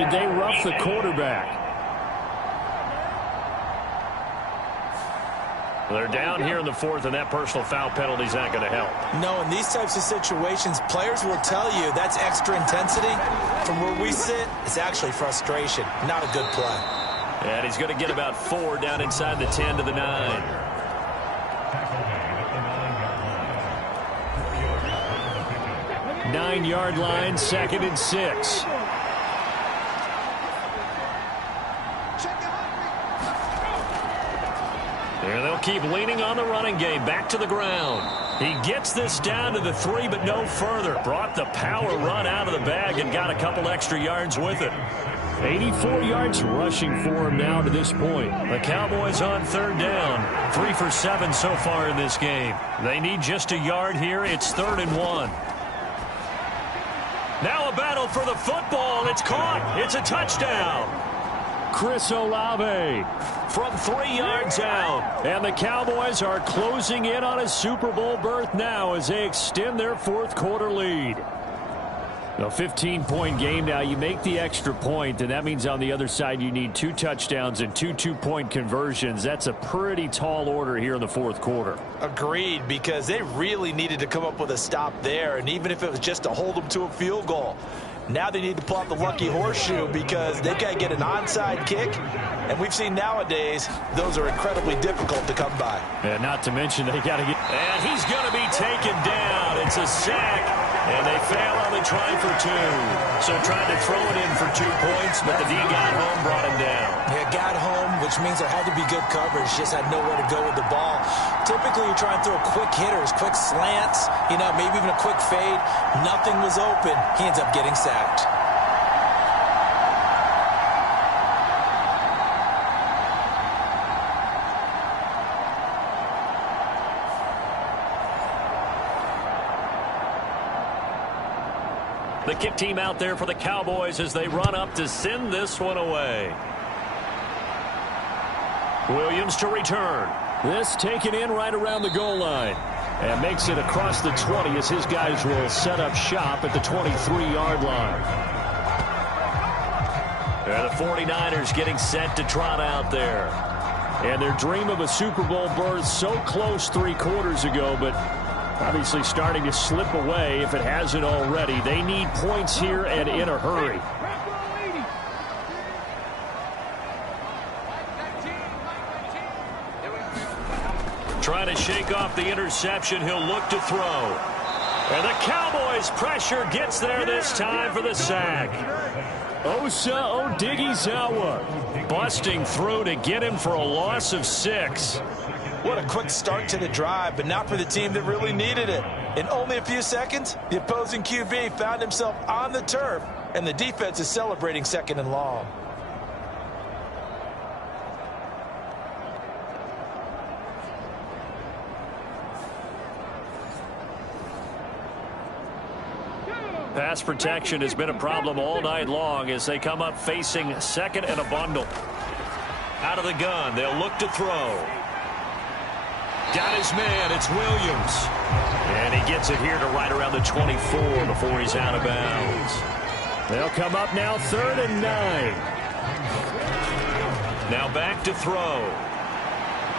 did they rough the quarterback? They're down here in the fourth, and that personal foul penalty is not going to help. No, in these types of situations, players will tell you that's extra intensity. From where we sit, it's actually frustration. Not a good play. And he's going to get about 4 down inside the 10 to the 9. Nine-yard line, 2nd and 6. And they'll keep leaning on the running game. Back to the ground. He gets this down to the 3, but no further. Brought the power run out of the bag and got a couple extra yards with it. 84 yards rushing for him now to this point. The Cowboys on 3rd down. 3 for 7 so far in this game. They need just a yard here. It's 3rd and 1. Now a battle for the football. It's caught. It's a touchdown. Chris Olave from 3 yards out. And the Cowboys are closing in on a Super Bowl berth now as they extend their 4th quarter lead. A 15-point game now. You make the extra point, and that means on the other side you need 2 touchdowns and 2 two-point conversions. That's a pretty tall order here in the 4th quarter. Agreed, because they really needed to come up with a stop there, and even if it was just to hold them to a field goal. Now they need to pull out the lucky horseshoe because they've got to get an onside kick. And we've seen nowadays those are incredibly difficult to come by. And not to mention they got to get... And he's going to be taken down. It's a sack. And they fail on the try for 2. So trying to throw it in for 2 points, but the D got home, brought him down. Yeah, got home, which means there had to be good coverage. Just had nowhere to go with the ball. Typically, you're trying to throw quick hitters, quick slants, maybe even a quick fade. Nothing was open. He ends up getting sacked. The kick team out there for the Cowboys as they run up to send this one away. Williams to return. This taken in right around the goal line. And makes it across the 20 as his guys will set up shop at the 23-yard line. And the 49ers getting set to trot out there. And their dream of a Super Bowl berth so close 3 quarters ago, but obviously starting to slip away if it hasn't already. They need points here and in a hurry. Trying to shake off the interception. He'll look to throw. And the Cowboys pressure gets there this time for the sack. Osa Odighizuwa busting through to get him for a loss of 6. What a quick start to the drive, but not for the team that really needed it. In only a few seconds, the opposing QB found himself on the turf, and the defense is celebrating 2nd and long. Pass protection has been a problem all night long as they come up facing 2nd and a bundle. Out of the gun, they'll look to throw. Got his man, it's Williams. And he gets it here to right around the 24 before he's out of bounds. They'll come up now 3rd and 9. Now back to throw.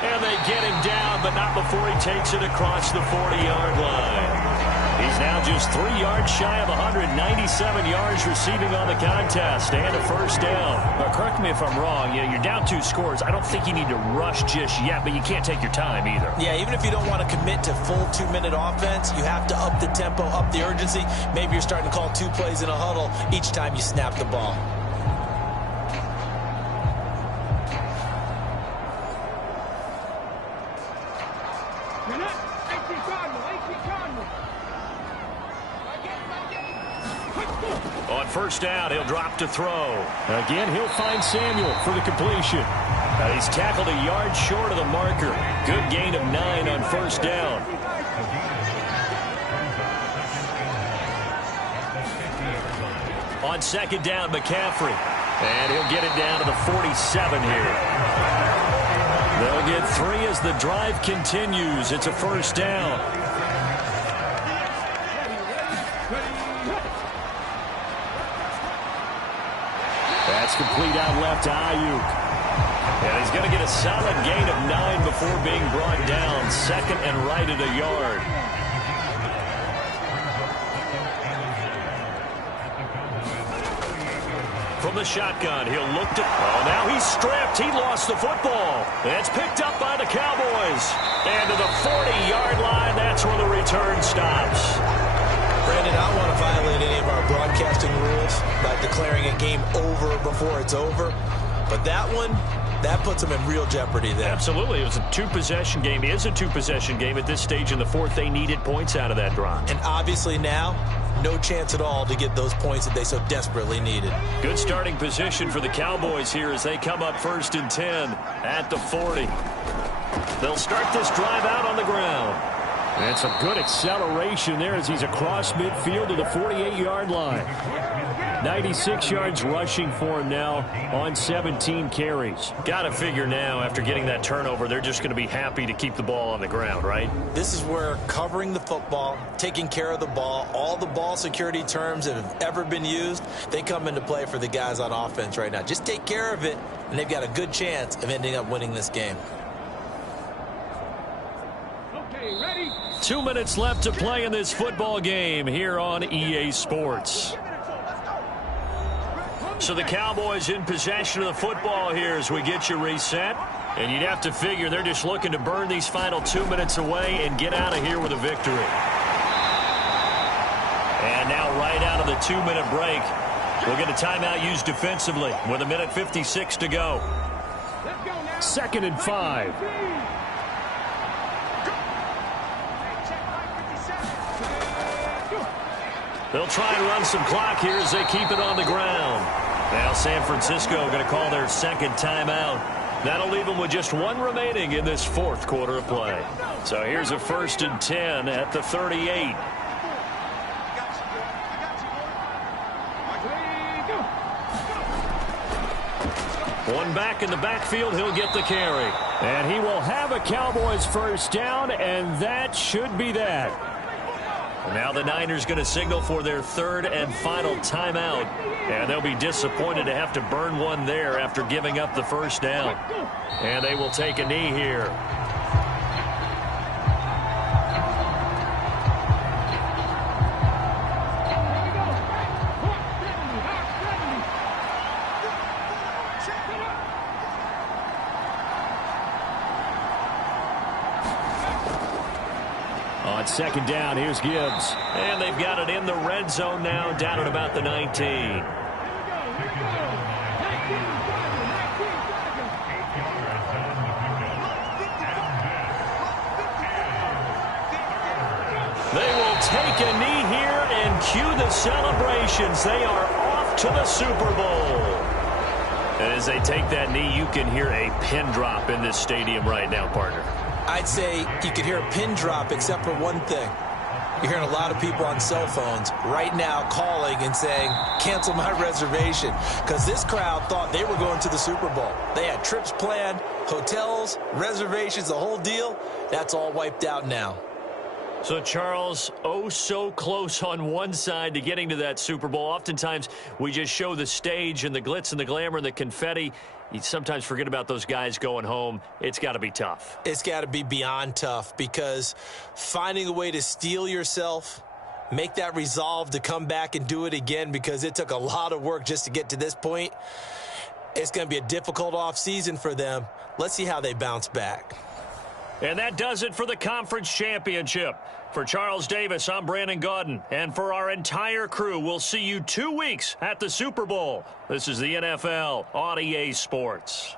And they get him down, but not before he takes it across the 40-yard line. He's now just 3 yards shy of 197 yards receiving on the contest and a 1st down. But correct me if I'm wrong. You're down 2 scores. I don't think you need to rush just yet, but you can't take your time either. Yeah, even if you don't want to commit to full 2-minute offense, you have to up the tempo, up the urgency. Maybe you're starting to call 2 plays in a huddle each time you snap the ball. On 1st down, he'll drop to throw. Again, he'll find Samuel for the completion. He's tackled a yard short of the marker. Good gain of 9 on 1st down. On 2nd down, McCaffrey. And he'll get it down to the 47 here. They'll get 3 as the drive continues. It's a 1st down. That's complete out left to Ayuk. And he's going to get a solid gain of 9 before being brought down. Second and right at a yard. From the shotgun, he'll look to... Oh, now he's stripped. He lost the football. It's picked up by the Cowboys. And to the 40-yard line, that's where the return stops. Brandon, I don't want to violate any of our broadcasting rules by declaring a game over before it's over. But that one, that puts them in real jeopardy there. Absolutely. It was a two-possession game. It is a two-possession game at this stage in the fourth. They needed points out of that drive. And obviously now, no chance at all to get those points that they so desperately needed. Good starting position for the Cowboys here as they come up 1st and 10 at the 40. They'll start this drive out on the ground. And some good acceleration there as he's across midfield to the 48-yard line. 96 yards rushing for him now on 17 carries. Got to figure now, after getting that turnover, they're just going to be happy to keep the ball on the ground, right? This is where covering the football, taking care of the ball, all the ball security terms that have ever been used, they come into play for the guys on offense right now. Just take care of it, and they've got a good chance of ending up winning this game. 2 minutes left to play in this football game here on EA Sports. So the Cowboys in possession of the football here as we get you reset. And you'd have to figure they're just looking to burn these final 2 minutes away and get out of here with a victory. And now right out of the 2-minute break, we'll get a timeout used defensively with 1:56 to go. 2nd and 5. They'll try and run some clock here as they keep it on the ground. Now San Francisco going to call their second timeout. That'll leave them with just 1 remaining in this fourth quarter of play. So here's a 1st and 10 at the 38. One back in the backfield, he'll get the carry. And he will have a Cowboys first down, and that should be that. Now the Niners going to signal for their 3rd and final timeout. And they'll be disappointed to have to burn one there after giving up the first down. And they will take a knee here. On 2nd down, here's Gibbs. And they've got it in the red zone now, down at about the 19. They will take a knee here and cue the celebrations. They are off to the Super Bowl. And as they take that knee, you can hear a pin drop in this stadium right now, partner. I'd say you could hear a pin drop except for one thing. You're hearing a lot of people on cell phones right now calling and saying, cancel my reservation, because this crowd thought they were going to the Super Bowl. They had trips planned, hotels, reservations, the whole deal. That's all wiped out now. So, Charles, oh so close on one side to getting to that Super Bowl. Oftentimes, we just show the stage and the glitz and the glamour and the confetti. You sometimes forget about those guys going home. It's got to be tough. It's got to be beyond tough, because finding a way to steel yourself, make that resolve to come back and do it again, because it took a lot of work just to get to this point. It's going to be a difficult offseason for them. Let's see how they bounce back. And that does it for the conference championship. For Charles Davis, I'm Brandon Gaudin. And for our entire crew, we'll see you 2 weeks at the Super Bowl. This is the NFL on EA Sports.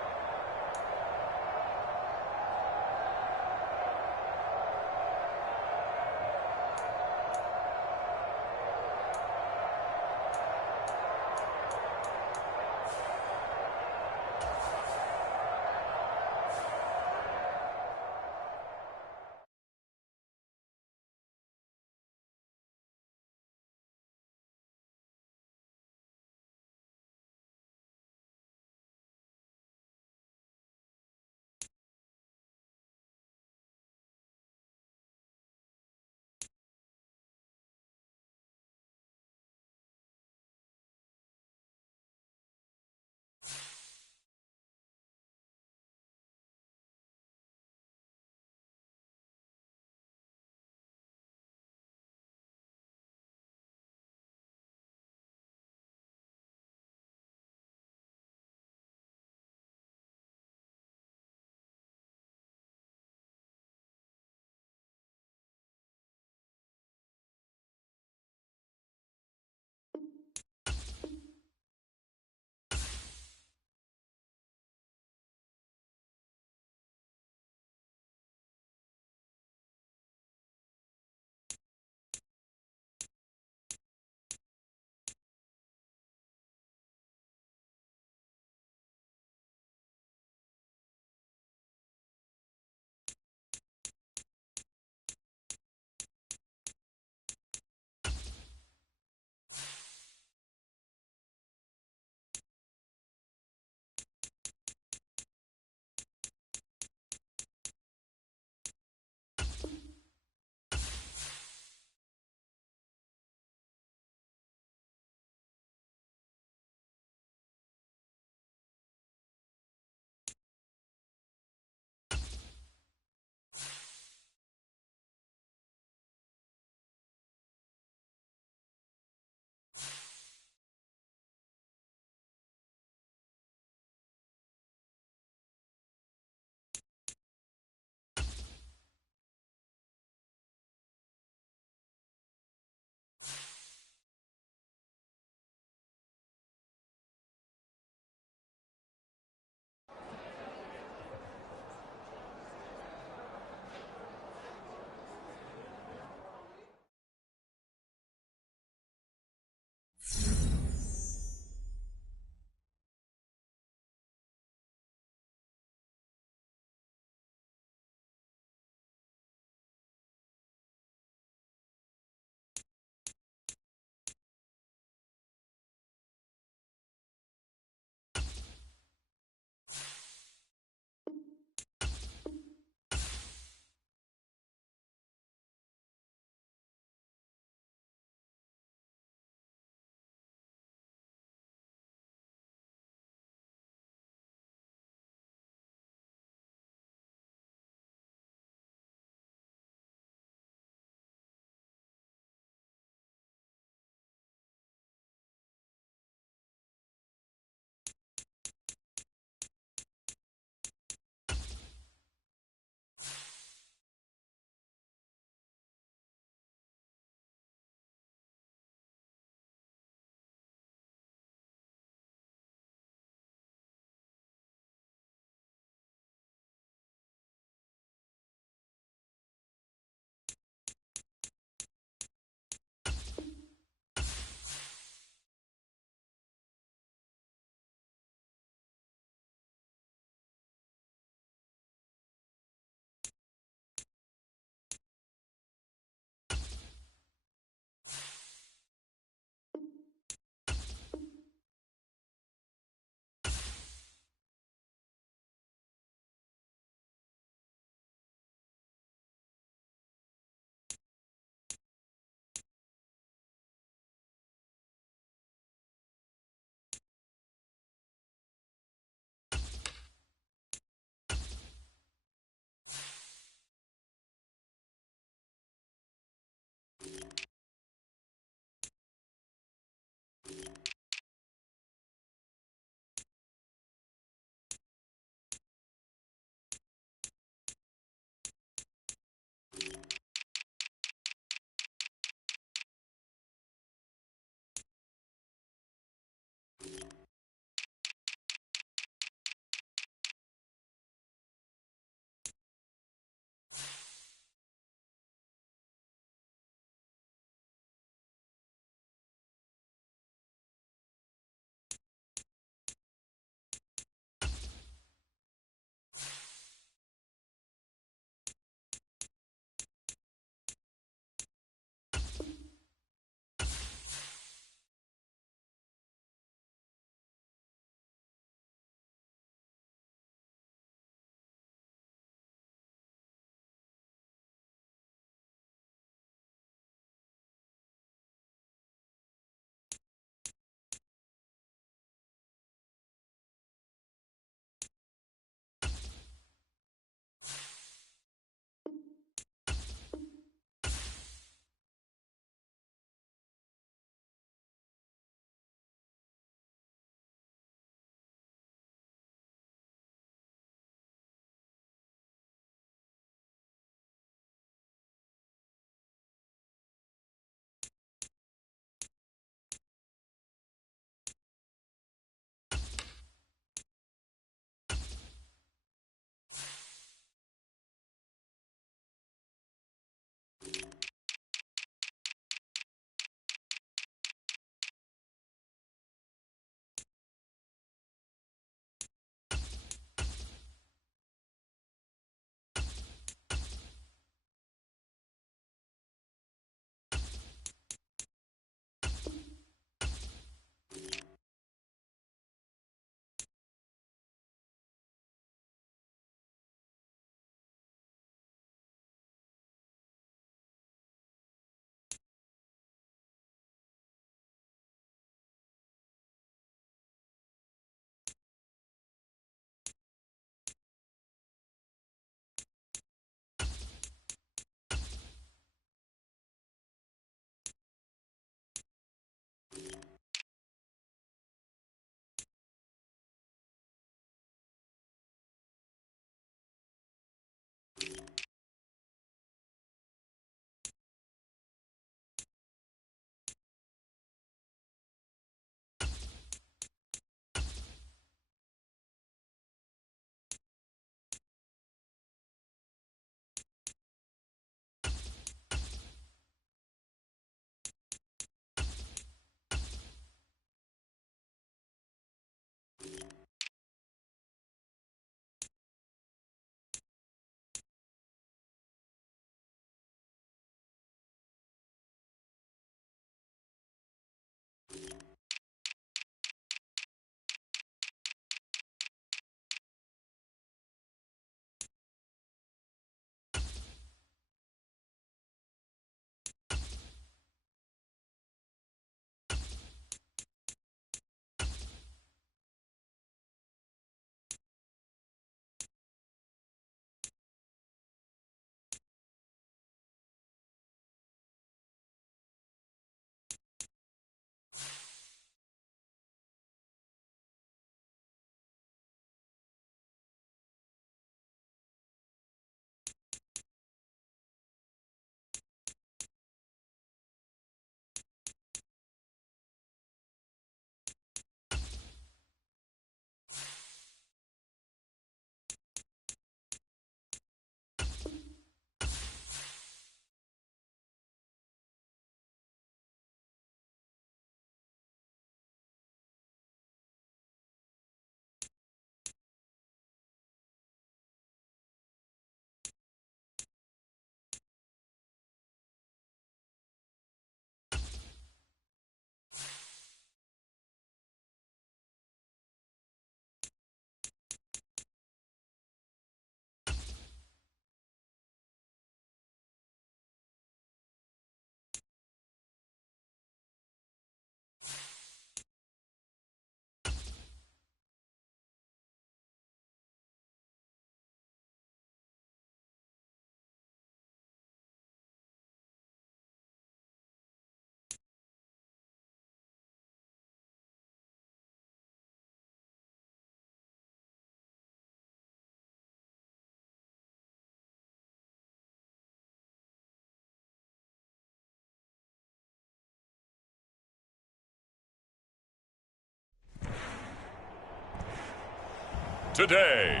today,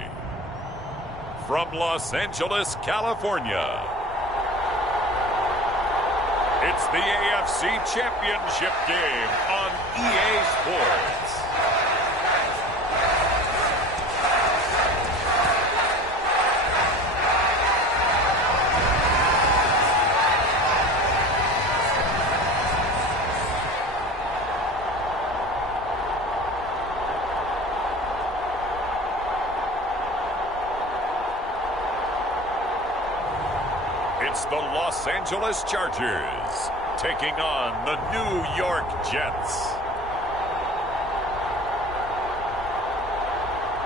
from Los Angeles, California, it's the AFC Championship game on EA Sports. It's the Los Angeles Chargers taking on the New York Jets.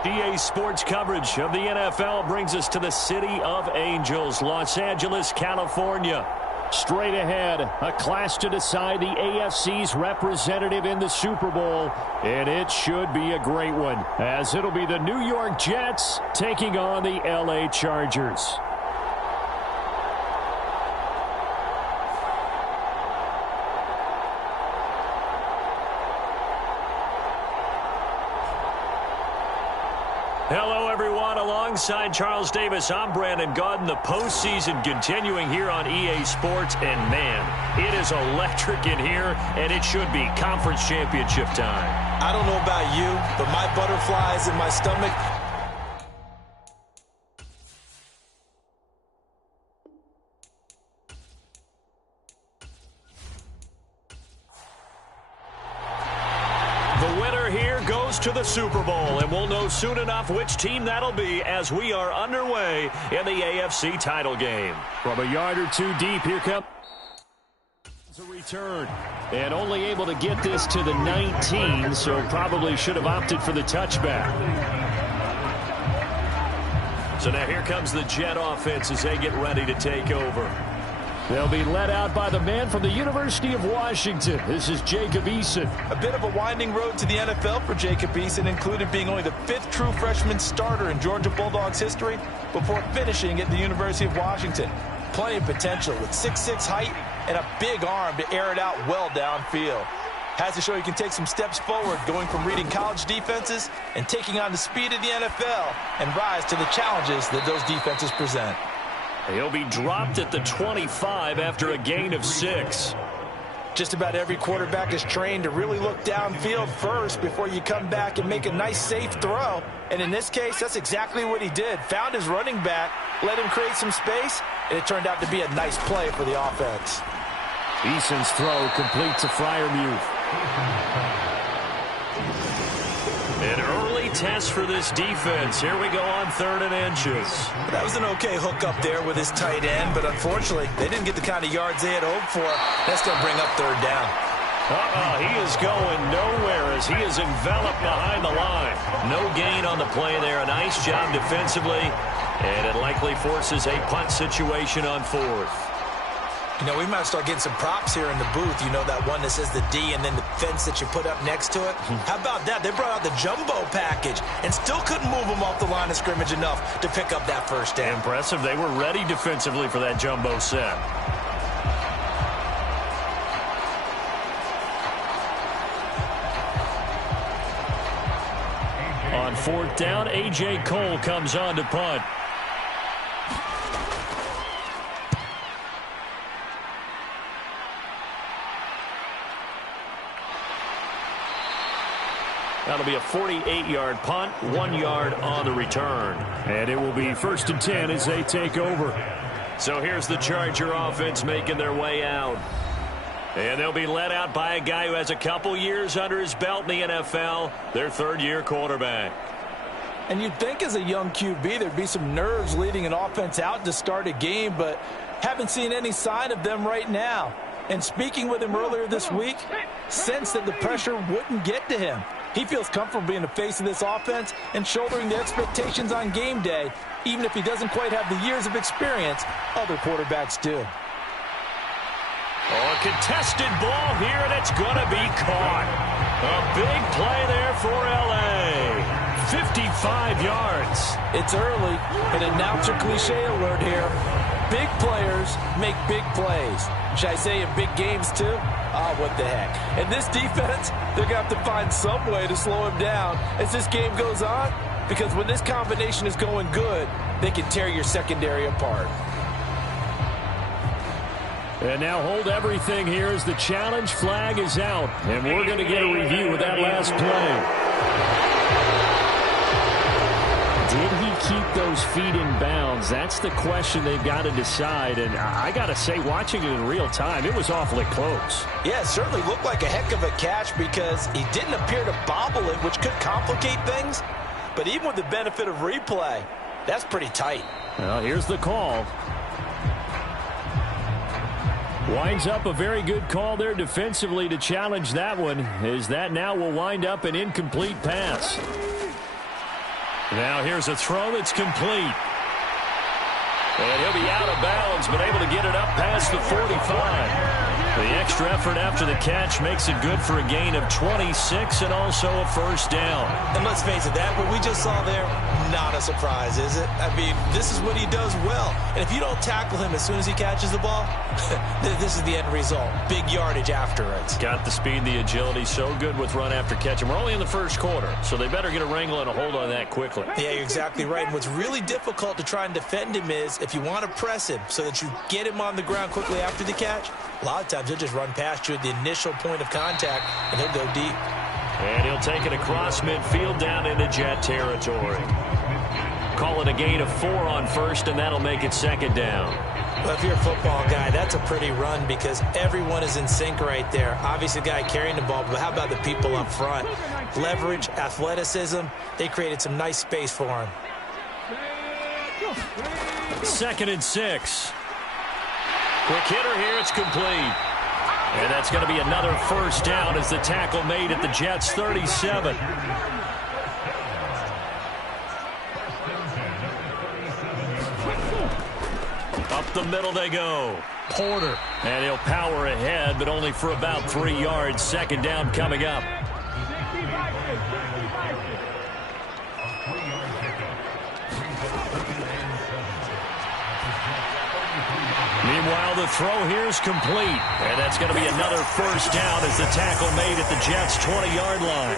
EA Sports coverage of the NFL brings us to the City of Angels, Los Angeles, California. Straight ahead, a clash to decide the AFC's representative in the Super Bowl, and it should be a great one, as it'll be the New York Jets taking on the LA Chargers. Hello, everyone. Alongside Charles Davis, I'm Brandon Gaudin. The postseason continuing here on EA Sports. And, man, it is electric in here, and it should be conference championship time. I don't know about you, but my butterflies in my stomach. The winner here goes to the Super Bowl, and we'll know soon enough which team that'll be as we are underway in the AFC title game. From a yard or two deep, here comes a return. And only able to get this to the 19, so probably should have opted for the touchback. So now here comes the Jet offense as they get ready to take over. They'll be led out by the man from the University of Washington. This is Jacob Eason. A bit of a winding road to the NFL for Jacob Eason, including being only the 5th true freshman starter in Georgia Bulldogs history before finishing at the University of Washington. Plenty of potential with 6'6" height and a big arm to air it out well downfield. Has to show he can take some steps forward, going from reading college defenses and taking on the speed of the NFL and rise to the challenges that those defenses present. He'll be dropped at the 25 after a gain of 6. Just about every quarterback is trained to really look downfield first before you come back and make a nice, safe throw. And in this case, that's exactly what he did. Found his running back, let him create some space, and it turned out to be a nice play for the offense. Eason's throw complete to Freiermuth. An early test for this defense. Here we go on 3rd and inches. That was an okay hook up there with his tight end, but unfortunately, they didn't get the kind of yards they had hoped for. That's going to bring up 3rd down. He is going nowhere as he is enveloped behind the line. No gain on the play there. A nice job defensively, and it likely forces a punt situation on 4th. You know, we might start getting some props here in the booth. You know, that one that says the D and then the fence that you put up next to it? How about that? They brought out the jumbo package and still couldn't move them off the line of scrimmage enough to pick up that 1st down. Impressive. They were ready defensively for that jumbo set. On 4th down, A.J. Cole comes on to punt. That'll be a 48-yard punt, 1 yard on the return. And it will be 1st and 10 as they take over. So here's the Charger offense making their way out. And they'll be led out by a guy who has a couple years under his belt in the NFL, their 3rd-year quarterback. And you'd think as a young QB there'd be some nerves leading an offense out to start a game, but haven't seen any sign of them right now. And speaking with him earlier this week, sensed that the pressure wouldn't get to him. He feels comfortable being the face of this offense and shouldering the expectations on game day, even if he doesn't quite have the years of experience other quarterbacks do. A contested ball here, and it's going to be caught. A big play there for L.A. 55 yards. It's early, an announcer cliche alert here. Big players make big plays. Should I say in big games too? What the heck. And this defense, they're going to have to find some way to slow him down as this game goes on. because when this combination is going good, they can tear your secondary apart. And now hold everything here as the challenge flag is out. And we're going to get a review of that last play. Did he keep those feet in bounds? That's the question they've got to decide. And I got to say, watching it in real time, it was awfully close. Yeah, it certainly looked like a heck of a catch because he didn't appear to bobble it, which could complicate things. But even with the benefit of replay, that's pretty tight. Well, here's the call. Winds up a very good call there defensively to challenge that one, as that now will wind up an incomplete pass. Now here's a throw that's complete. And he'll be out of bounds, but able to get it up past the 45. The extra effort after the catch makes it good for a gain of 26 and also a first down. And let's face it, that what we just saw there, not a surprise, is it? I mean, this is what he does well. And if you don't tackle him as soon as he catches the ball, this is the end result. Big yardage after it. Got the speed, the agility, so good with run after catch. And we're only in the first quarter, so they better get a wrangle and a hold on that quickly. Yeah, you're exactly right. And what's really difficult to try and defend him is if you want to press him so that you get him on the ground quickly after the catch, a lot of times he'll just run past you at the initial point of contact, and he'll go deep. And he'll take it across midfield down into Jet territory. Call it a gain of 4 on first, and that'll make it second down. Well, if you're a football guy, that's a pretty run because everyone is in sync right there. Obviously, the guy carrying the ball, but how about the people up front? Leverage, athleticism, they created some nice space for him. 2nd and 6. Quick hitter here, it's complete. And that's going to be another first down as the tackle made at the Jets' 37. Up the middle they go. Porter. And he'll power ahead, but only for about 3 yards. Second down coming up. Meanwhile, the throw here is complete. And that's going to be another first down as the tackle made at the Jets' 20-yard line.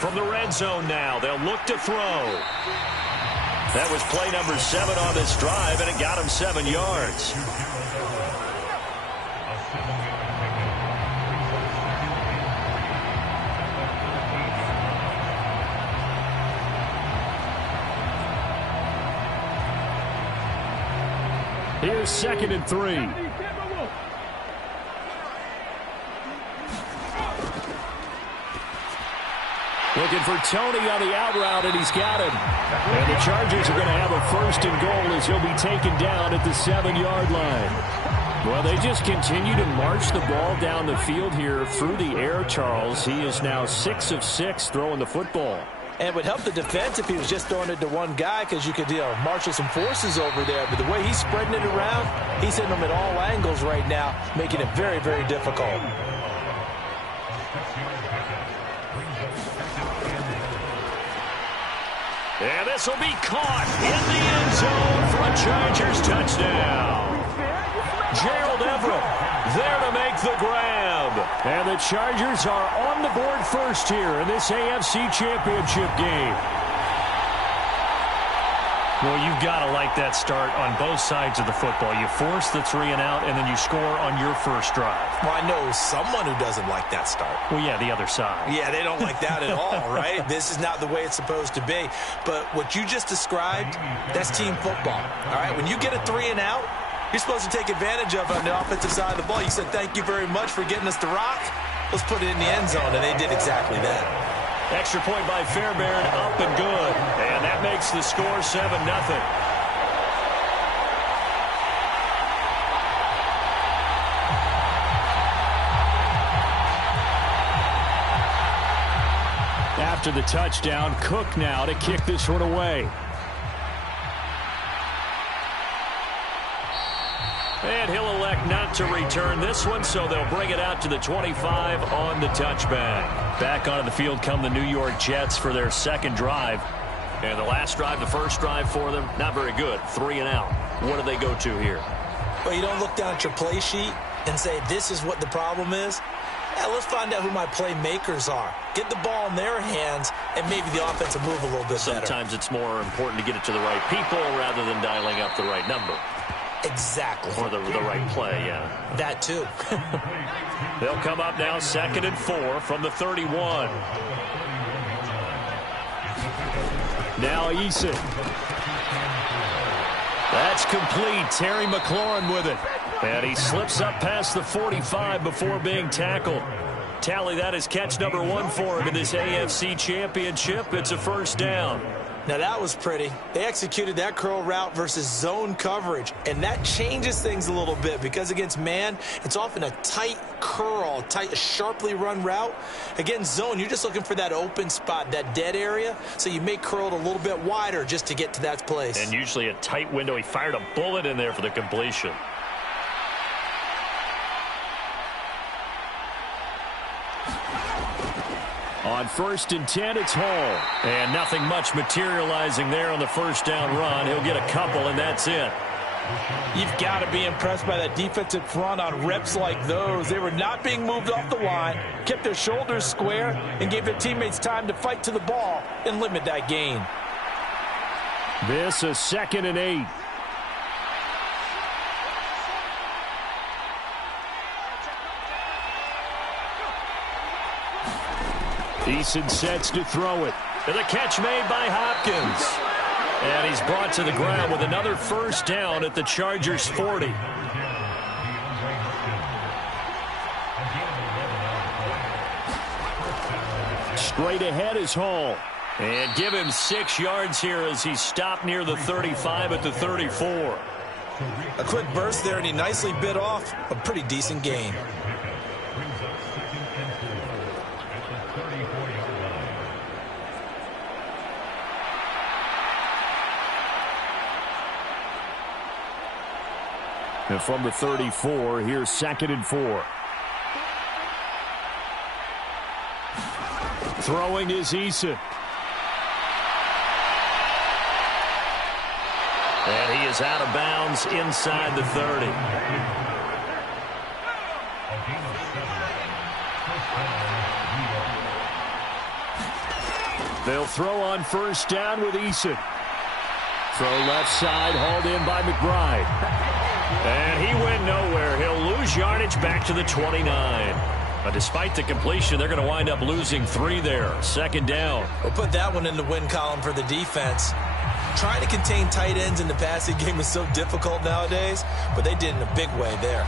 From the red zone now, they'll look to throw. That was play number 7 on this drive, and it got him 7 yards. Here's 2nd and 3. Looking for Tony on the out route, and he's got him. And the Chargers are going to have a first and goal as he'll be taken down at the 7-yard line. Well, they just continue to march the ball down the field here through the air, Charles. He is now 6 of 6 throwing the football. And it would help the defense if he was just throwing it to one guy because you could marshal some forces over there. But the way he's spreading it around, he's hitting them at all angles right now, making it very, very difficult. And this will be caught in the end zone for a Chargers touchdown. Gerald Everett there to make the grab. And the Chargers are on the board first here in this AFC Championship game. Well, you've got to like that start on both sides of the football. You force the 3 and out, and then you score on your first drive. Well, I know someone who doesn't like that start. Well, yeah, the other side. Yeah, they don't like that at all, right? This is not the way it's supposed to be. But what you just described, that's team football. All right, when you get a 3 and out, you're supposed to take advantage of it on the offensive side of the ball. You said, thank you very much for getting us to rock. Let's put it in the end zone, and they did exactly that. Extra point by Fairbairn, up and good. And that makes the score 7-0. After the touchdown, Cook now to kick this one away. And he'll elect not to return this one, so they'll bring it out to the 25 on the touchback. Back onto the field come the New York Jets for their second drive. And the last drive, the first drive for them, not very good. 3 and out. What do they go to here? Well, you don't look down at your play sheet and say, this is what the problem is. let's find out who my playmakers are. Get the ball in their hands, and maybe the offense will move a little bit better. Sometimes it's more important to get it to the right people rather than dialing up the right number. Exactly. Or the right play, yeah. That too. They'll come up now 2nd and 4 from the 31. Now Eason. That's complete. Terry McLaurin with it. And he slips up past the 45 before being tackled. Tally, that is catch number 1 for him in this AFC Championship. It's a first down. Now that was pretty. They executed that curl route versus zone coverage, and that changes things a little bit because against man, it's often a tight curl, tight, sharply run route. Against zone, you're just looking for that open spot, that dead area, so you may curl it a little bit wider just to get to that place. And usually a tight window. He fired a bullet in there for the completion. On 1st and 10, it's Hall. And nothing much materializing there on the first down run. He'll get a couple, and that's it. You've got to be impressed by that defensive front on reps like those. They were not being moved off the line, kept their shoulders square, and gave their teammates time to fight to the ball and limit that gain. This is 2nd and 8. Eason sets to throw it. And the catch made by Hopkins. And he's brought to the ground with another first down at the Chargers' 40. Straight ahead is Hall. And give him 6 yards here as he stopped near the 35 at the 34. A quick burst there, and he nicely bit off a pretty decent gain. And from the 34, here's 2nd and 4. Throwing is Eason. And he is out of bounds inside the 30. They'll throw on first down with Eason. Throw left side, hauled in by McBride. And he went nowhere. He'll lose yardage back to the 29. But despite the completion, they're going to wind up losing 3 there. 2nd down. We'll put that one in the win column for the defense. Trying to contain tight ends in the passing game is so difficult nowadays, but they did in a big way there.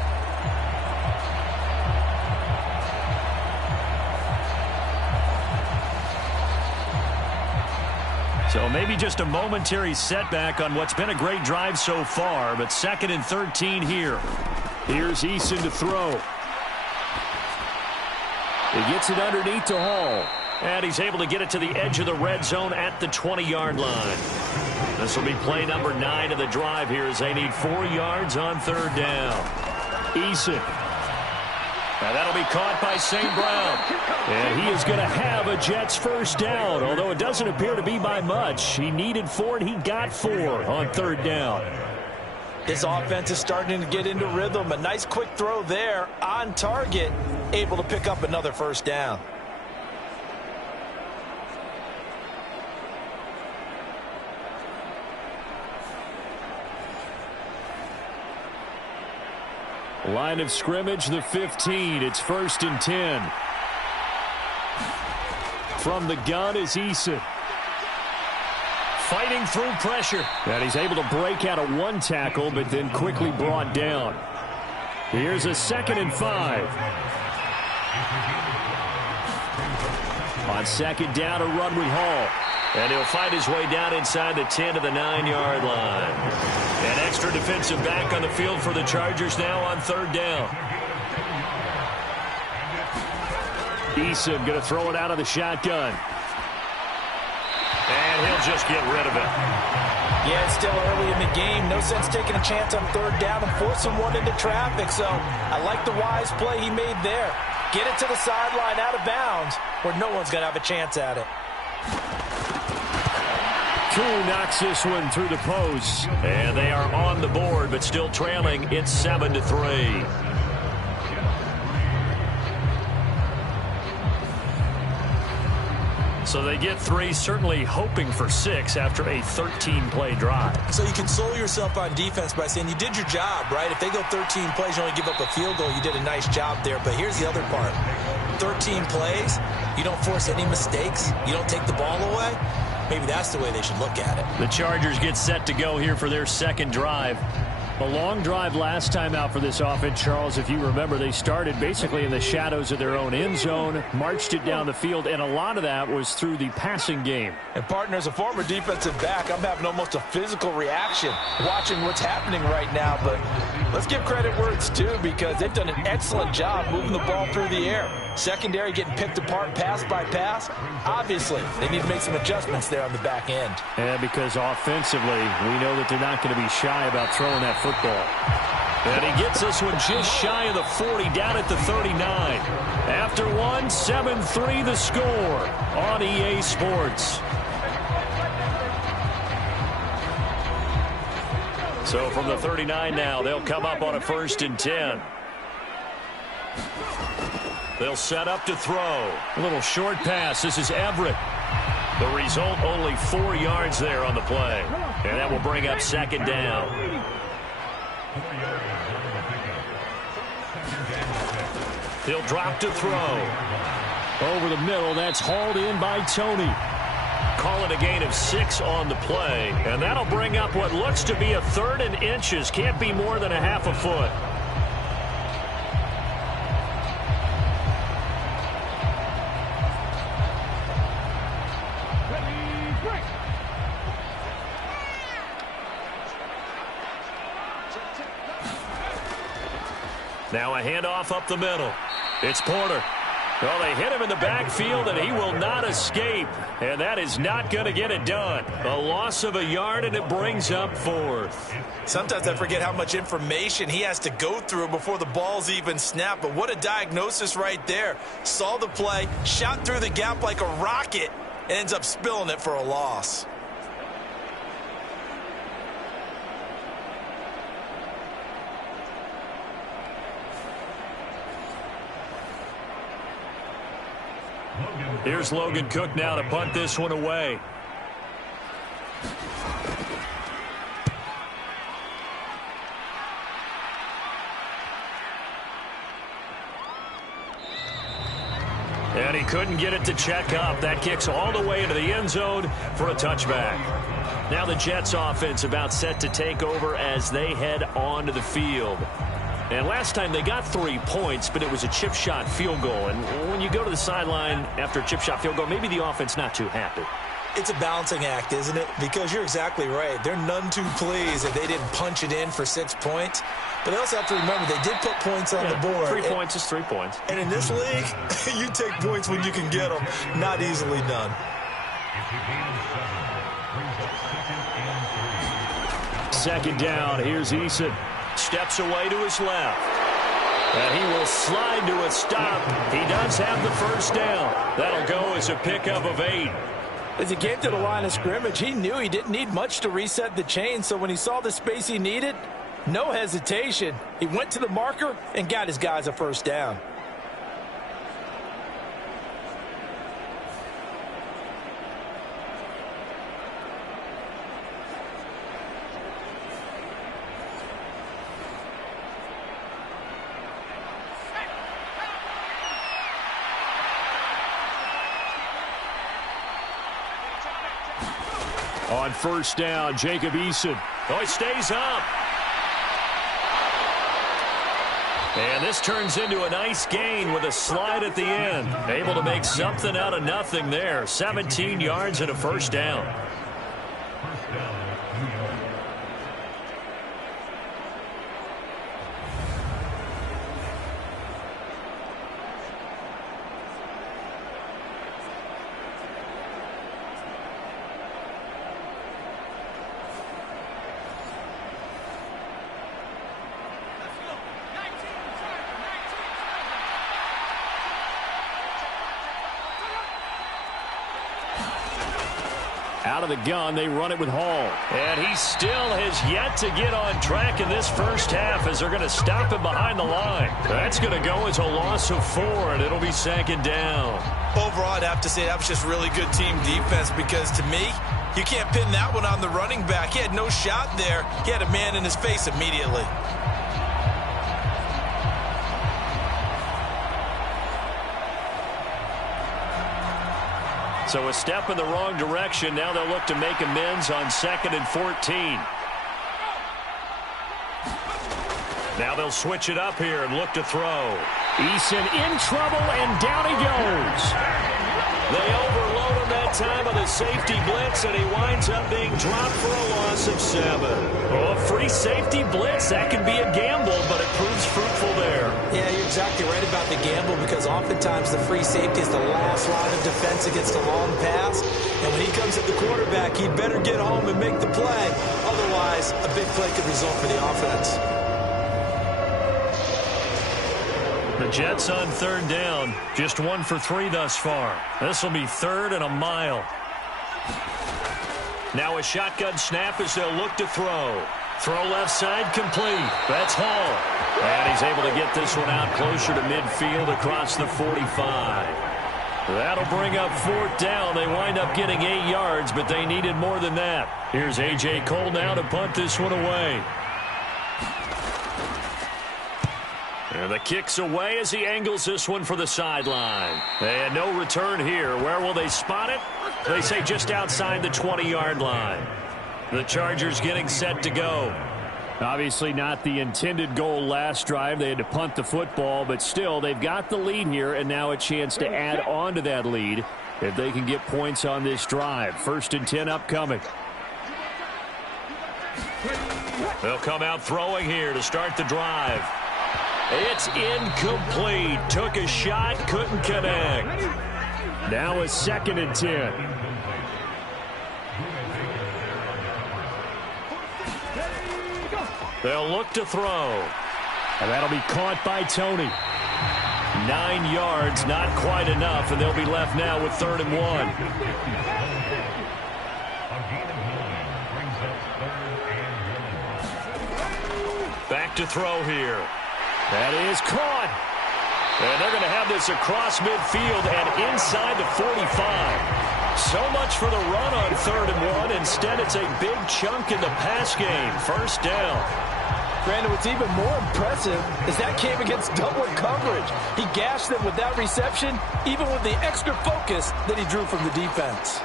So maybe just a momentary setback on what's been a great drive so far, but 2nd and 13 here. Here's Eason to throw. He gets it underneath to Hall. And he's able to get it to the edge of the red zone at the 20-yard line. This will be play number 9 of the drive here as they need 4 yards on 3rd down. Eason. Now that'll be caught by St. Brown. And he is going to have a Jets first down, although it doesn't appear to be by much. He needed 4, and he got 4 on 3rd down. His offense is starting to get into rhythm. A nice quick throw there on target, able to pick up another first down. Line of scrimmage, the 15. It's 1st and 10. From the gun is Eason. Fighting through pressure. And he's able to break out of 1 tackle, but then quickly brought down. Here's a 2nd and 5. On 2nd down, a run with Hall. And he'll find his way down inside the 10 to the 9-yard line. An extra defensive back on the field for the Chargers now on 3rd down. Eason going to throw it out of the shotgun. And he'll just get rid of it. Yeah, it's still early in the game. No sense taking a chance on 3rd down and forcing one into traffic. So I like the wise play he made there. Get it to the sideline out of bounds where no one's going to have a chance at it. Koo knocks this one through the post. And they are on the board, but still trailing. It's 7-3. So they get 3, certainly hoping for 6 after a 13-play drive. So you console yourself on defense by saying you did your job, right? If they go 13 plays, you only give up a field goal, you did a nice job there. But here's the other part. 13 plays, you don't force any mistakes, you don't take the ball away. Maybe that's the way they should look at it. The Chargers get set to go here for their second drive. A long drive last time out for this offense, Charles. If you remember, they started basically in the shadows of their own end zone, marched it down the field, and a lot of that was through the passing game. And, partner, as a former defensive back, I'm having almost a physical reaction watching what's happening right now. But let's give credit where it's due, because they've done an excellent job moving the ball through the air. Secondary getting picked apart pass by pass. Obviously, they need to make some adjustments there on the back end. And because offensively, we know that they're not going to be shy about throwing that football. And he gets this one just shy of the 40, down at the 39. After one, 7-3 the score on EA Sports. So from the 39 now, they'll come up on a 1st and 10. They'll set up to throw. A little short pass. This is Everett. The result, only 4 yards there on the play. And that will bring up 2nd down. He'll drop to throw. Over the middle, that's hauled in by Tony. Call it a gain of 6 on the play. And that'll bring up what looks to be a 3rd and inches. Can't be more than a half a foot. Now a handoff up the middle. It's Porter. Well, they hit him in the backfield, and he will not escape. And that is not going to get it done. A loss of a yard, and it brings up 4th. Sometimes I forget how much information he has to go through before the ball's even snapped. But what a diagnosis right there. Saw the play, shot through the gap like a rocket, and ends up spilling it for a loss. Here's Logan Cook now to punt this one away. And he couldn't get it to check up. That kicks all the way into the end zone for a touchback. Now the Jets offense about set to take over as they head onto the field. And last time they got 3 points, but it was a chip shot field goal. And when you go to the sideline after a chip shot field goal, maybe the offense not too happy. It's a balancing act, isn't it? Because you're exactly right. They're none too pleased that they didn't punch it in for 6 points. But they also have to remember they did put points on the board. 3 points is 3 points. And in this league, you take points when you can get them. Not easily done. Second down. Here's Eason. Steps away to his left. And he will slide to a stop. He does have the 1st down. That'll go as a pickup of 8. As he came to the line of scrimmage, he knew he didn't need much to reset the chain. So when he saw the space he needed, no hesitation. He went to the marker and got his guys a 1st down. On 1st down, Jacob Eason. Oh, he stays up. And this turns into a nice gain with a slide at the end. Able to make something out of nothing there. 17 yards and a 1st down. Out of the gun, they run it with Hall. And he still has yet to get on track in this 1st half as they're going to stop him behind the line. That's going to go as a loss of 4, and it'll be 2nd down. Overall, I'd have to say that was just really good team defense because, to me, you can't pin that one on the running back. He had no shot there. He had a man in his face immediately. So a step in the wrong direction. Now they'll look to make amends on 2nd and 14. Now they'll switch it up here and look to throw. Eason in trouble, and down he goes. They overload him that time on the safety blitz, and he winds up being dropped for a loss of 7. Oh, free safety blitz, that can be a gamble, but it proves fruitful there. Yeah, you're exactly right about the gamble because oftentimes the free safety is the last line of defense against a long pass. And when he comes at the quarterback, he'd better get home and make the play. Otherwise, a big play could result for the offense. The Jets on 3rd down. Just 1 for 3 thus far. This will be 3rd and a mile. Now a shotgun snap as they'll look to throw. Throw left side complete. That's Hall. And he's able to get this one out closer to midfield across the 45. That'll bring up 4th down. They wind up getting 8 yards, but they needed more than that. Here's A.J. Cole now to punt this one away. And the kick's away as he angles this one for the sideline. And no return here. Where will they spot it? They say just outside the 20-yard line. The Chargers getting set to go. Obviously not the intended goal last drive. They had to punt the football, but still they've got the lead here, and now a chance to add on to that lead if they can get points on this drive. 1st and 10 upcoming. They'll come out throwing here to start the drive. It's incomplete. Took a shot, couldn't connect. Now a 2nd and 10. They'll look to throw. And that'll be caught by Tony. 9 yards, not quite enough, and they'll be left now with 3rd and 1. Back to throw here. That is caught. And they're going to have this across midfield and inside the 45. So much for the run on 3rd and 1. Instead, it's a big chunk in the pass game. 1st down. Brandon, what's even more impressive is that came against double coverage. He gashed them with that reception, even with the extra focus that he drew from the defense.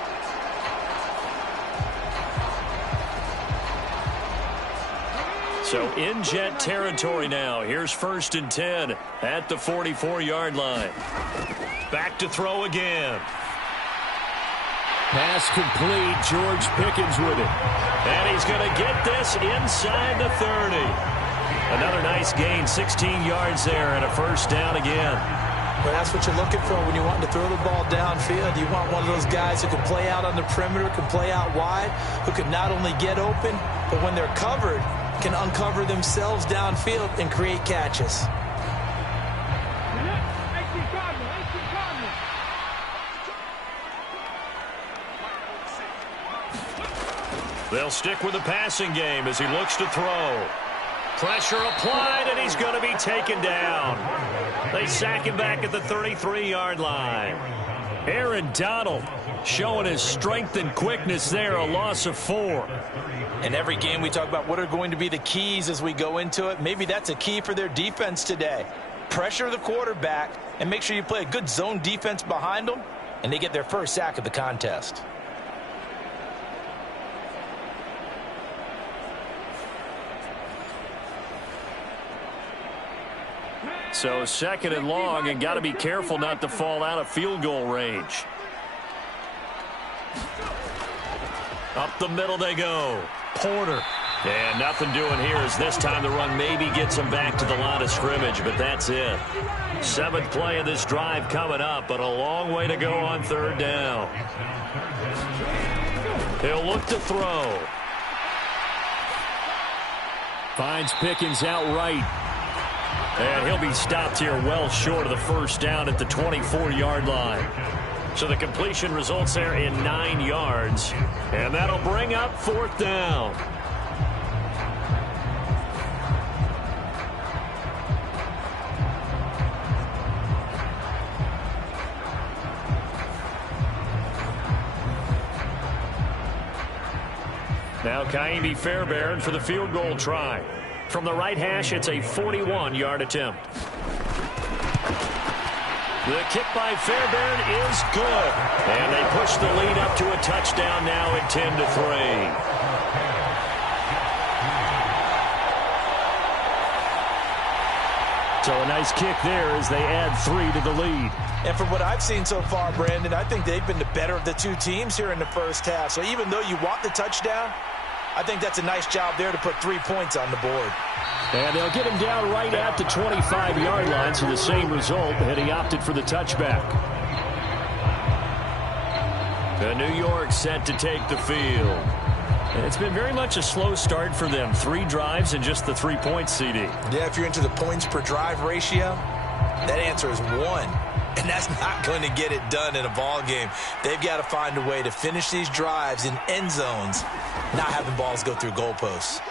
So in Jet territory now. Here's 1st and 10 at the 44-yard line. Back to throw again. Pass complete. George Pickens with it. And he's going to get this inside the 30. Another nice gain. 16 yards there and a 1st down again. Well, that's what you're looking for when you want to throw the ball downfield. You want one of those guys who can play out on the perimeter, can play out wide, who can not only get open, but when they're covered, can uncover themselves downfield and create catches. They'll stick with the passing game as he looks to throw. Pressure applied, and he's going to be taken down. They sack him back at the 33-yard line. Aaron Donald showing his strength and quickness there, a loss of 4. In every game we talk about what are going to be the keys as we go into it. Maybe that's a key for their defense today. Pressure the quarterback and make sure you play a good zone defense behind them, and they get their first sack of the contest. So 2nd and long, and got to be careful not to fall out of field goal range. Up the middle they go. Porter. And nothing doing here as this time the run maybe gets him back to the line of scrimmage, but that's it. 7th play of this drive coming up, but a long way to go on 3rd down. He'll look to throw. Finds Pickens outright. And he'll be stopped here well short of the 1st down at the 24-yard line. So the completion results there in 9 yards. And that'll bring up 4th down. Now Kaimi Fairbairn for the field goal try. From the right hash, it's a 41-yard attempt. The kick by Fairbairn is good. And they push the lead up to a touchdown now at 10-3. So a nice kick there as they add 3 to the lead. And from what I've seen so far, Brandon, I think they've been the better of the two teams here in the first half. So even though you want the touchdown, I think that's a nice job there to put 3 points on the board. And they'll get him down right at the 25-yard line, so the same result, and he opted for the touchback. The New York set to take the field. And it's been very much a slow start for them. 3 drives and just the 3 points, CD. Yeah, if you're into the points per drive ratio, that answer is 1. And that's not going to get it done in a ball game. They've got to find a way to finish these drives in end zones, not having balls go through goalposts.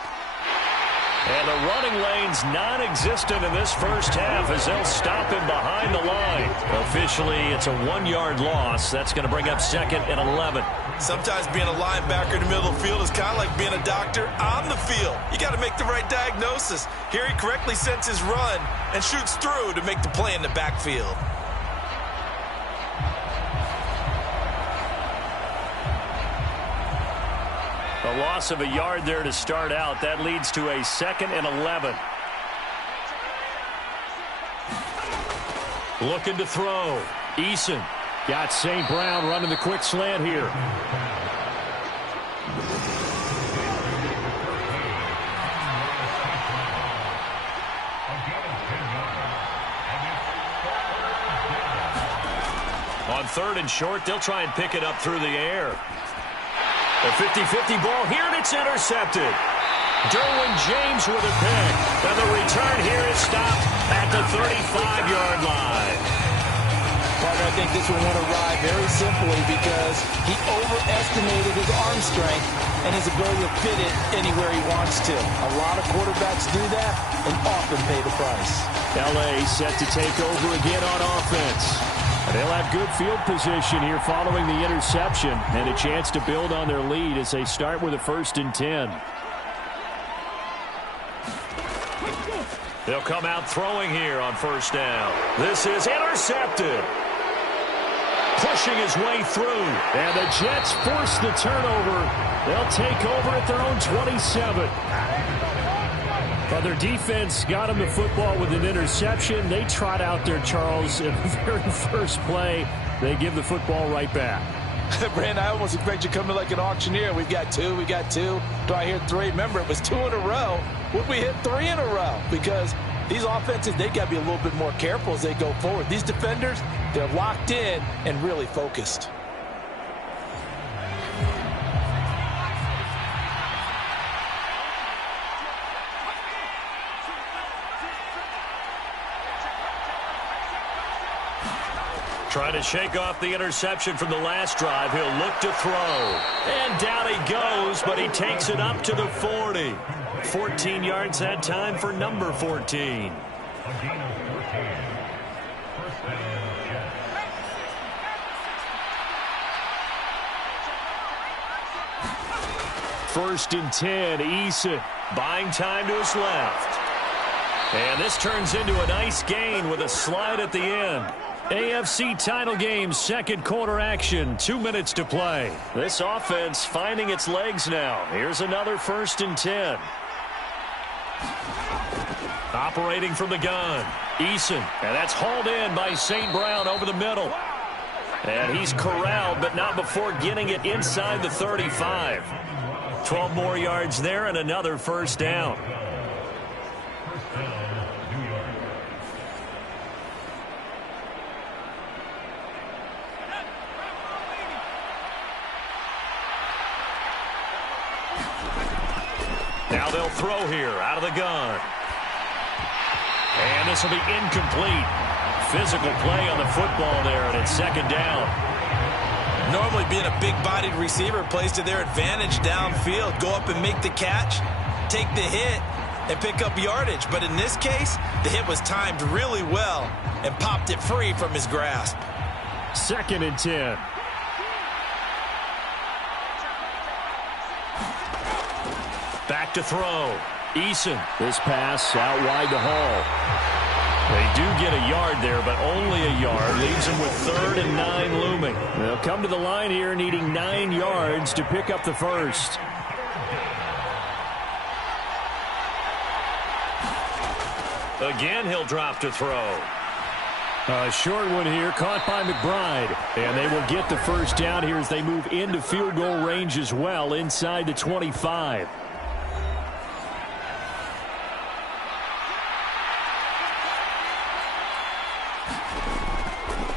And the running lane's non-existent in this first half as they'll stop him behind the line. Officially, it's a 1-yard loss. That's going to bring up 2nd and 11. Sometimes being a linebacker in the middle of the field is kind of like being a doctor on the field. You got to make the right diagnosis. Here he correctly sends his run and shoots through to make the play in the backfield. A loss of a yard there to start out. That leads to a 2nd and 11. Looking to throw. Eason got St. Brown running the quick slant here. On 3rd and short, they'll try and pick it up through the air. A 50-50 ball here, and it's intercepted. Derwin James with a pick. And the return here is stopped at the 35-yard line. Partner, I think this one went awry very simply because he overestimated his arm strength and his ability to fit it anywhere he wants to. A lot of quarterbacks do that and often pay the price. L.A. set to take over again on offense. They'll have good field position here following the interception and a chance to build on their lead as they start with a 1st and 10. They'll come out throwing here on 1st down. This is intercepted. Pushing his way through. And the Jets force the turnover. They'll take over at their own 27. Well, their defense got them the football with an interception. They trot out there, Charles, in the very first play. They give the football right back. Brandon, I almost expect you to come in like an auctioneer. We've got 2, we got 2. Do I hear 3? Remember, it was 2 in a row. Would we hit 3 in a row? Because these offenses, they got to be a little bit more careful as they go forward. These defenders, they're locked in and really focused. Trying to shake off the interception from the last drive. He'll look to throw. And down he goes, but he takes it up to the 40. 14 yards that time for number 14. First and 10, Eason buying time to his left. And this turns into a nice gain with a slide at the end. AFC title game, 2nd quarter action, 2 minutes to play. This offense finding its legs now. Here's another 1st and 10. Operating from the gun, Eason, and that's hauled in by St. Brown over the middle. And he's corralled, but not before getting it inside the 35. 12 more yards there and another 1st down. Now they'll throw here out of the gun. And this will be incomplete. Physical play on the football there, and it's 2nd down. Normally being a big-bodied receiver plays to their advantage downfield. Go up and make the catch, take the hit, and pick up yardage. But in this case, the hit was timed really well and popped it free from his grasp. 2nd and 10. to throw. Eason. This pass out wide to Hall. They do get a yard there, but only a yard. Leaves them with 3rd and 9 looming. They'll come to the line here needing 9 yards to pick up the first. Again, he'll drop to throw. A short one here, caught by McBride. And they will get the first down here as they move into field goal range as well, inside the 25.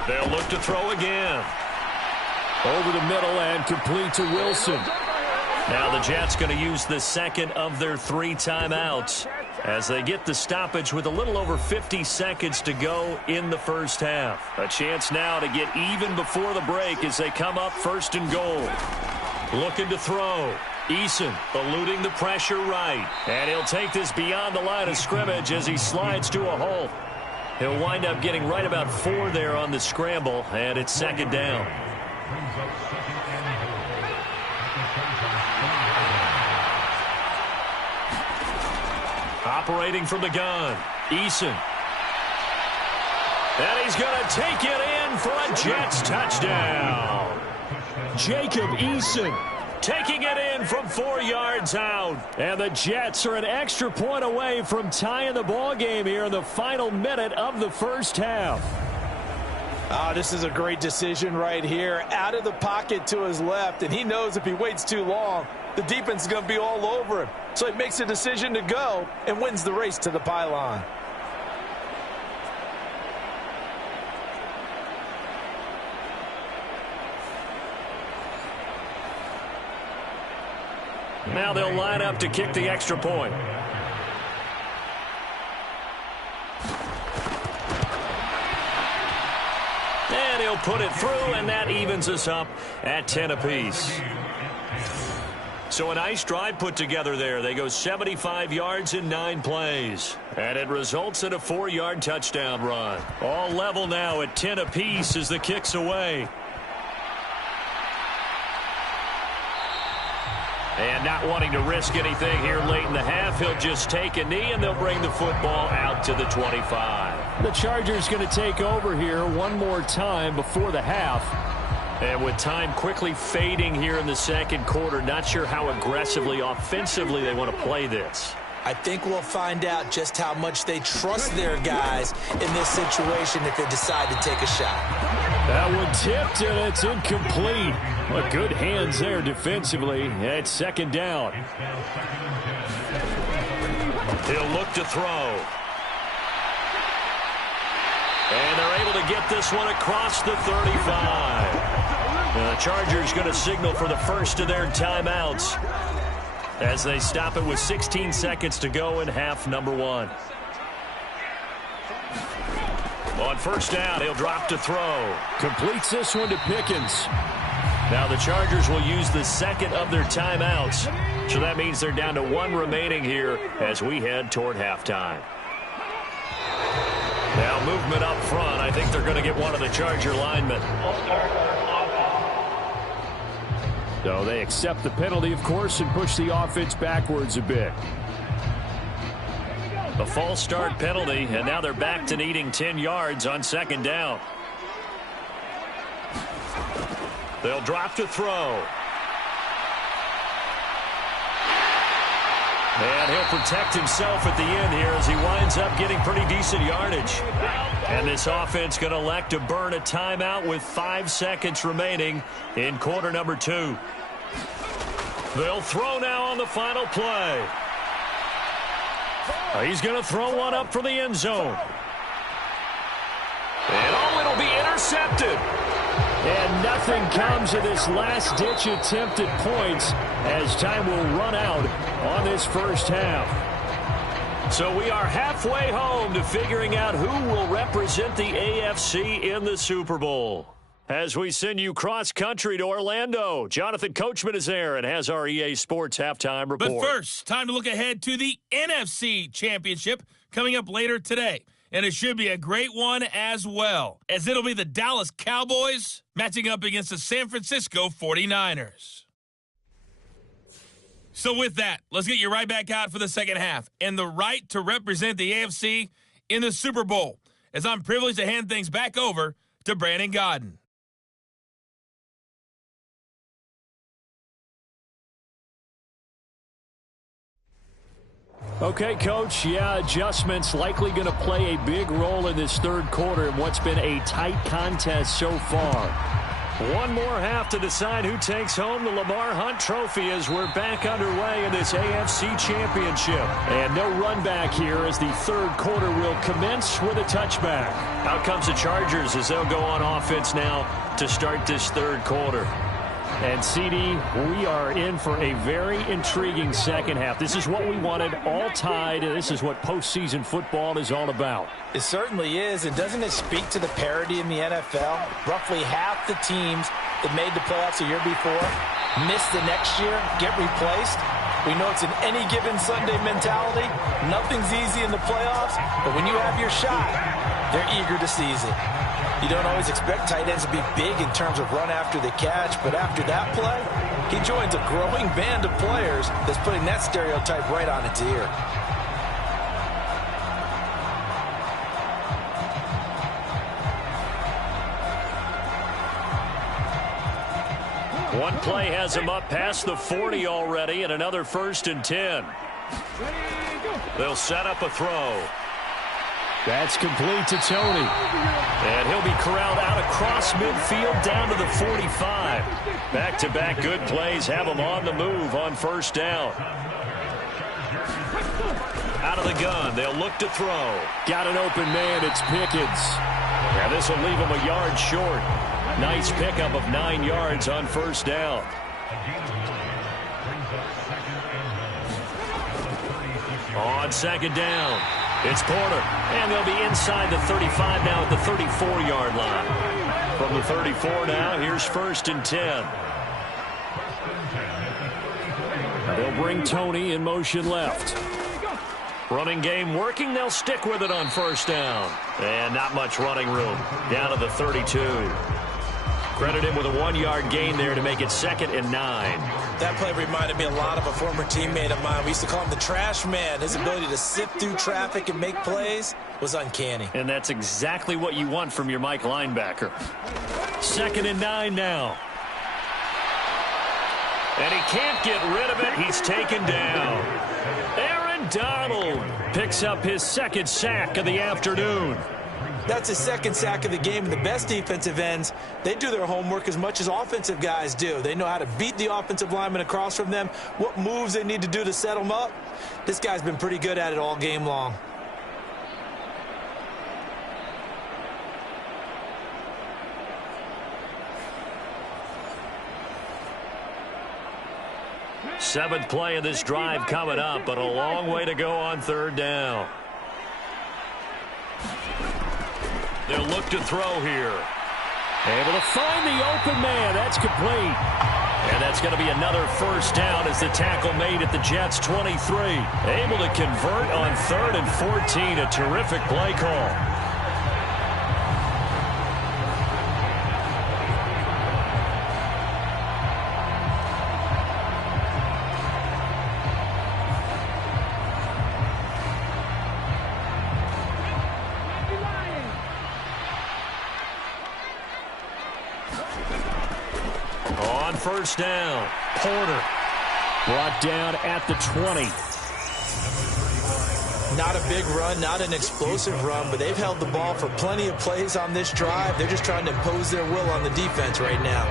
They'll look to throw again. Over the middle and complete to Wilson. Now the Jets going to use the second of their 3 timeouts as they get the stoppage with a little over 50 seconds to go in the first half. A chance now to get even before the break as they come up 1st and goal. Looking to throw. Eason eluding the pressure right. And he'll take this beyond the line of scrimmage as he slides to a hole. He'll wind up getting right about 4 there on the scramble, and it's 2nd down. Operating from the gun, Eason. And he's going to take it in for a Jets touchdown. Jacob Eason taking it in from 4 yards out. And the Jets are an extra point away from tying the ball game here in the final minute of the first half. Oh, this is a great decision right here. Out of the pocket to his left, and he knows if he waits too long, the defense is going to be all over him. So he makes a decision to go and wins the race to the pylon. Now they'll line up to kick the extra point. And he'll put it through, and that evens us up at 10 apiece. So a nice drive put together there. They go 75 yards in 9 plays. And it results in a 4-yard touchdown run. All level now at 10 apiece as the kick's away. And not wanting to risk anything here late in the half, he'll just take a knee, and they'll bring the football out to the 25. The Chargers going to take over here one more time before the half. And with time quickly fading here in the second quarter, not sure how aggressively, offensively they want to play this. I think we'll find out just how much they trust their guys in this situation if they decide to take a shot. That one tipped, and it's incomplete. But good hands there defensively at 2nd down. He'll look to throw. And they're able to get this one across the 35. The Chargers going to signal for the first of their timeouts as they stop it with 16 seconds to go in half number 1. On first down, he'll drop to throw. Completes this one to Pickens. Now the Chargers will use the second of their timeouts. So that means they're down to 1 remaining here as we head toward halftime. Now movement up front. I think they're going to get one of the Charger linemen. So they accept the penalty, of course, and push the offense backwards a bit. A false start penalty, and now they're back to needing 10 yards on 2nd down. They'll drop to throw. And he'll protect himself at the end here as he winds up getting pretty decent yardage. And this offense going to elect to burn a timeout with 5 seconds remaining in quarter number 2. They'll throw now on the final play. He's going to throw one up for the end zone. And it'll be intercepted. And nothing comes of this last-ditch attempt at points as time will run out on this first half. So we are halfway home to figuring out who will represent the AFC in the Super Bowl. As we send you cross-country to Orlando, Jonathan Coachman is there and has our EA Sports halftime report. But first, time to look ahead to the NFC Championship coming up later today. And it should be a great one as well, as it'll be the Dallas Cowboys matching up against the San Francisco 49ers. So with that, let's get you right back out for the second half and the right to represent the AFC in the Super Bowl, as I'm privileged to hand things back over to Brandon Godden. Okay, Coach, adjustments likely going to play a big role in this third quarter in what's been a tight contest so far. One more half to decide who takes home the Lamar Hunt Trophy as we're back underway in this AFC Championship. And no run back here as the third quarter will commence with a touchback. Out comes the Chargers as they'll go on offense now to start this third quarter. And, CD, we are in for a very intriguing second half. This is what we wanted, all tied. This is what postseason football is all about. It certainly is, and doesn't it speak to the parity in the NFL? Roughly half the teams that made the playoffs a year before miss the next year, get replaced. We know it's an any given Sunday mentality. Nothing's easy in the playoffs, but when you have your shot, they're eager to seize it. You don't always expect tight ends to be big in terms of run after the catch, but after that play, he joins a growing band of players that's putting that stereotype right on its ear. One play has him up past the 40 already, and another 1st and 10. They'll set up a throw. That's complete to Tony. And he'll be corralled out across midfield down to the 45. Back-to-back good plays have him on the move on 1st down. Out of the gun, they'll look to throw. Got an open man, it's Pickens. And this will leave him a yard short. Nice pickup of 9 yards on 1st down. On 2nd down, it's Porter. And they'll be inside the 35 now at the 34-yard line. From the 34 now, here's 1st and 10. They'll bring Tony in motion left. Running game working. They'll stick with it on 1st down. And not much running room. Down to the 32. Credit him with a 1-yard gain there to make it 2nd and 9. That play reminded me a lot of a former teammate of mine. We used to call him the trash man. His ability to sift through traffic and make plays was uncanny. And that's exactly what you want from your Mike linebacker. 2nd and 9 now. And he can't get rid of it. He's taken down. Aaron Donald picks up his 2nd sack of the afternoon. That's his 2nd sack of the game. And the best defensive ends, they do their homework as much as offensive guys do. They know how to beat the offensive lineman across from them, what moves they need to do to set them up. This guy's been pretty good at it all game long. Seventh play of this drive coming up, but a long way to go on 3rd down. They'll look to throw here. Able to find the open man. That's complete. And that's going to be another 1st down as the tackle made at the Jets' 23. Able to convert on 3rd and 14. A terrific play call. On 1st down, Porter brought down at the 20. Not a big run, not an explosive run, but they've held the ball for plenty of plays on this drive. They're just trying to impose their will on the defense right now.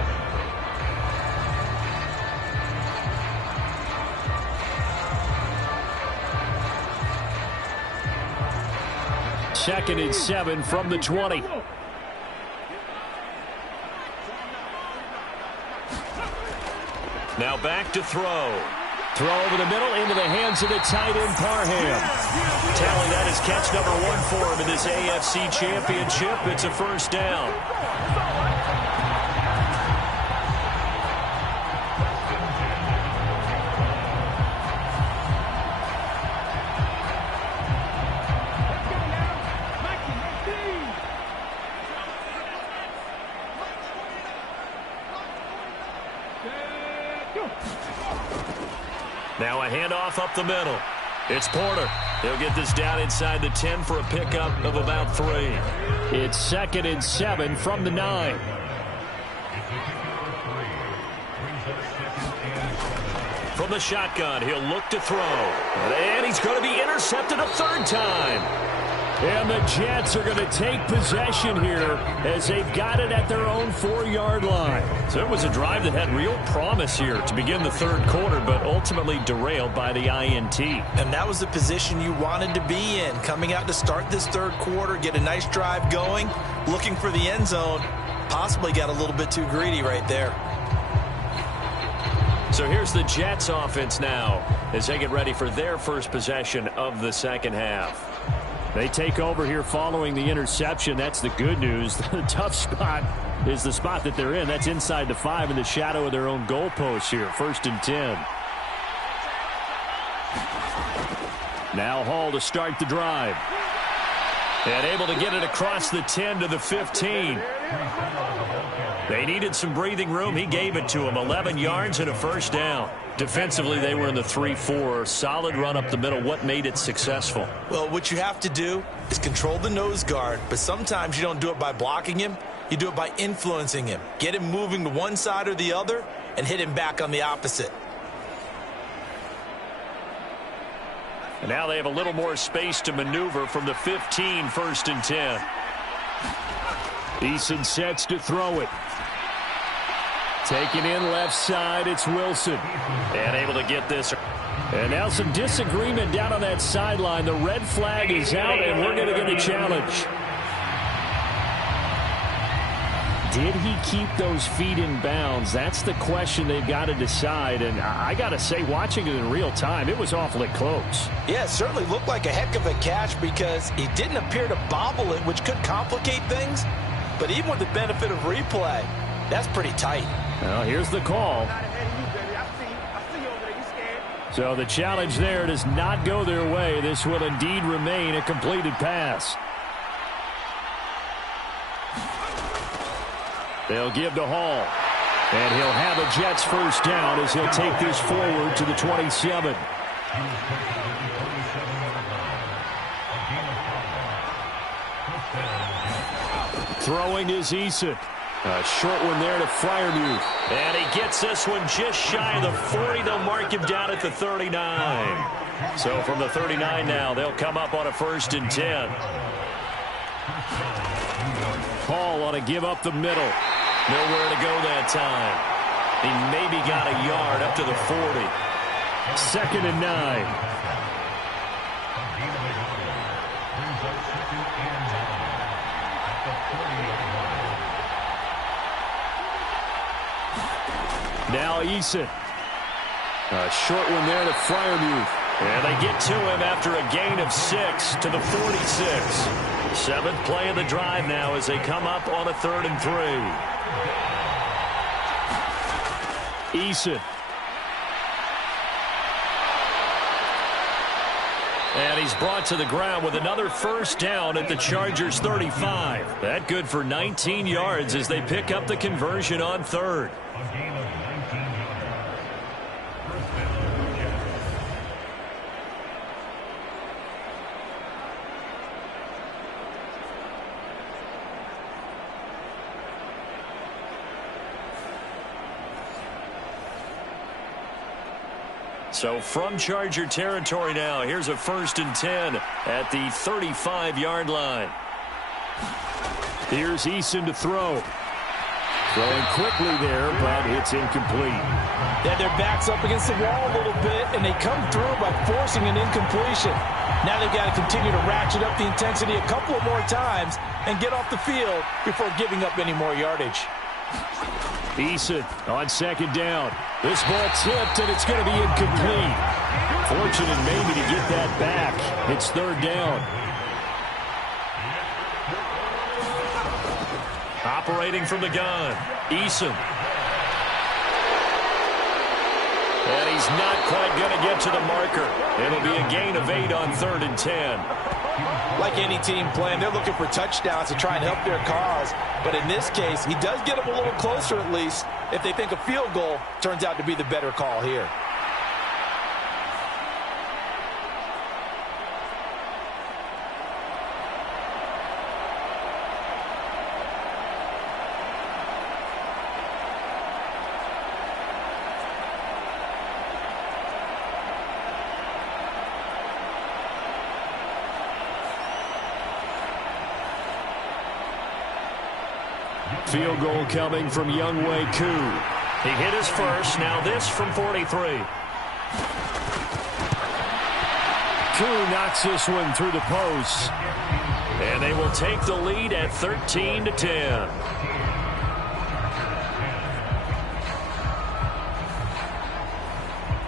Second and 7 from the 20. now back to throw. Throw over the middle into the hands of the tight end, Parham. Tallying that is catch number 1 for him in this AFC Championship. It's a 1st down. Now a handoff up the middle. It's Porter. He'll get this down inside the 10 for a pickup of about 3. It's 2nd and 7 from the 9. From the shotgun, he'll look to throw. And he's going to be intercepted a 3rd time. And the Jets are going to take possession here as they've got it at their own 4-yard line. So it was a drive that had real promise here to begin the 3rd quarter, but ultimately derailed by the INT. And that was the position you wanted to be in, coming out to start this 3rd quarter, get a nice drive going, looking for the end zone. Possibly got a little bit too greedy right there. So here's the Jets offense now as they get ready for their first possession of the 2nd half. They take over here following the interception. That's the good news. The tough spot is the spot that they're in. That's inside the 5 in the shadow of their own goalpost here. 1st and 10. Now Hall to start the drive. And able to get it across the 10 to the 15. They needed some breathing room. He gave it to them. 11 yards and a 1st down. Defensively, they were in the 3-4. Solid run up the middle. What made it successful? Well, what you have to do is control the nose guard, but sometimes you don't do it by blocking him. You do it by influencing him. Get him moving to one side or the other and hit him back on the opposite. And now they have a little more space to maneuver from the 15, 1st and 10. Eason sets to throw it. Taken in left side, it's Wilson. And able to get this. And now some disagreement down on that sideline. The red flag is out, and we're going to get a challenge. Did he keep those feet in bounds? That's the question they've got to decide. And I got to say, watching it in real time, it was awfully close. Yeah, it certainly looked like a heck of a catch because he didn't appear to bobble it, which could complicate things. But even with the benefit of replay, that's pretty tight. Well, here's the call. So the challenge there does not go their way. This will indeed remain a completed pass. They'll give to Hall. And he'll have a Jets 1st down as he'll take this forward to the 27. Throwing is Eason. A short one there to Freiermuth. And he gets this one just shy of the 40. They'll mark him down at the 39. So from the 39 now, they'll come up on a 1st and 10. Hall ought to give up the middle. Nowhere to go that time. He maybe got a yard up to the 40. 2nd and 9. Now Eason. A short one there to Freiermuth. And they get to him after a gain of 6 to the 46. 7th play of the drive now as they come up on a 3rd and 3. Eason. And he's brought to the ground with another 1st down at the Chargers 35. That good for 19 yards as they pick up the conversion on 3rd. So from Charger territory now, here's a 1st and 10 at the 35-yard line. Here's Eason to throw. Throwing quickly there, but it's incomplete. Yeah, their back's up against the wall a little bit, and they come through by forcing an incompletion. Now they've got to continue to ratchet up the intensity a couple of more times and get off the field before giving up any more yardage. Eason on 2nd down. This ball tipped, and it's going to be incomplete. Fortunate maybe to get that back. It's 3rd down. Operating from the gun, Eason. And he's not quite going to get to the marker. It'll be a gain of 8 on 3rd and 10. Like any team playing, they're looking for touchdowns to try and help their cause. But in this case, he does get them a little closer at least if they think a field goal turns out to be the better call here. Field goal coming from Younghoe Koo. He hit his first. Now this from 43. Koo knocks this one through the post. And they will take the lead at 13-10.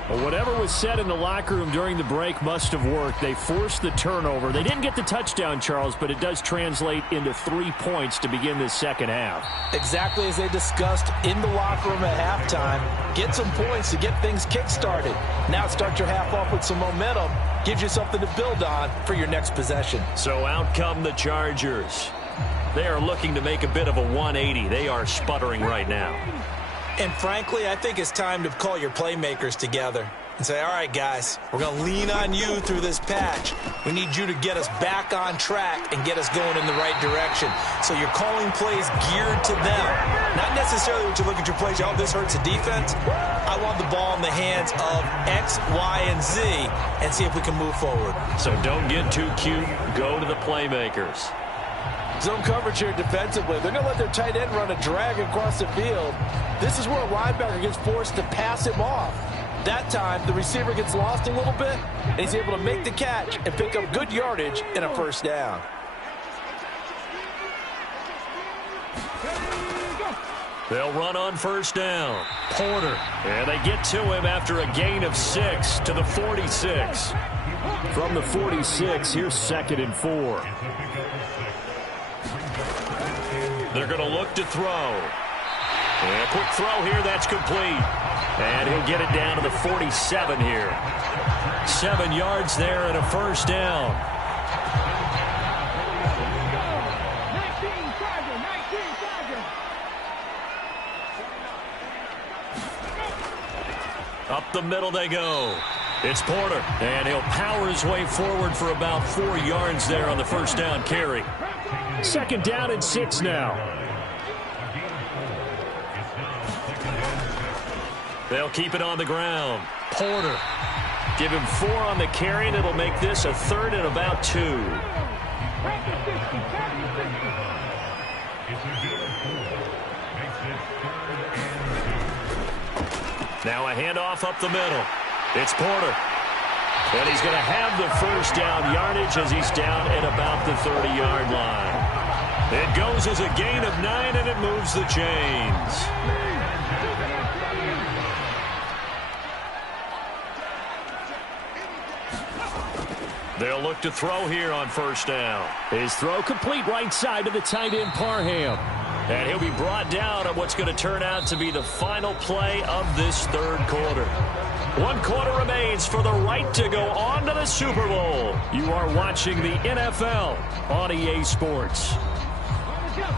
Well, whatever was said in the locker room during the break must have worked. They forced the turnover. They didn't get the touchdown, Charles, but it does translate into 3 points to begin this second half. Exactly as they discussed in the locker room at halftime. Get some points to get things kick-started. Now start your half off with some momentum. Gives you something to build on for your next possession. So out come the Chargers. They are looking to make a bit of a 180. They are sputtering right now. And frankly, I think it's time to call your playmakers together and say, all right, guys, we're going to lean on you through this patch. We need you to get us back on track and get us going in the right direction. So you're calling plays geared to them. Not necessarily what you look at your plays, oh, this hurts the defense. I want the ball in the hands of X, Y, and Z and see if we can move forward. So don't get too cute. Go to the playmakers. Zone coverage here defensively. They're going to let their tight end run a drag across the field. This is where a linebacker gets forced to pass him off. That time, the receiver gets lost a little bit, and he's able to make the catch and pick up good yardage and a first down. They'll run on first down. Porter. And they get to him after a gain of 6 to the 46. From the 46, here's 2nd and 4. They're going to look to throw. And a quick throw here, that's complete. And he'll get it down to the 47 here. 7 yards there and a first down. Up the middle they go. It's Porter. And he'll power his way forward for about 4 yards there on the first down carry. 2nd down and 6 now. They'll keep it on the ground. Porter. Give him 4 on the carry, and it'll make this a 3rd and about 2. Now a handoff up the middle. It's Porter. And he's going to have the first down yardage as he's down at about the 30-yard line. It goes as a gain of 9, and it moves the chains. They'll look to throw here on first down. His throw complete right side to the tight end Parham. And he'll be brought down on what's going to turn out to be the final play of this 3rd quarter. 1 quarter remains for the right to go on to the Super Bowl. You are watching the NFL on EA Sports.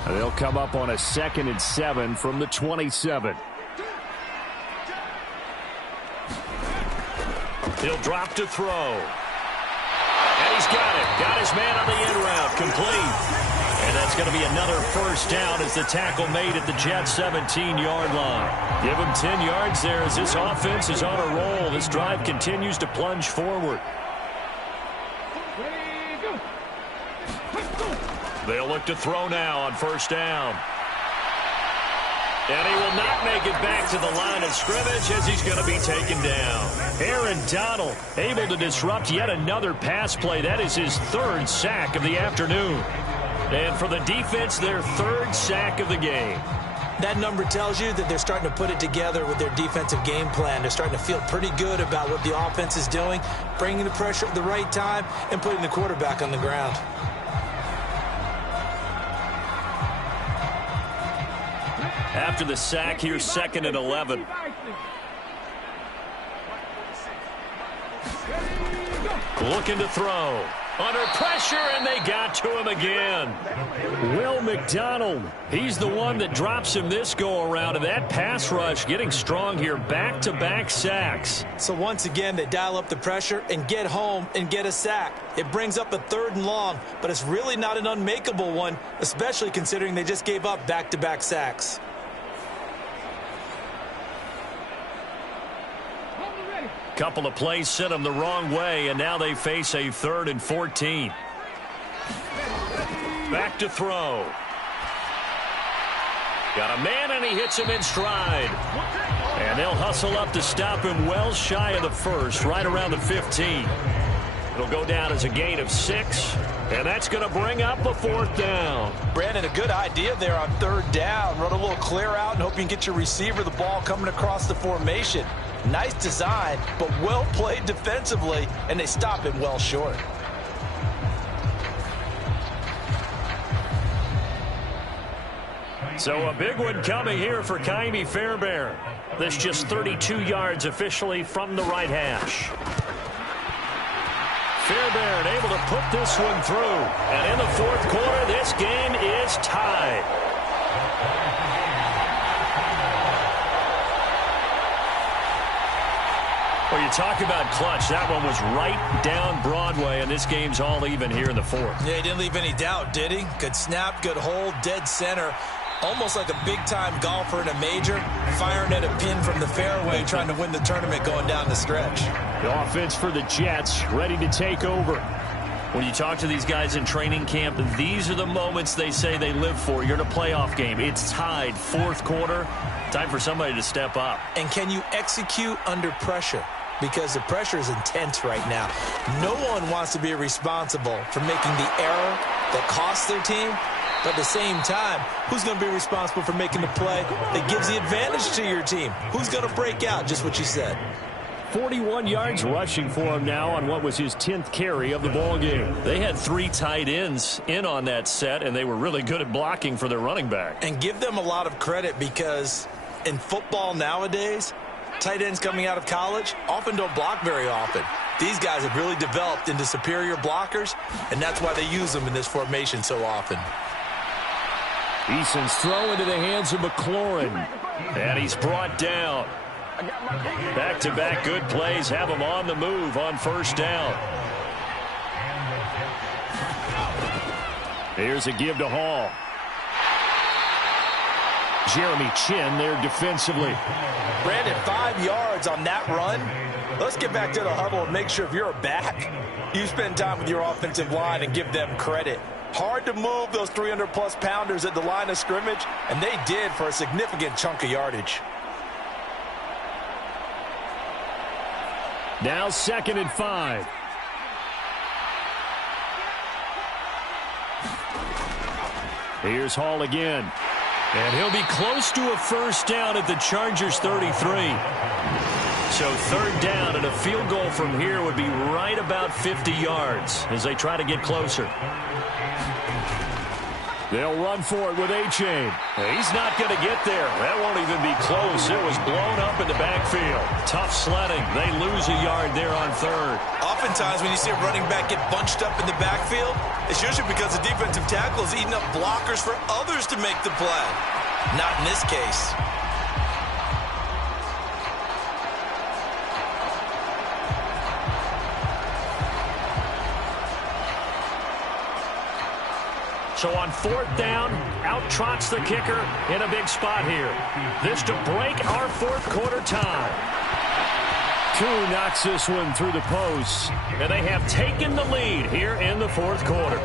They'll come up on a 2nd and 7 from the 27. He'll drop to throw. And he's got it. Got his man on the in route. Complete. And that's going to be another first down as the tackle made at the Jets' 17-yard line. Give him 10 yards there as this offense is on a roll. This drive continues to plunge forward. They'll look to throw now on first down. And he will not make it back to the line of scrimmage as he's going to be taken down. Aaron Donald able to disrupt yet another pass play. That is his 3rd sack of the afternoon. And for the defense, their 3rd sack of the game. That number tells you that they're starting to put it together with their defensive game plan. They're starting to feel pretty good about what the offense is doing, bringing the pressure at the right time, and putting the quarterback on the ground. After the sack, here's 2nd and 11. Looking to throw. Under pressure, and they got to him again. Will McDonald, he's the one that drops him this go-around, and that pass rush getting strong here. Back-to-back sacks. So once again, they dial up the pressure and get home and get a sack. It brings up a 3rd and long, but it's really not an unmakeable one, especially considering they just gave up back-to-back sacks. Couple of plays sent them the wrong way, and now they face a 3rd and 14. Back to throw. Got a man, and he hits him in stride. And they'll hustle up to stop him well shy of the first, right around the 15. It'll go down as a gain of 6, and that's going to bring up a 4th down. Brandon, a good idea there on 3rd down. Run a little clear out and hope you can get your receiver the ball coming across the formation. Nice design, but well played defensively, and they stop him well short. So a big one coming here for Kymie Fairbairn. This just 32 yards officially from the right hash. Fairbairn able to put this one through. And in the 4th quarter, this game is tied. Well, you talk about clutch. That one was right down Broadway, and this game's all even here in the 4th. Yeah, he didn't leave any doubt, did he? Good snap, good hold, dead center. Almost like a big-time golfer in a major, firing at a pin from the fairway, trying to win the tournament going down the stretch. The offense for the Jets ready to take over. When you talk to these guys in training camp, these are the moments they say they live for. You're in a playoff game. It's tied, 4th quarter. Time for somebody to step up. And can you execute under pressure? Because the pressure is intense right now. No one wants to be responsible for making the error that costs their team. But at the same time, who's going to be responsible for making the play that gives the advantage to your team? Who's going to break out? Just what you said. 41 yards rushing for him now on what was his 10th carry of the ball game. They had 3 tight ends in on that set, and they were really good at blocking for their running back. And give them a lot of credit because in football nowadays, tight ends coming out of college often don't block very often. These guys have really developed into superior blockers, and that's why they use them in this formation so often. Eason's throw into the hands of McLaurin. And he's brought down. Back-to-back good plays have him on the move on 1st down. Here's a give to Hall. Jeremy Chin there defensively. Brandon, 5 yards on that run. Let's get back to the huddle and make sure if you're a back, you spend time with your offensive line and give them credit. Hard to move those 300-plus pounders at the line of scrimmage, and they did for a significant chunk of yardage. Now 2nd and 5. Here's Hall again. And he'll be close to a 1st down at the Chargers' 33. So 3rd down and a field goal from here would be right about 50 yards as they try to get closer. They'll run for it with A-Chain. He's not going to get there. That won't even be close. It was blown up in the backfield. Tough sledding. They lose a yard there on 3rd. Oftentimes when you see a running back get bunched up in the backfield, it's usually because the defensive tackle is eating up blockers for others to make the play. Not in this case. So on 4th down, out trots the kicker in a big spot here. This to break our 4th quarter tie. Koo knocks this one through the post, and they have taken the lead here in the 4th quarter.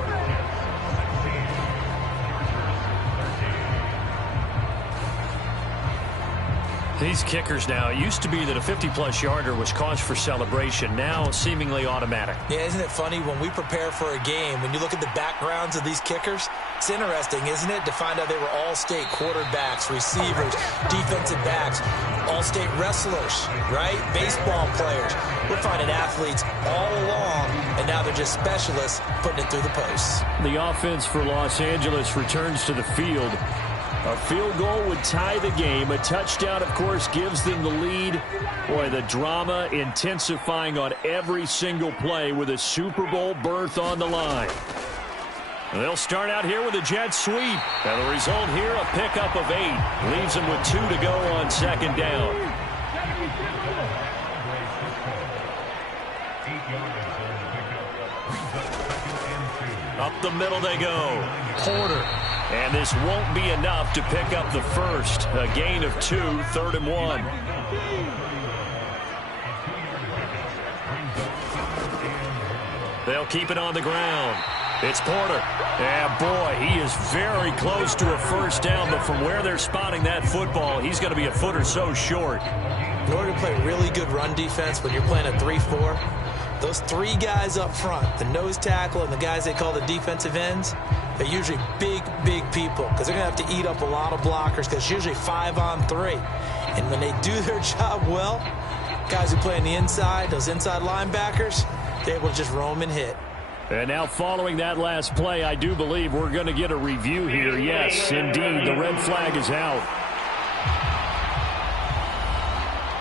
These kickers now, it used to be that a 50-plus yarder was cause for celebration. Now seemingly automatic. Yeah, isn't it funny when we prepare for a game, when you look at the backgrounds of these kickers, it's interesting, isn't it, to find out they were all-state quarterbacks, receivers, defensive backs, all-state wrestlers, right? Baseball players. We're finding athletes all along, and now they're just specialists putting it through the posts. The offense for Los Angeles returns to the field. A field goal would tie the game. A touchdown, of course, gives them the lead. Boy, the drama intensifying on every single play with a Super Bowl berth on the line. They'll start out here with a jet sweep. And the result here, a pickup of 8. Leaves them with 2 to go on 2nd down. Up the middle they go. Porter. And this won't be enough to pick up the first. A gain of 2, 3rd and 1. They'll keep it on the ground. It's Porter. And, boy, he is very close to a first down, but from where they're spotting that football, he's going to be a foot or so short. In order to play really good run defense when you're playing a 3-4, those three guys up front, the nose tackle and the guys they call the defensive ends, they're usually big, big people because they're going to have to eat up a lot of blockers because it's usually 5-on-3. And when they do their job well, guys who play on the inside, those inside linebackers, they're able to just roam and hit. And now following that last play, I do believe we're going to get a review here. Yes, indeed, the red flag is out.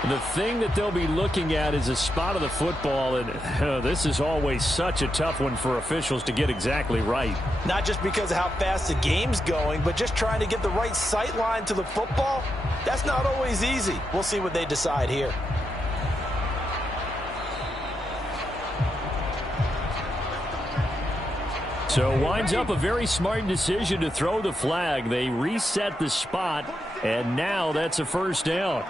The thing that they'll be looking at is a spot of the football, and this is always such a tough one for officials to get exactly right. Not just because of how fast the game's going, but just trying to get the right sight line to the football. That's not always easy. We'll see what they decide here. So winds up a very smart decision to throw the flag. They reset the spot, and now that's a first down.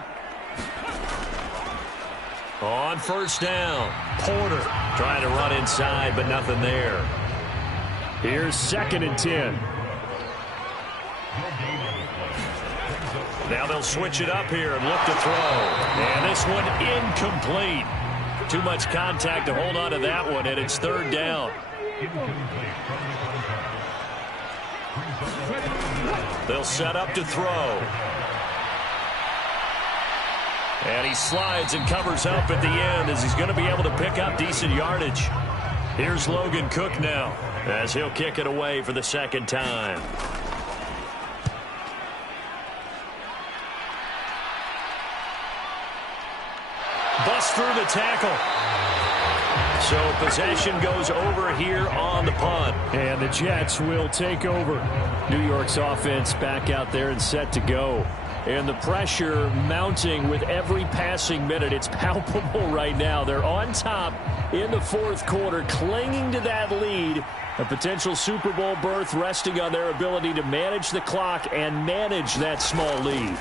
On first down, Porter trying to run inside, but nothing there. Here's 2nd and 10. Now they'll switch it up here and look to throw. And this one incomplete. Too much contact to hold on to that one, and it's 3rd down. They'll set up to throw. And he slides and covers up at the end as he's going to be able to pick up decent yardage. Here's Logan Cook now as he'll kick it away for the 2nd time. Bust through the tackle. So possession goes over here on the punt. And the Jets will take over. New York's offense back out there and set to go. And the pressure mounting with every passing minute. It's palpable right now. They're on top in the 4th quarter, clinging to that lead. A potential Super Bowl berth resting on their ability to manage the clock and manage that small lead.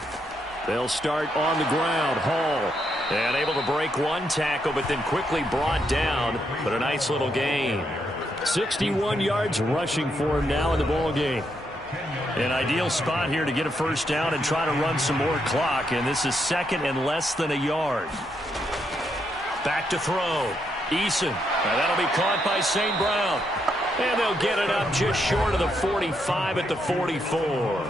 They'll start on the ground. Hall. And able to break one tackle, but then quickly brought down. But a nice little gain. 61 yards rushing for him now in the ball game. An ideal spot here to get a first down and try to run some more clock. And this is 2nd and less than a yard. Back to throw. Eason. And that'll be caught by St. Brown. And they'll get it up just short of the 45 at the 44.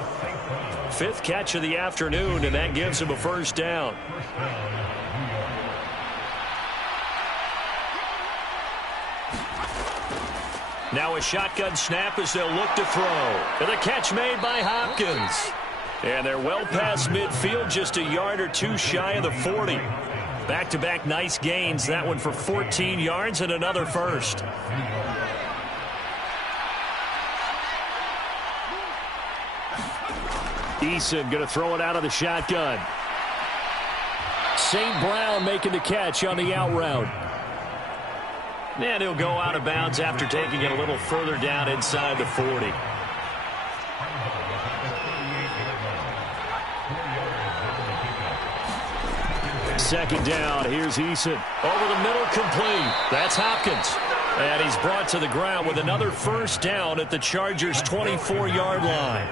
5th catch of the afternoon, and that gives him a first down. Now a shotgun snap as they'll look to throw. And the catch made by Hopkins. And they're well past midfield, just a yard or two shy of the 40. Back-to-back nice gains. That one for 14 yards and another first. Eason going to throw it out of the shotgun. St. Brown making the catch on the out route. And he'll go out of bounds after taking it a little further down inside the 40. Second down. Here's Eason. Over the middle, complete. That's Hopkins. And he's brought to the ground with another first down at the Chargers' 24-yard line.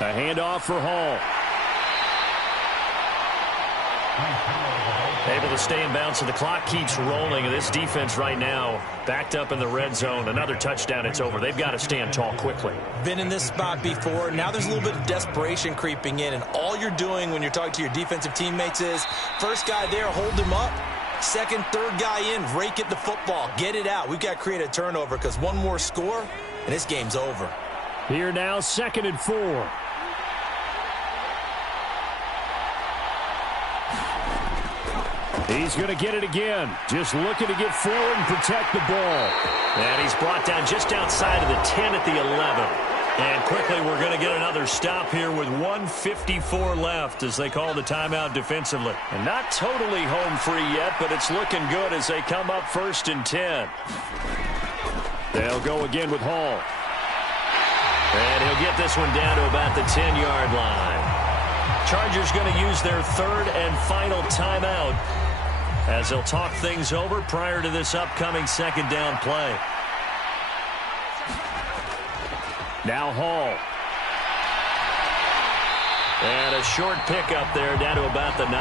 A handoff for Hall. Able to stay in bounds, so the clock keeps rolling. And this defense right now backed up in the red zone. Another touchdown, it's over. They've got to stand tall quickly. Been in this spot before. Now there's a little bit of desperation creeping in. And all you're doing when you're talking to your defensive teammates is, first guy there, hold him up. Second, third guy in, rake at the football. Get it out. We've got to create a turnover because one more score, and this game's over. Here now, 2nd and 4. He's going to get it again. Just looking to get forward and protect the ball. And he's brought down just outside of the 10 at the 11. And quickly we're going to get another stop here with 1:54 left as they call the timeout defensively. And not totally home free yet, but it's looking good as they come up 1st and 10. They'll go again with Hall. And he'll get this one down to about the 10-yard line. Chargers going to use their third and final timeout as they'll talk things over prior to this upcoming second down play. Now Hall. And a short pickup there down to about the 9.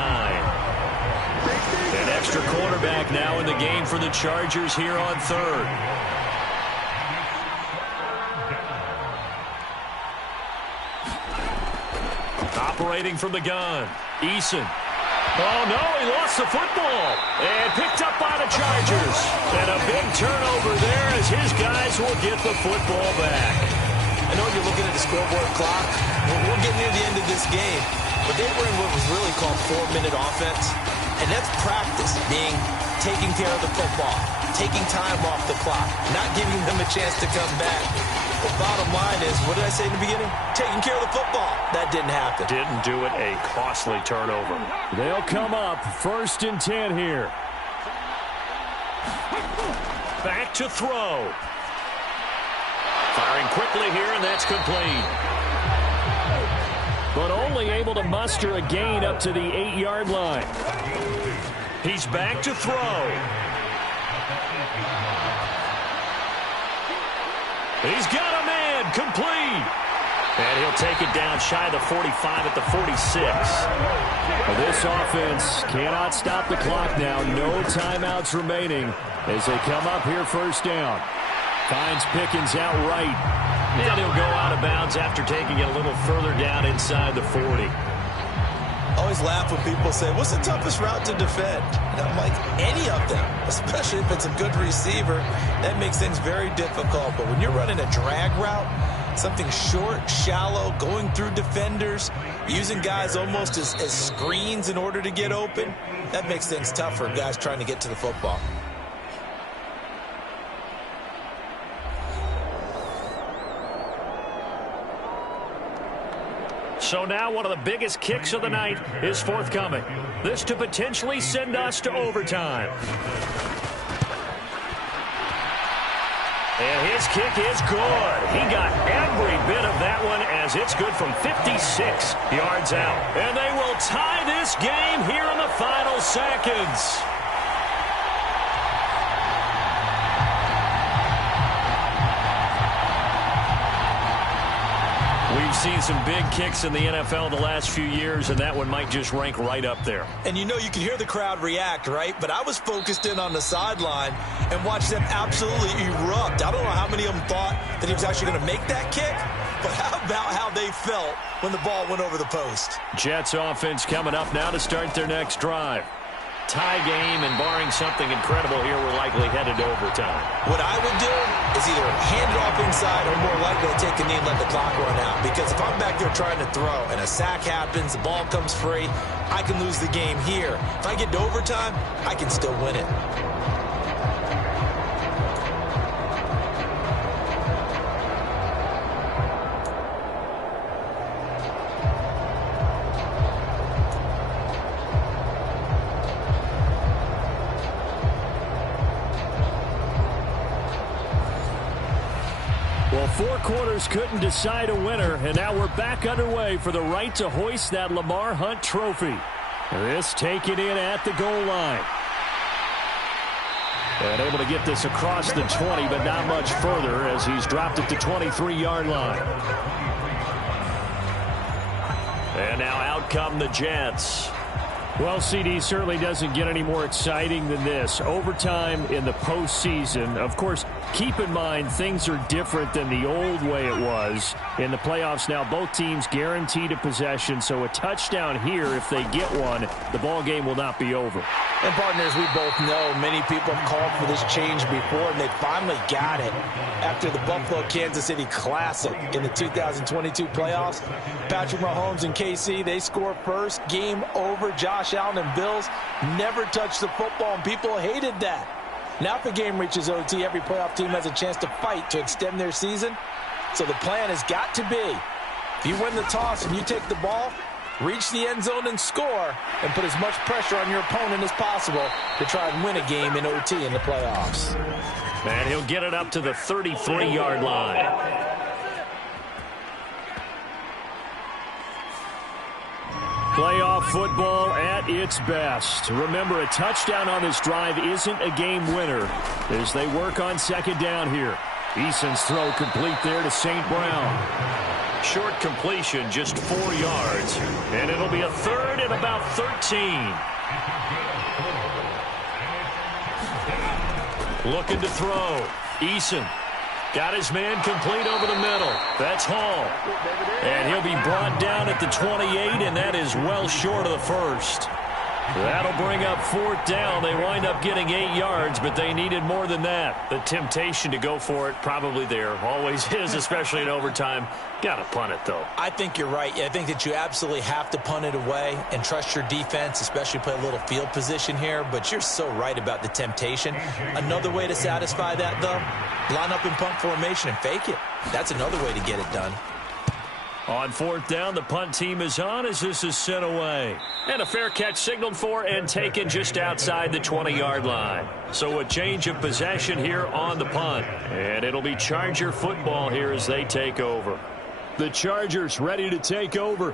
An extra quarterback now in the game for the Chargers here on third. Operating from the gun, Eason. Oh, no, he lost the football. And picked up by the Chargers. And a big turnover there as his guys will get the football back. I know you're looking at the scoreboard clock. We're getting near the end of this game. But they were in what was really called 4-minute offense. And that's practice, being taking care of the football, taking time off the clock, not giving them a chance to come back. The bottom line is, what did I say in the beginning? Taking care of the football. That didn't happen. Didn't do it. A costly turnover. They'll come up 1st and 10 here. Back to throw. Firing quickly here, and that's complete. But only able to muster a gain up to the 8-yard line. He's back to throw. He's got a man, complete. And he'll take it down shy of the 45 at the 46. This offense cannot stop the clock now. No timeouts remaining as they come up here 1st down. Finds Pickens out right. And he'll go out of bounds after taking it a little further down inside the 40. Always laugh when people say, what's the toughest route to defend? And I'm like, any of them, especially if it's a good receiver. That makes things very difficult. But when you're running a drag route, something short, shallow, going through defenders, using guys almost as screens in order to get open, that makes things tough for guys trying to get to the football. So now one of the biggest kicks of the night is forthcoming. This to potentially send us to overtime. And his kick is good. He got every bit of that one as it's good from 56 yards out. And they will tie this game here in the final seconds. We've seen some big kicks in the NFL the last few years, and that one might just rank right up there. And you know, you can hear the crowd react, right? But I was focused in on the sideline and watched them absolutely erupt. I don't know how many of them thought that he was actually going to make that kick, but how about how they felt when the ball went over the post? Jets offense coming up now to start their next drive. Tie game, and barring something incredible here, we're likely headed to overtime. What I would do is either hand it off inside or more likely to take a knee and let the clock run out. Because if I'm back there trying to throw and a sack happens, the ball comes free, I can lose the game here. If I get to overtime, I can still win it. Well, 4 quarters couldn't decide a winner, and now we're back underway for the right to hoist that Lamar Hunt trophy. This taken in at the goal line. And able to get this across the 20, but not much further as he's dropped it to 23-yard line. And now out come the Jets. Well, CD, certainly doesn't get any more exciting than this. Overtime in the postseason. Of course, keep in mind things are different than the old way it was. In the playoffs now, both teams guaranteed a possession, so a touchdown here, if they get one, the ball game will not be over. And partners, we both know many people have called for this change before, and they finally got it after the Buffalo-Kansas City Classic in the 2022 playoffs. Patrick Mahomes and KC, they score first. Game over. Josh Allen and Bills never touched the football, and people hated that. Now if the game reaches OT, every playoff team has a chance to fight to extend their season. So the plan has got to be, if you win the toss and you take the ball, reach the end zone and score, and put as much pressure on your opponent as possible to try and win a game in OT in the playoffs. And he'll get it up to the 33-yard line. Playoff football at its best. Remember, a touchdown on this drive isn't a game winner as they work on second down here. Eason's throw complete there to St. Brown. Short completion, just 4 yards. And it'll be a third and about 13. Looking to throw. Eason got his man complete over the middle. That's Hall. And he'll be brought down at the 28, and that is well short of the first. That'll bring up fourth down. They wind up getting 8 yards, but they needed more than that. The temptation to go for it probably there. Always is, especially in overtime. Got to punt it, though. I think you're right. I think that you absolutely have to punt it away and trust your defense, especially play a little field position here. But you're so right about the temptation. Another way to satisfy that, though, line up in punt formation and fake it. That's another way to get it done. On fourth down, the punt team is on as this is sent away. And a fair catch signaled for and taken just outside the 20-yard line. So a change of possession here on the punt. And it'll be Charger football here as they take over. The Chargers ready to take over.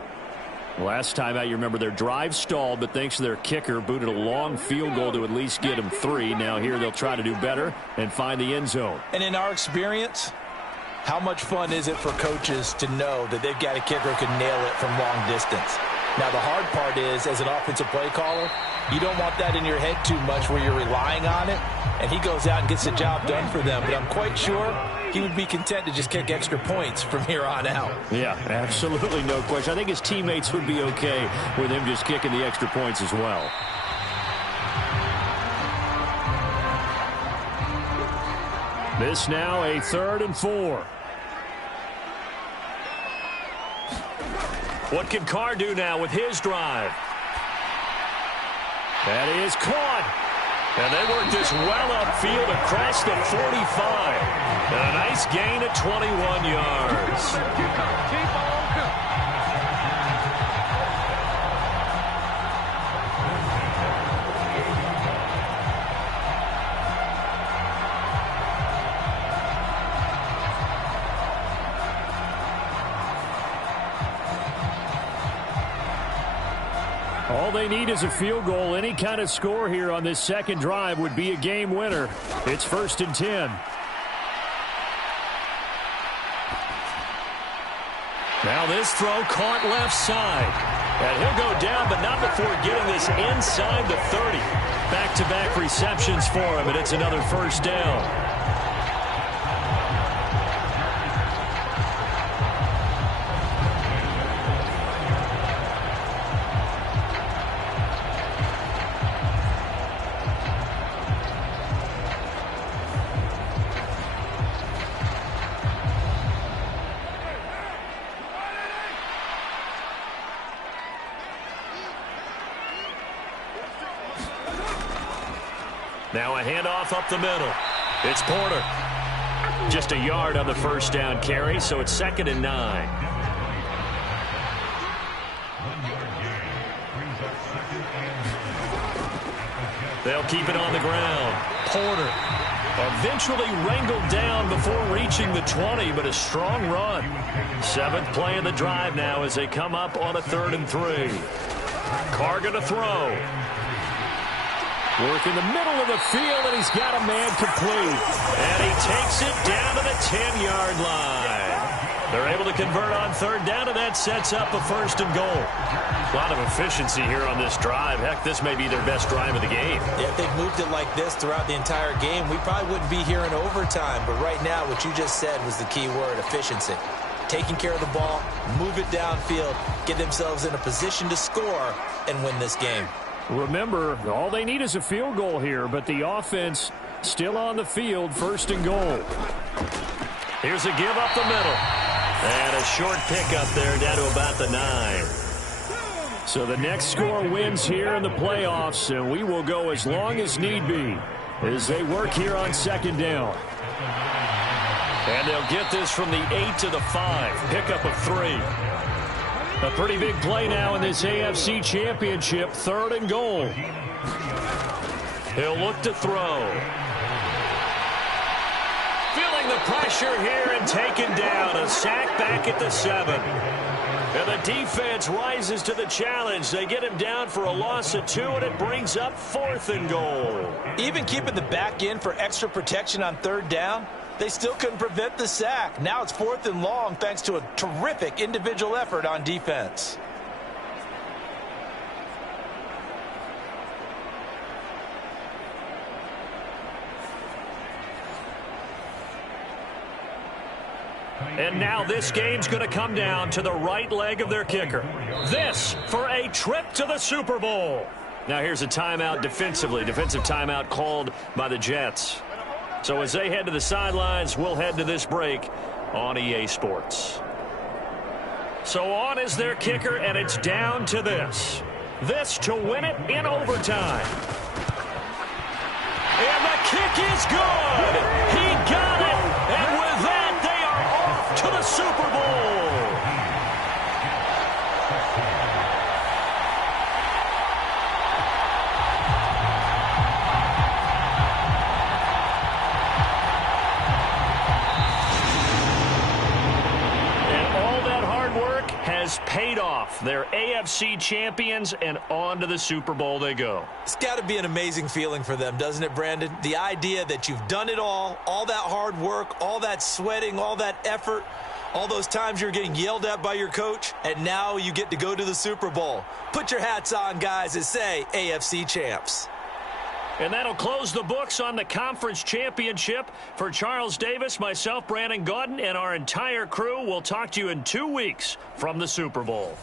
Last time out, you remember their drive stalled, but thanks to their kicker, booted a long field goal to at least get them 3. Now here they'll try to do better and find the end zone. And in our experience, how much fun is it for coaches to know that they've got a kicker who can nail it from long distance? Now, the hard part is, as an offensive play caller, you don't want that in your head too much where you're relying on it, and he goes out and gets the job done for them. But I'm quite sure he would be content to just kick extra points from here on out. Yeah, absolutely no question. I think his teammates would be okay with him just kicking the extra points as well. This now a 3rd and 4. What can Carr do now with his drive? That is caught. And they work this well upfield across the 45. And a nice gain of 21 yards. All they need is a field goal. Any kind of score here on this second drive would be a game winner. It's 1st and 10. Now this throw caught left side. And he'll go down, but not before getting this inside the 30. Back-to-back receptions for him, and it's another first down. Now a handoff up the middle. It's Porter. Just a yard on the first down carry, so it's 2nd and 9. They'll keep it on the ground. Porter eventually wrangled down before reaching the 20, but a strong run. 7th play of the drive now as they come up on a 3rd and 3. Carr going to throw. Work in the middle of the field, and he's got a man complete. And he takes it down to the 10-yard line. They're able to convert on 3rd down, and that sets up a 1st and goal. A lot of efficiency here on this drive. Heck, this may be their best drive of the game. Yeah, if they've moved it like this throughout the entire game, we probably wouldn't be here in overtime. But right now, what you just said was the key word, efficiency. Taking care of the ball, move it downfield, get themselves in a position to score, and win this game. Remember, all they need is a field goal here, but the offense still on the field, 1st and goal. Here's a give up the middle. And a short pickup there down to about the 9. So the next score wins here in the playoffs, and we will go as long as need be as they work here on 2nd down. And they'll get this from the 8 to the 5. Pickup of 3. A pretty big play now in this AFC Championship, 3rd and goal. He'll look to throw. Feeling the pressure here and taken down. A sack back at the 7. And the defense rises to the challenge. They get him down for a loss of 2, and it brings up 4th and goal. Even keeping the back end for extra protection on 3rd down, they still couldn't prevent the sack. Now it's 4th and long thanks to a terrific individual effort on defense. And now this game's going to come down to the right leg of their kicker. This for a trip to the Super Bowl. Now here's a timeout defensively. Defensive timeout called by the Jets. So as they head to the sidelines, we'll head to this break on EA Sports. So on is their kicker, and it's down to this. This to win it in overtime. And the kick is good. He got it. And with that, they are off to the Super Bowl. Has paid off. They're AFC champions, and on to the Super Bowl they go. It's got to be an amazing feeling for them, doesn't it, Brandon? The idea that you've done it all that hard work, all that sweating, all that effort, all those times you're getting yelled at by your coach, and now you get to go to the Super Bowl. Put your hats on, guys, and say AFC champs. And that'll close the books on the conference championship. For Charles Davis, myself, Brandon Gaudin, and our entire crew, we'll talk to you in 2 weeks from the Super Bowl.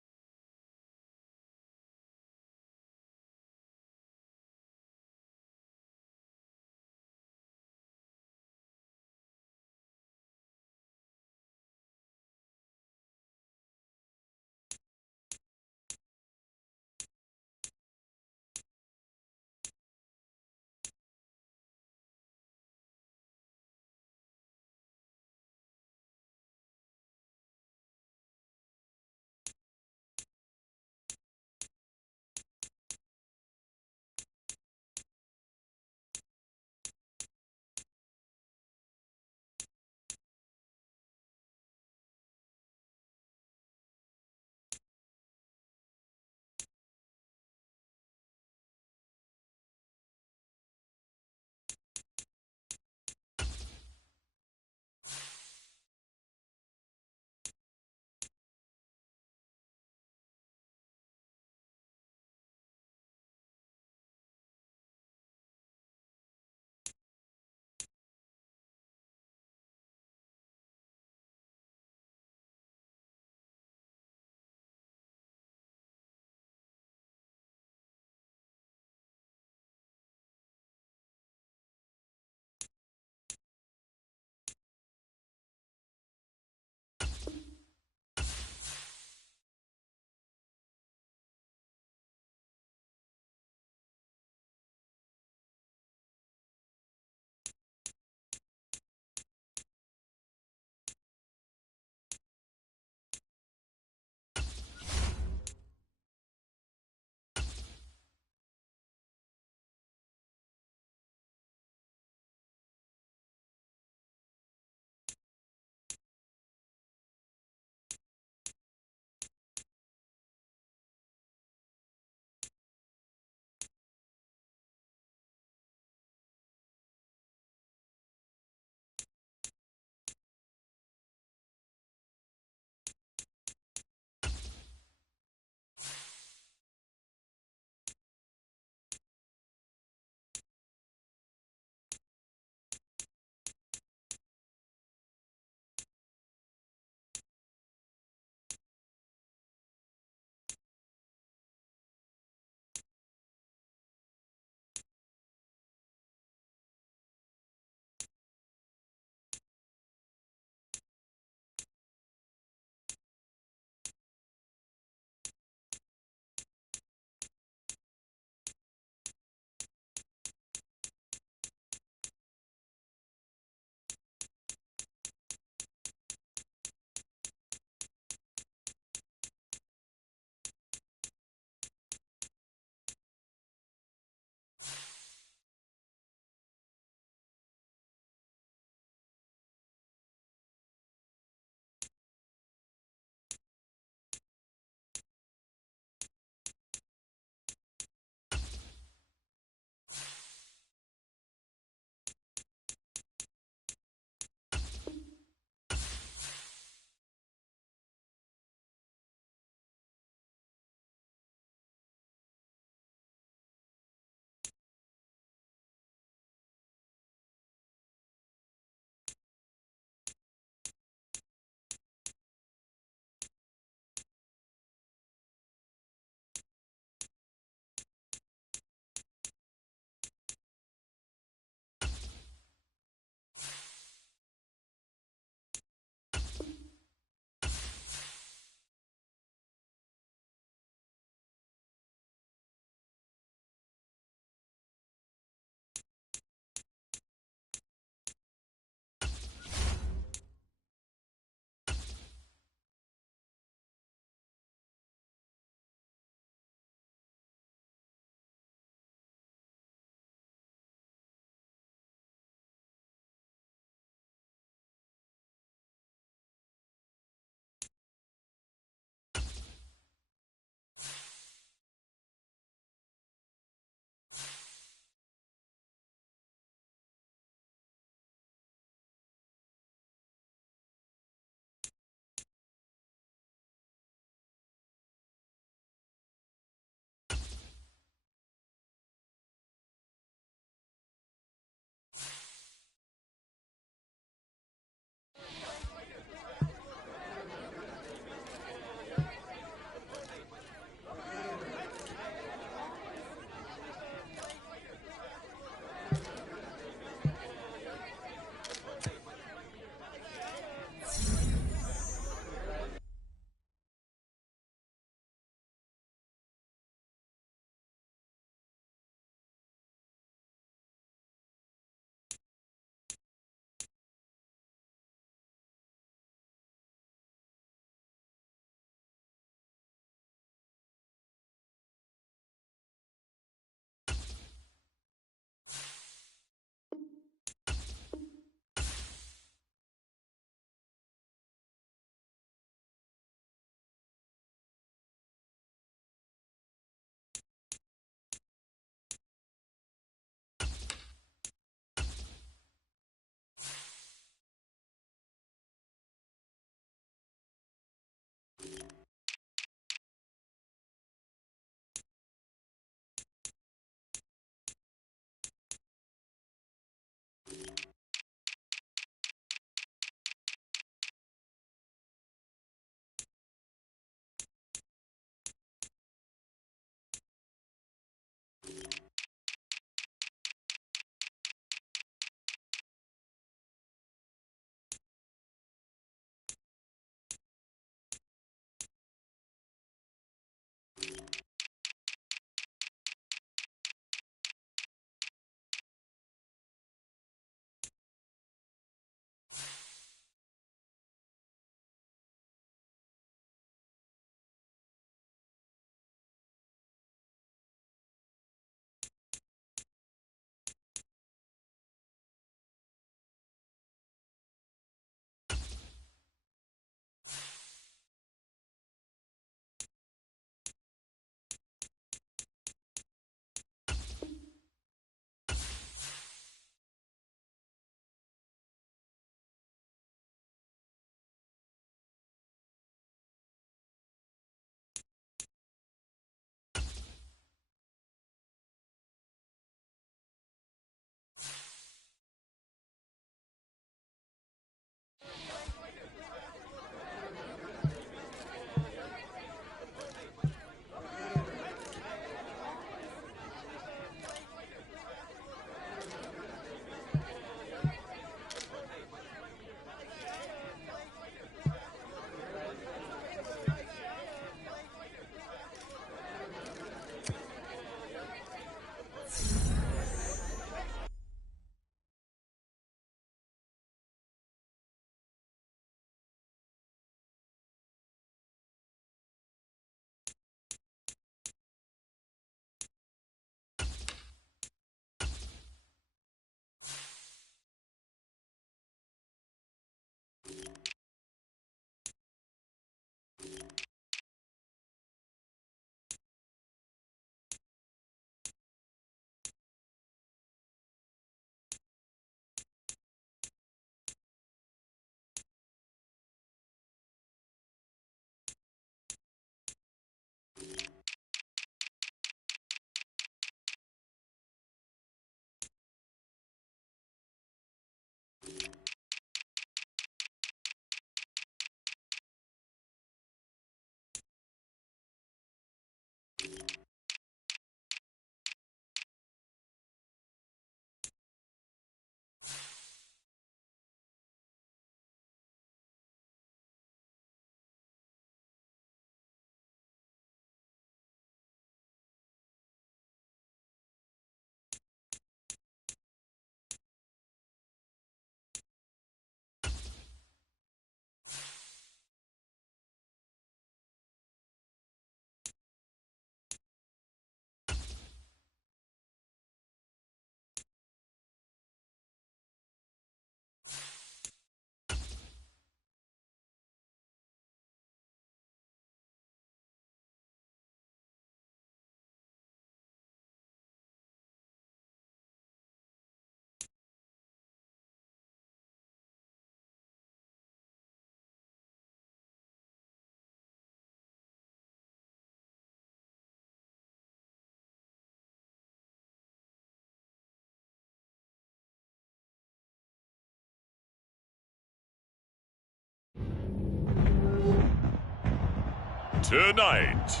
Tonight,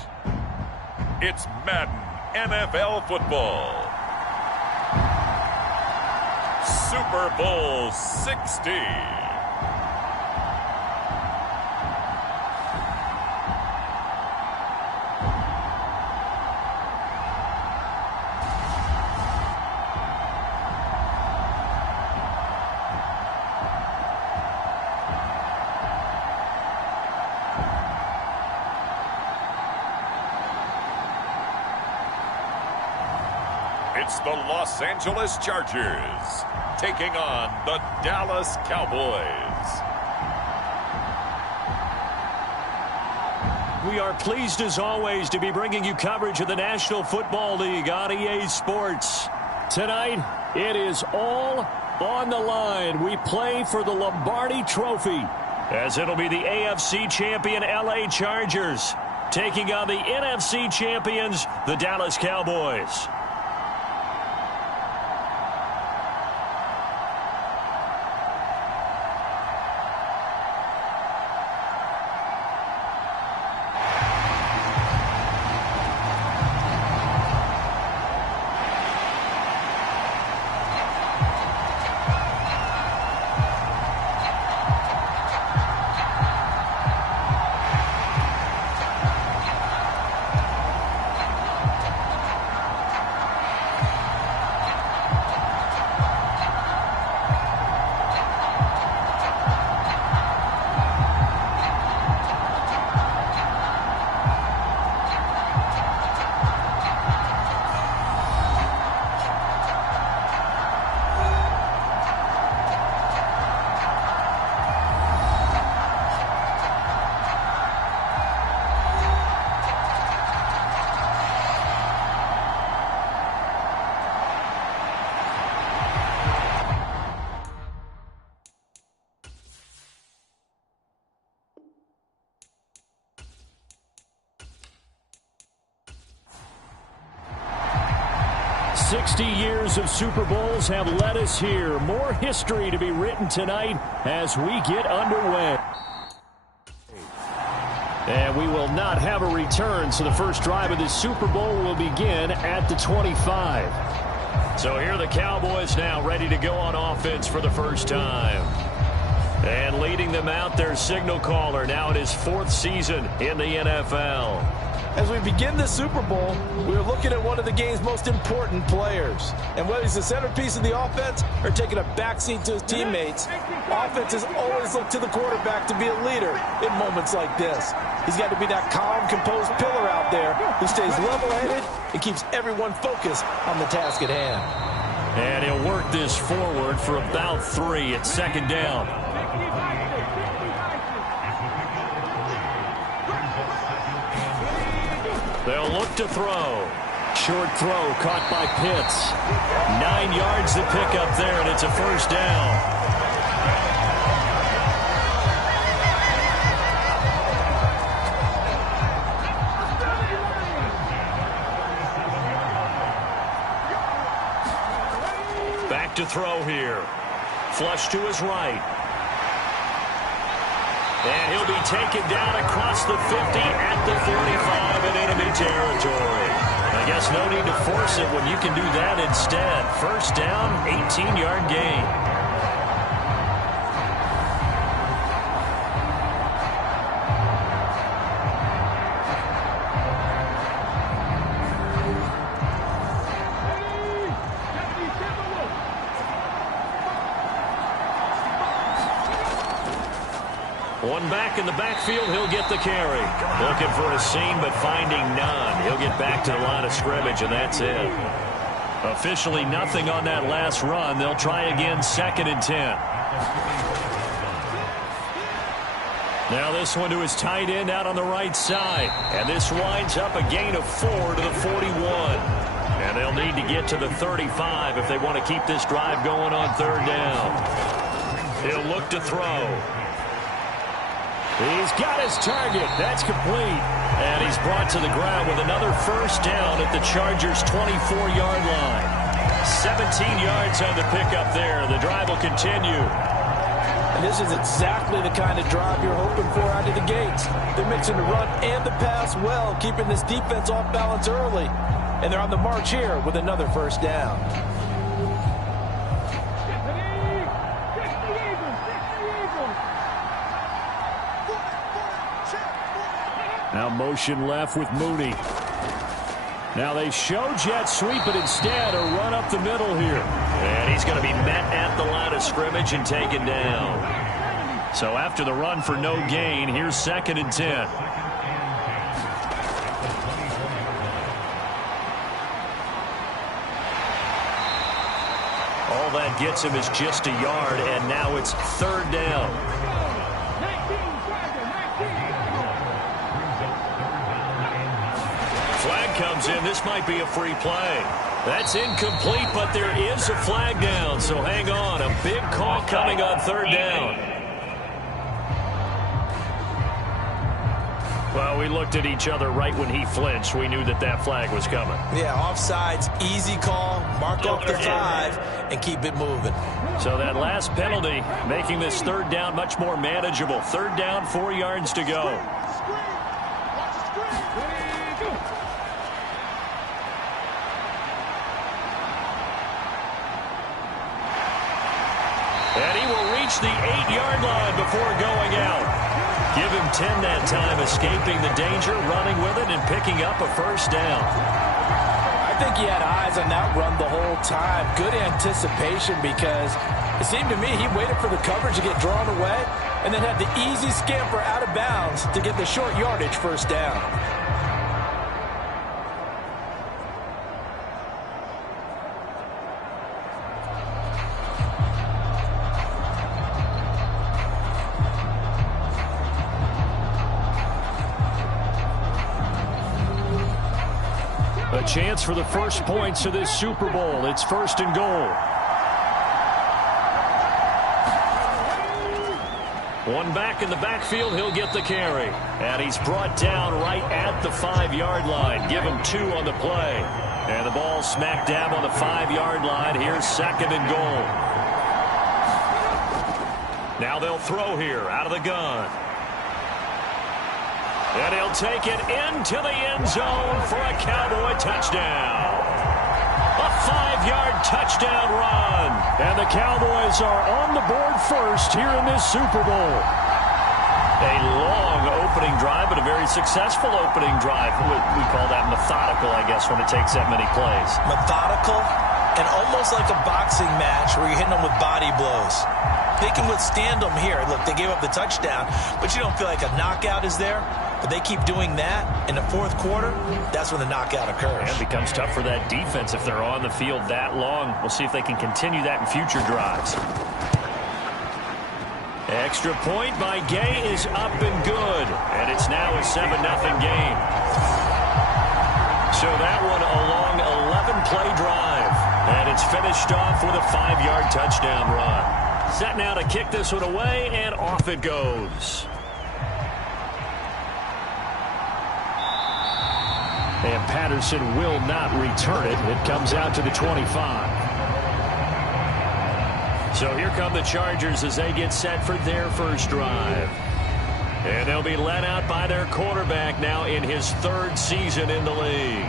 it's Madden NFL football. Super Bowl 60. It's the Los Angeles Chargers taking on the Dallas Cowboys. We are pleased as always to be bringing you coverage of the National Football League on EA Sports. Tonight, it is all on the line. We play for the Lombardi Trophy, as it'll be the AFC champion LA Chargers taking on the NFC champions, the Dallas Cowboys. Years of Super Bowls have led us here. More history to be written tonight as we get underway. And we will not have a return, so the first drive of this Super Bowl will begin at the 25. So here are the Cowboys now ready to go on offense for the first time. And leading them out, their signal caller, now in his 4th season in the NFL. As we begin the Super Bowl, we're looking at one of the game's most important players. And whether he's the centerpiece of the offense or taking a backseat to his teammates, offenses always look to the quarterback to be a leader in moments like this. He's got to be that calm, composed pillar out there who stays level-headed and keeps everyone focused on the task at hand. And he'll work this forward for about 3 at second down. They'll look to throw. Short throw caught by Pitts. 9 yards to pick up there, and it's a first down. Back to throw here. Flush to his right. And he'll be taken down across the 50 at the 45 in enemy territory. I guess no need to force it when you can do that instead. First down, 18-yard gain. One back in the backfield, he'll get the carry. Looking for a seam, but finding none. He'll get back to the line of scrimmage, and that's it. Officially nothing on that last run. They'll try again, 2nd and 10. Now this one to his tight end out on the right side. And this winds up a gain of 4 to the 41. And they'll need to get to the 35 if they want to keep this drive going on 3rd down. He'll look to throw. He's got his target. That's complete. And he's brought to the ground with another first down at the Chargers' 24-yard line. 17 yards on the pickup there. The drive will continue. And this is exactly the kind of drive you're hoping for out of the gates. They're mixing the run and the pass well, keeping this defense off balance early. And they're on the march here with another first down. Now motion left with Mooney. Now they show jet sweep, but instead a run up the middle here. And he's going to be met at the line of scrimmage and taken down. So after the run for no gain, here's 2nd and 10. All that gets him is just a yard, and now it's 3rd down. Flag comes in. This might be a free play. That's incomplete, but there is a flag down, so hang on. A big call coming on 3rd down. Well, we looked at each other right when he flinched. We knew that that flag was coming. Yeah, offsides, easy call, mark off the 5, and keep it moving. So that last penalty making this 3rd down much more manageable. 3rd down, 4 yards to go. And he will reach the 8-yard line before going out. Give him 10 that time, escaping the danger, running with it, and picking up a first down. I think he had eyes on that run the whole time. Good anticipation, because it seemed to me he waited for the coverage to get drawn away and then had the easy scamper out of bounds to get the short yardage first down. A chance for the first points of this Super Bowl. It's 1st and goal. One back in the backfield, he'll get the carry. And he's brought down right at the 5-yard line. Give him 2 on the play. And the ball smack dab on the 5-yard line. Here's 2nd and goal. Now they'll throw here out of the gun. And he'll take it into the end zone for a Cowboy touchdown. A 5-yard touchdown run. And the Cowboys are on the board first here in this Super Bowl. A long opening drive, but a very successful opening drive. We call that methodical, I guess, when it takes that many plays. Methodical and almost like a boxing match where you're hitting them with body blows. They can withstand them here. Look, they gave up the touchdown, but you don't feel like a knockout is there. But they keep doing that in the 4th quarter, that's when the knockout occurs. And it becomes tough for that defense if they're on the field that long. We'll see if they can continue that in future drives. Extra point by Gay is up and good. And it's now a 7-0 game. So that one a long 11-play drive. And it's finished off with a 5-yard touchdown run. Set now to kick this one away, and off it goes. And Patterson will not return it. It comes out to the 25. So here come the Chargers as they get set for their first drive. And they'll be led out by their quarterback now in his 3rd season in the league.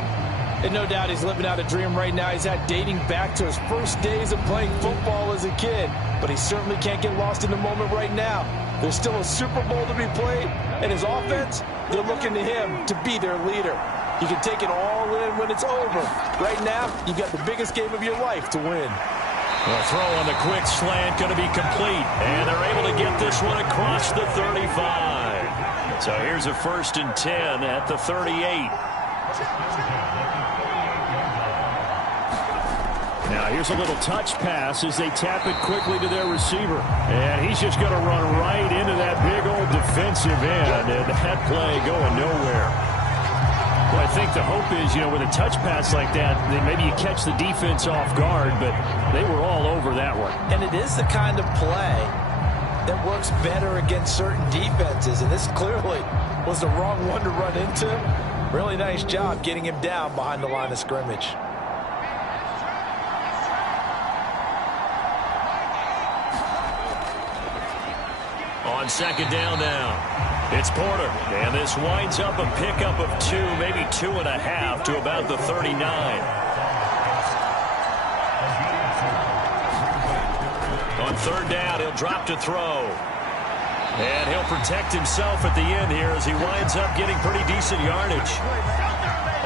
And no doubt he's living out a dream right now. He's had dating back to his first days of playing football as a kid. But he certainly can't get lost in the moment right now. There's still a Super Bowl to be played. And his offense, they're looking to him to be their leader. You can take it all in when it's over. Right now, you've got the biggest game of your life to win. The throw on the quick slant going to be complete. And they're able to get this one across the 35. So here's a 1st and 10 at the 38. Now here's a little touch pass as they tap it quickly to their receiver. And he's just going to run right into that big old defensive end. And that play going nowhere. Well, I think the hope is, with a touch pass like that, then maybe you catch the defense off guard, but they were all over that one. And it is the kind of play that works better against certain defenses, and this clearly was the wrong one to run into. Really nice job getting him down behind the line of scrimmage. On second down now, it's Porter. And this winds up a pickup of 2, maybe 2.5 to about the 39. On third down, he'll drop to throw. And he'll protect himself at the end here as he winds up getting pretty decent yardage.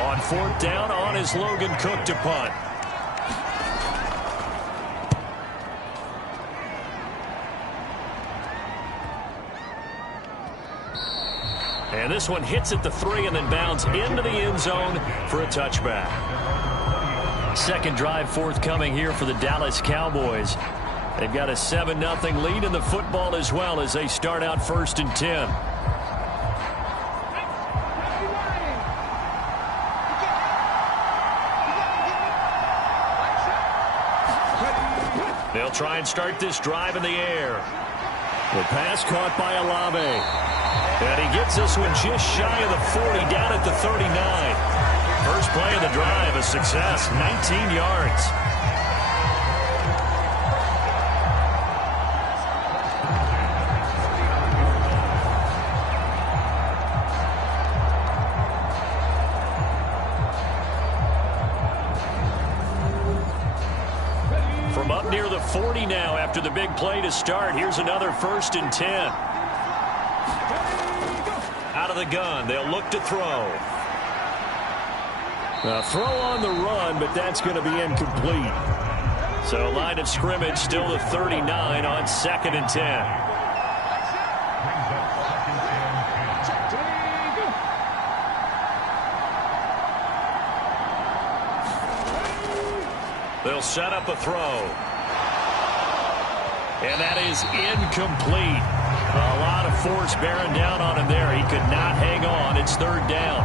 On fourth down, on is Logan Cook to punt. And this one hits at the 3 and then bounds into the end zone for a touchback. Second drive forthcoming here for the Dallas Cowboys. They've got a 7-0 lead in the football as well as they start out 1st and 10. They'll try and start this drive in the air. The pass caught by Olave. And he gets this one just shy of the 40, down at the 39. First play of the drive, a success, 19 yards. From up near the 40 now after the big play to start, here's another 1st and 10. Out of the gun, they'll look to throw. A throw on the run, but that's going to be incomplete. So line of scrimmage still the 39 on 2nd and 10. They'll set up a throw. And that is incomplete. A lot of force bearing down on him there. He could not hang on. It's 3rd down.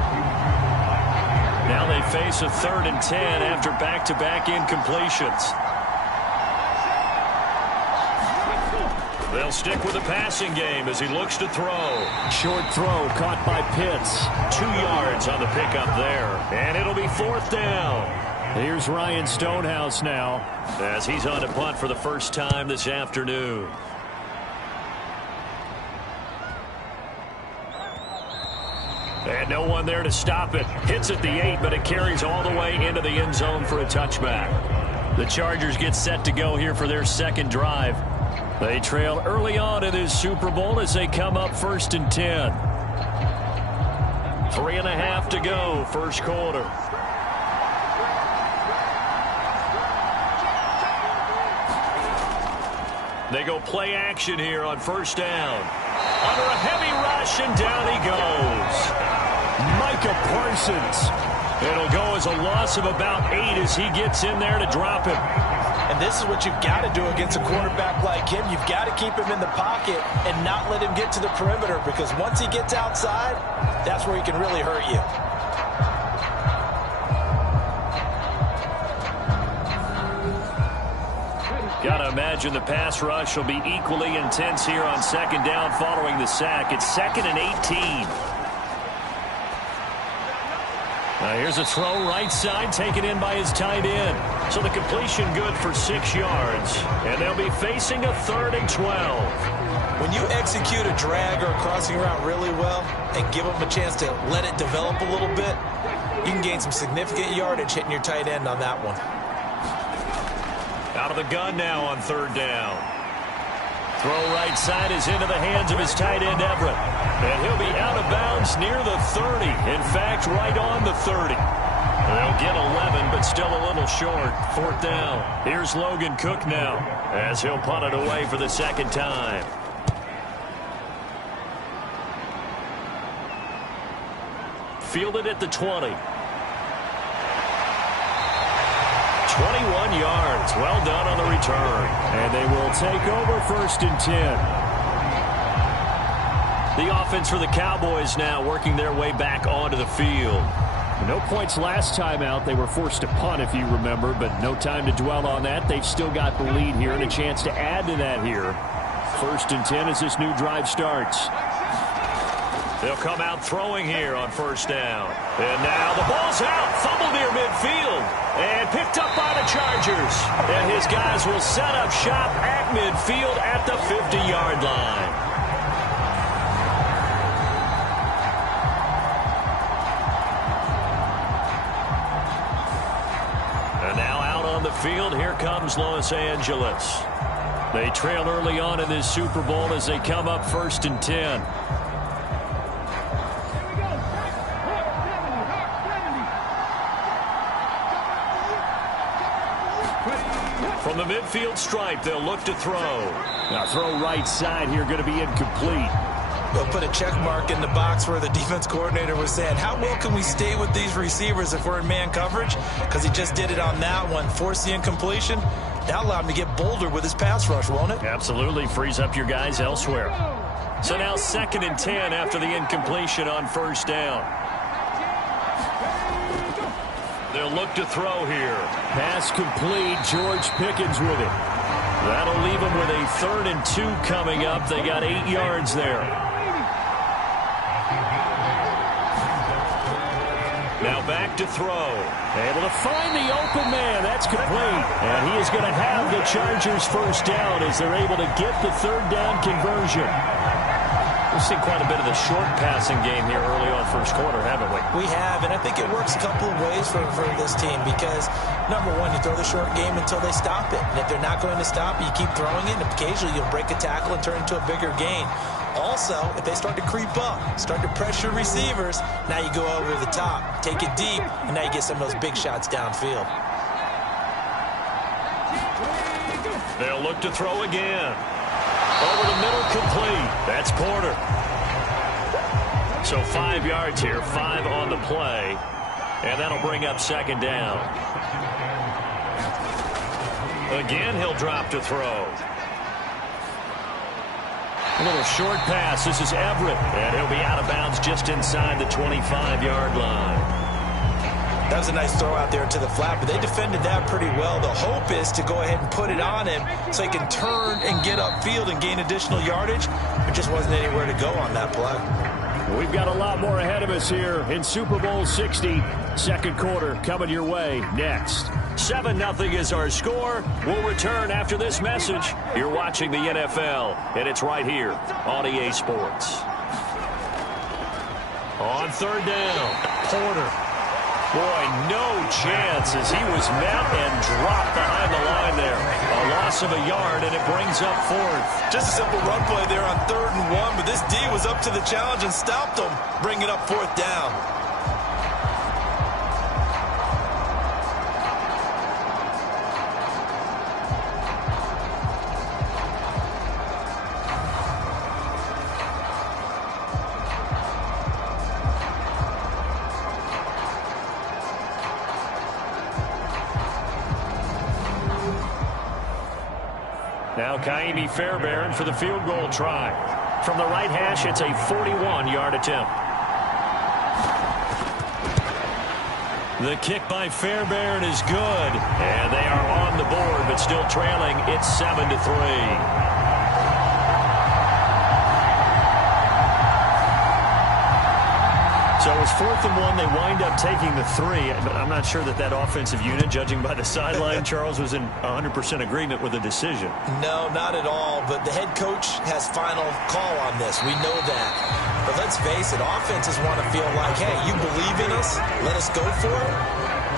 Now they face a 3rd and 10 after back-to-back incompletions. They'll stick with the passing game as he looks to throw. Short throw caught by Pitts. 2 yards on the pickup there. And it'll be 4th down. Here's Ryan Stonehouse now as he's on to punt for the first time this afternoon. And no one there to stop it. Hits at the 8, but it carries all the way into the end zone for a touchback. The Chargers get set to go here for their 2nd drive. They trail early on in this Super Bowl as they come up 1st and 10. 3.5 to go, first quarter. They go play action here on 1st down. Under a heavy rush, and down he goes. Micah Parsons. It'll go as a loss of about 8 as he gets in there to drop him. And this is what you've got to do against a quarterback like him. You've got to keep him in the pocket and not let him get to the perimeter, because once he gets outside, that's where he can really hurt you. Got to imagine the pass rush will be equally intense here on 2nd down following the sack. It's 2nd and 18. Now here's a throw right side taken in by his tight end. So the completion good for 6 yards. And they'll be facing a 3rd and 12. When you execute a drag or a crossing route really well and give them a chance to let it develop a little bit, you can gain some significant yardage hitting your tight end on that one. Out of the gun now on 3rd down. Throw right side is into the hands of his tight end, Everett. And he'll be out of bounds near the 30. In fact, right on the 30. They'll get 11, but still a little short. 4th down. Here's Logan Cook now as he'll punt it away for the 2nd time. Fielded at the 20. 21 yards. Well done on the return. And they will take over 1st and 10. The offense for the Cowboys now working their way back onto the field. No points last time out. They were forced to punt, if you remember, but no time to dwell on that. They've still got the lead here and a chance to add to that here. 1st and 10 as this new drive starts. They'll come out throwing here on 1st down. And now the ball's out. Fumble near midfield. And picked up by the Chargers. And his guys will set up shop at midfield at the 50-yard line. field. Here comes Los Angeles. They trail early on in this Super Bowl as they come up 1st and 10. From the midfield stripe, they'll look to throw. Now throw right side here, going to be incomplete. We'll put a check mark in the box where the defense coordinator was saying, how well can we stay with these receivers if we're in man coverage? Because he just did it on that one, forced the incompletion. That allowed him to get bolder with his pass rush, won't it? Absolutely. Frees up your guys elsewhere. So now 2nd and 10 after the incompletion on 1st down. They'll look to throw here. Pass complete. George Pickens with it. That'll leave them with a 3rd and 2 coming up. They got 8 yards there. Now back to throw. Able to find the open man. That's complete. And he is going to have the Chargers 1st down as they're able to get the 3rd down conversion. We've seen quite a bit of the short passing game here early on 1st quarter, haven't we? We have, and I think it works a couple of ways for this team because, number one, you throw the short game until they stop it. And if they're not going to stop it, you keep throwing it, and occasionally you'll break a tackle and turn into a bigger gain. Also, if they start to creep up, start to pressure receivers, now you go over the top, take it deep, and now you get some of those big shots downfield. They'll look to throw again. Over the middle, complete. That's Porter. So 5 yards here, 5 on the play, and that'll bring up 2nd down. Again, he'll drop to throw. A little short pass. This is Everett, and he'll be out of bounds just inside the 25-yard line. That was a nice throw out there to the flat, but they defended that pretty well. The hope is to go ahead and put it on him so he can turn and get upfield and gain additional yardage. There just wasn't anywhere to go on that play. We've got a lot more ahead of us here in Super Bowl 60. 2nd quarter coming your way next. 7-0 is our score. We'll return after this message. You're watching the NFL, and it's right here on EA Sports. On 3rd down, Porter. Boy, no chance as he was met and dropped behind the line there. A loss of a yard, and it brings up 4th. Just a simple run play there on 3rd and 1, but this D was up to the challenge and stopped him, bringing up 4th down. Now Kaimi Fairbairn for the field goal try. From the right hash, it's a 41-yard attempt. The kick by Fairbairn is good. And they are on the board, but still trailing. It's 7-3. So it was 4th and 1. They wind up taking the 3. But I'm not sure that offensive unit, judging by the sideline, Charles, was in 100% agreement with the decision. No, not at all. But the head coach has final call on this. We know that. But let's face it, offenses want to feel like, hey, you believe in us, let us go for it.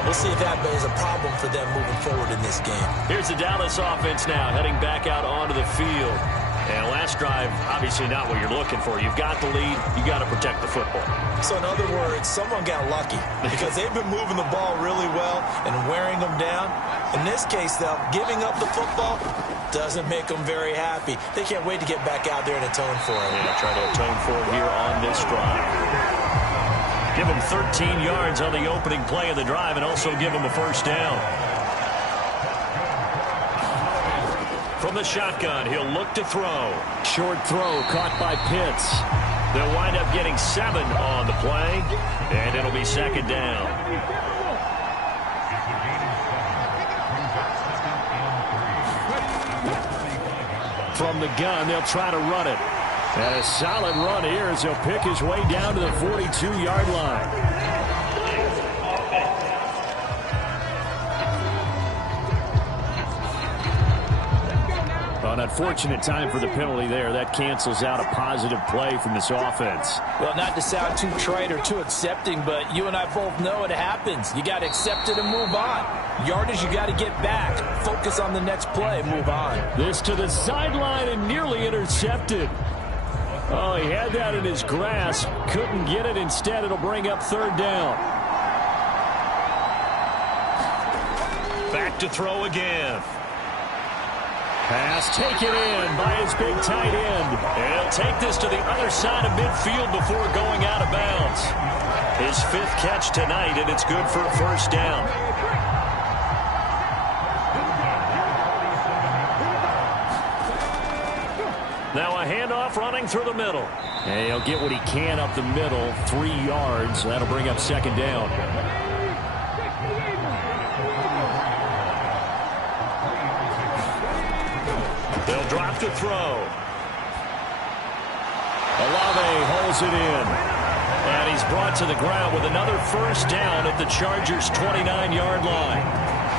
We'll see if that is a problem for them moving forward in this game. Here's the Dallas offense now, heading back out onto the field. And last drive, obviously not what you're looking for. You've got the lead. You got to protect the football. So in other words, someone got lucky because they've been moving the ball really well and wearing them down. In this case, though, giving up the football doesn't make them very happy. They can't wait to get back out there and atone for it. Yeah, try to atone for it here on this drive. Give them 13 yards on the opening play of the drive and also give them a 1st down. From the shotgun, he'll look to throw. Short throw caught by Pitts. They'll wind up getting 7 on the play, and it'll be 2nd down. From the gun, they'll try to run it. And a solid run here as he'll pick his way down to the 42-yard line. an unfortunate time for the penalty there. That cancels out a positive play from this offense. Well, not to sound too trite or too accepting, but you and I both know it happens. You got to accept it and move on. Yardage, you got to get back. Focus on the next play, move on. This to the sideline and nearly intercepted. Oh, he had that in his grasp. Couldn't get it. Instead, it'll bring up third down. Back to throw again. Pass taken in by his big tight end. And he'll take this to the other side of midfield before going out of bounds. His 5th catch tonight, and it's good for a first down. Now a handoff running through the middle. And he'll get what he can up the middle, 3 yards. That'll bring up second down. They'll drop to throw. Olave holds it in. And he's brought to the ground with another first down at the Chargers' 29-yard line.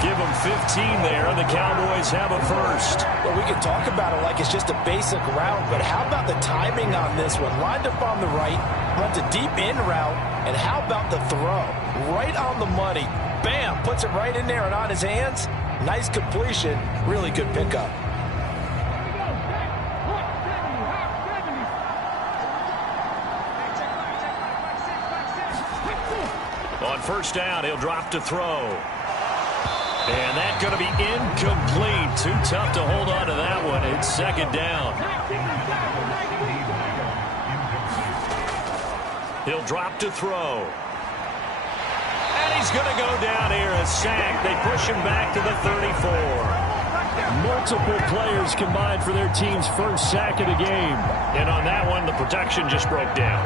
Give them 15 there, and the Cowboys have a first. Well, we can talk about it like it's just a basic route, but how about the timing on this one? Lined up on the right, runs a deep in route, and how about the throw? Right on the money. Bam! Puts it right in there and on his hands. Nice completion. Really good pickup. On first down, he'll drop to throw. And that's going to be incomplete. Too tough to hold on to that one. It's second down. He'll drop to throw. And he's going to go down here, a sack. They push him back to the 34. Multiple players combined for their team's first sack of the game. And on that one, the protection just broke down.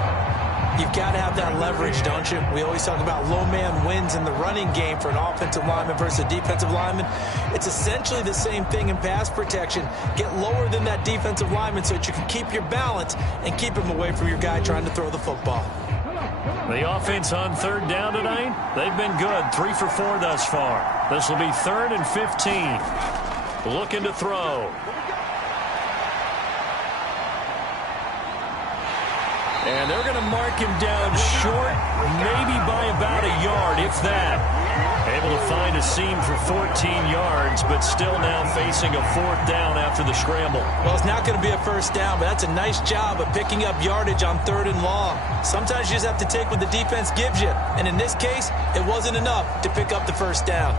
You've got to have that leverage, don't you? We always talk about low man wins in the running game for an offensive lineman versus a defensive lineman. It's essentially the same thing in pass protection. Get lower than that defensive lineman so that you can keep your balance and keep him away from your guy trying to throw the football. The offense on third down tonight, they've been good. 3 for 4 thus far. This will be 3rd and 15. Looking to throw. And they're going to mark him down short, maybe by about a yard, if that. Able to find a seam for 14 yards, but still now facing a 4th down after the scramble. Well, it's not going to be a first down, but that's a nice job of picking up yardage on 3rd and long. Sometimes you just have to take what the defense gives you. And in this case, it wasn't enough to pick up the first down.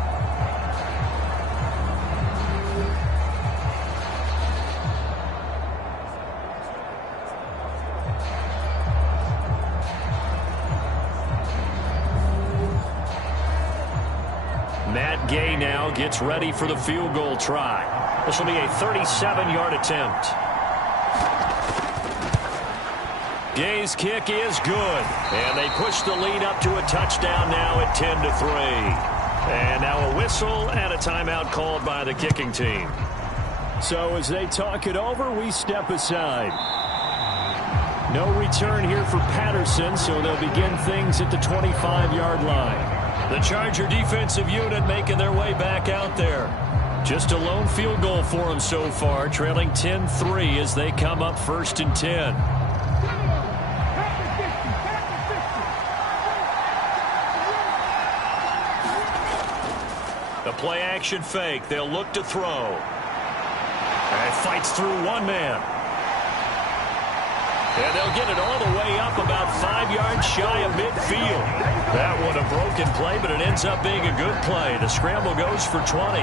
Matt Gay now gets ready for the field goal try. This will be a 37-yard attempt. Gay's kick is good. And they push the lead up to a touchdown now at 10-3. And now a whistle and a timeout called by the kicking team. So as they talk it over, we step aside. No return here for Patterson, so they'll begin things at the 25-yard line. The Charger defensive unit making their way back out there. Just a lone field goal for them so far, trailing 10-3 as they come up 1st and 10. The play action fake. They'll look to throw. And fights through one man. And they'll get it all the way up about 5 yards shy of midfield. That one a broken play, but it ends up being a good play. The scramble goes for 20.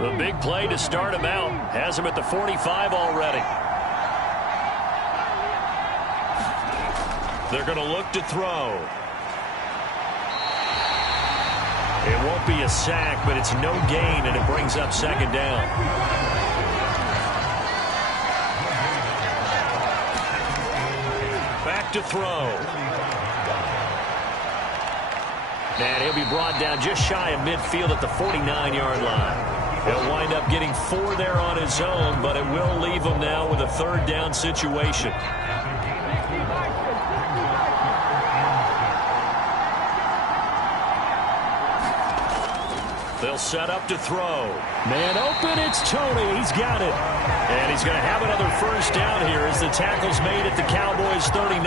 The big play to start him out. Has him at the 45 already. They're going to look to throw. It won't be a sack, but it's no gain, and it brings up second down. Back to throw. And he'll be brought down just shy of midfield at the 49-yard line. He'll wind up getting 4 there on his own, but it will leave him now with a third down situation. They'll set up to throw. Man open, it's Tony. He's got it. And he's going to have another first down here as the tackle's made at the Cowboys' 39.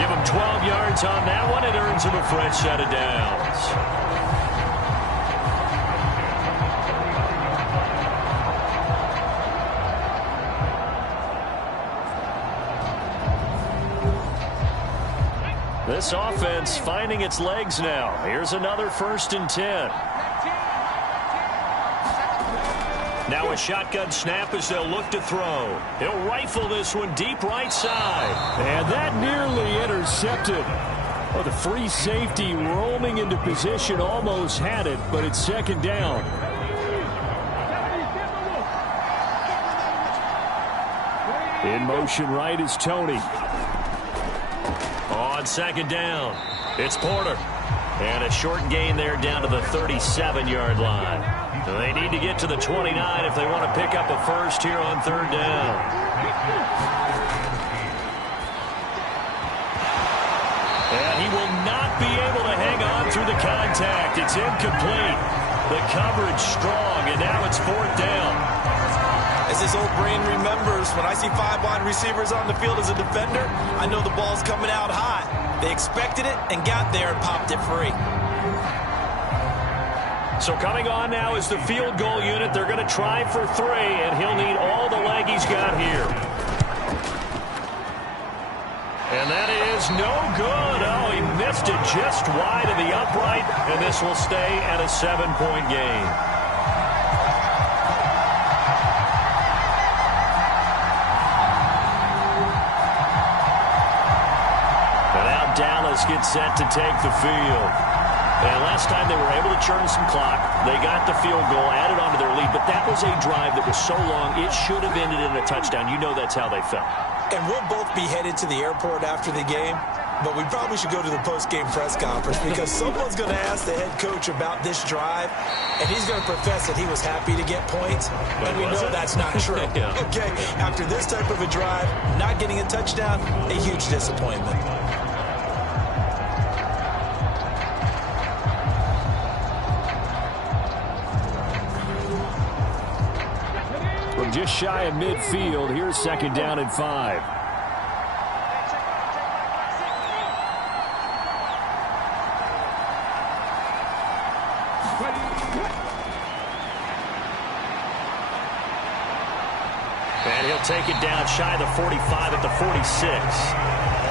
Give him 12 yards on that one. It earns him a fresh set of downs. This offense finding its legs now. Here's another 1st and 10. Now a shotgun snap as they'll look to throw. He'll rifle this one deep right side. And that nearly intercepted. Oh, the free safety roaming into position almost had it, but it's 2nd down. In motion right is Tony. On 2nd down, it's Porter. And a short gain there down to the 37-yard line. They need to get to the 29 if they want to pick up a first here on 3rd down. And he will not be able to hang on through the contact. It's incomplete. The coverage strong, and now it's 4th down. As his old brain remembers, when I see 5 wide receivers on the field as a defender, I know the ball's coming out high. They expected it and got there and popped it free. So coming on now is the field goal unit. They're going to try for 3, and he'll need all the leg he's got here. And that is no good. Oh, he missed it just wide of the upright, and this will stay at a 7-point game. And now Dallas gets set to take the field. And last time they were able to churn some clock. They got the field goal, added on to their lead, but that was a drive that was so long, it should have ended in a touchdown. You know that's how they felt. And we'll both be headed to the airport after the game, but we probably should go to the post-game press conference because someone's going to ask the head coach about this drive, and he's going to profess that he was happy to get points, and we know that's not true. Yeah. Okay, after this type of a drive, not getting a touchdown, a huge disappointment. Just shy of midfield. Here's 2nd down and 5. And he'll take it down shy of the 45 at the 46.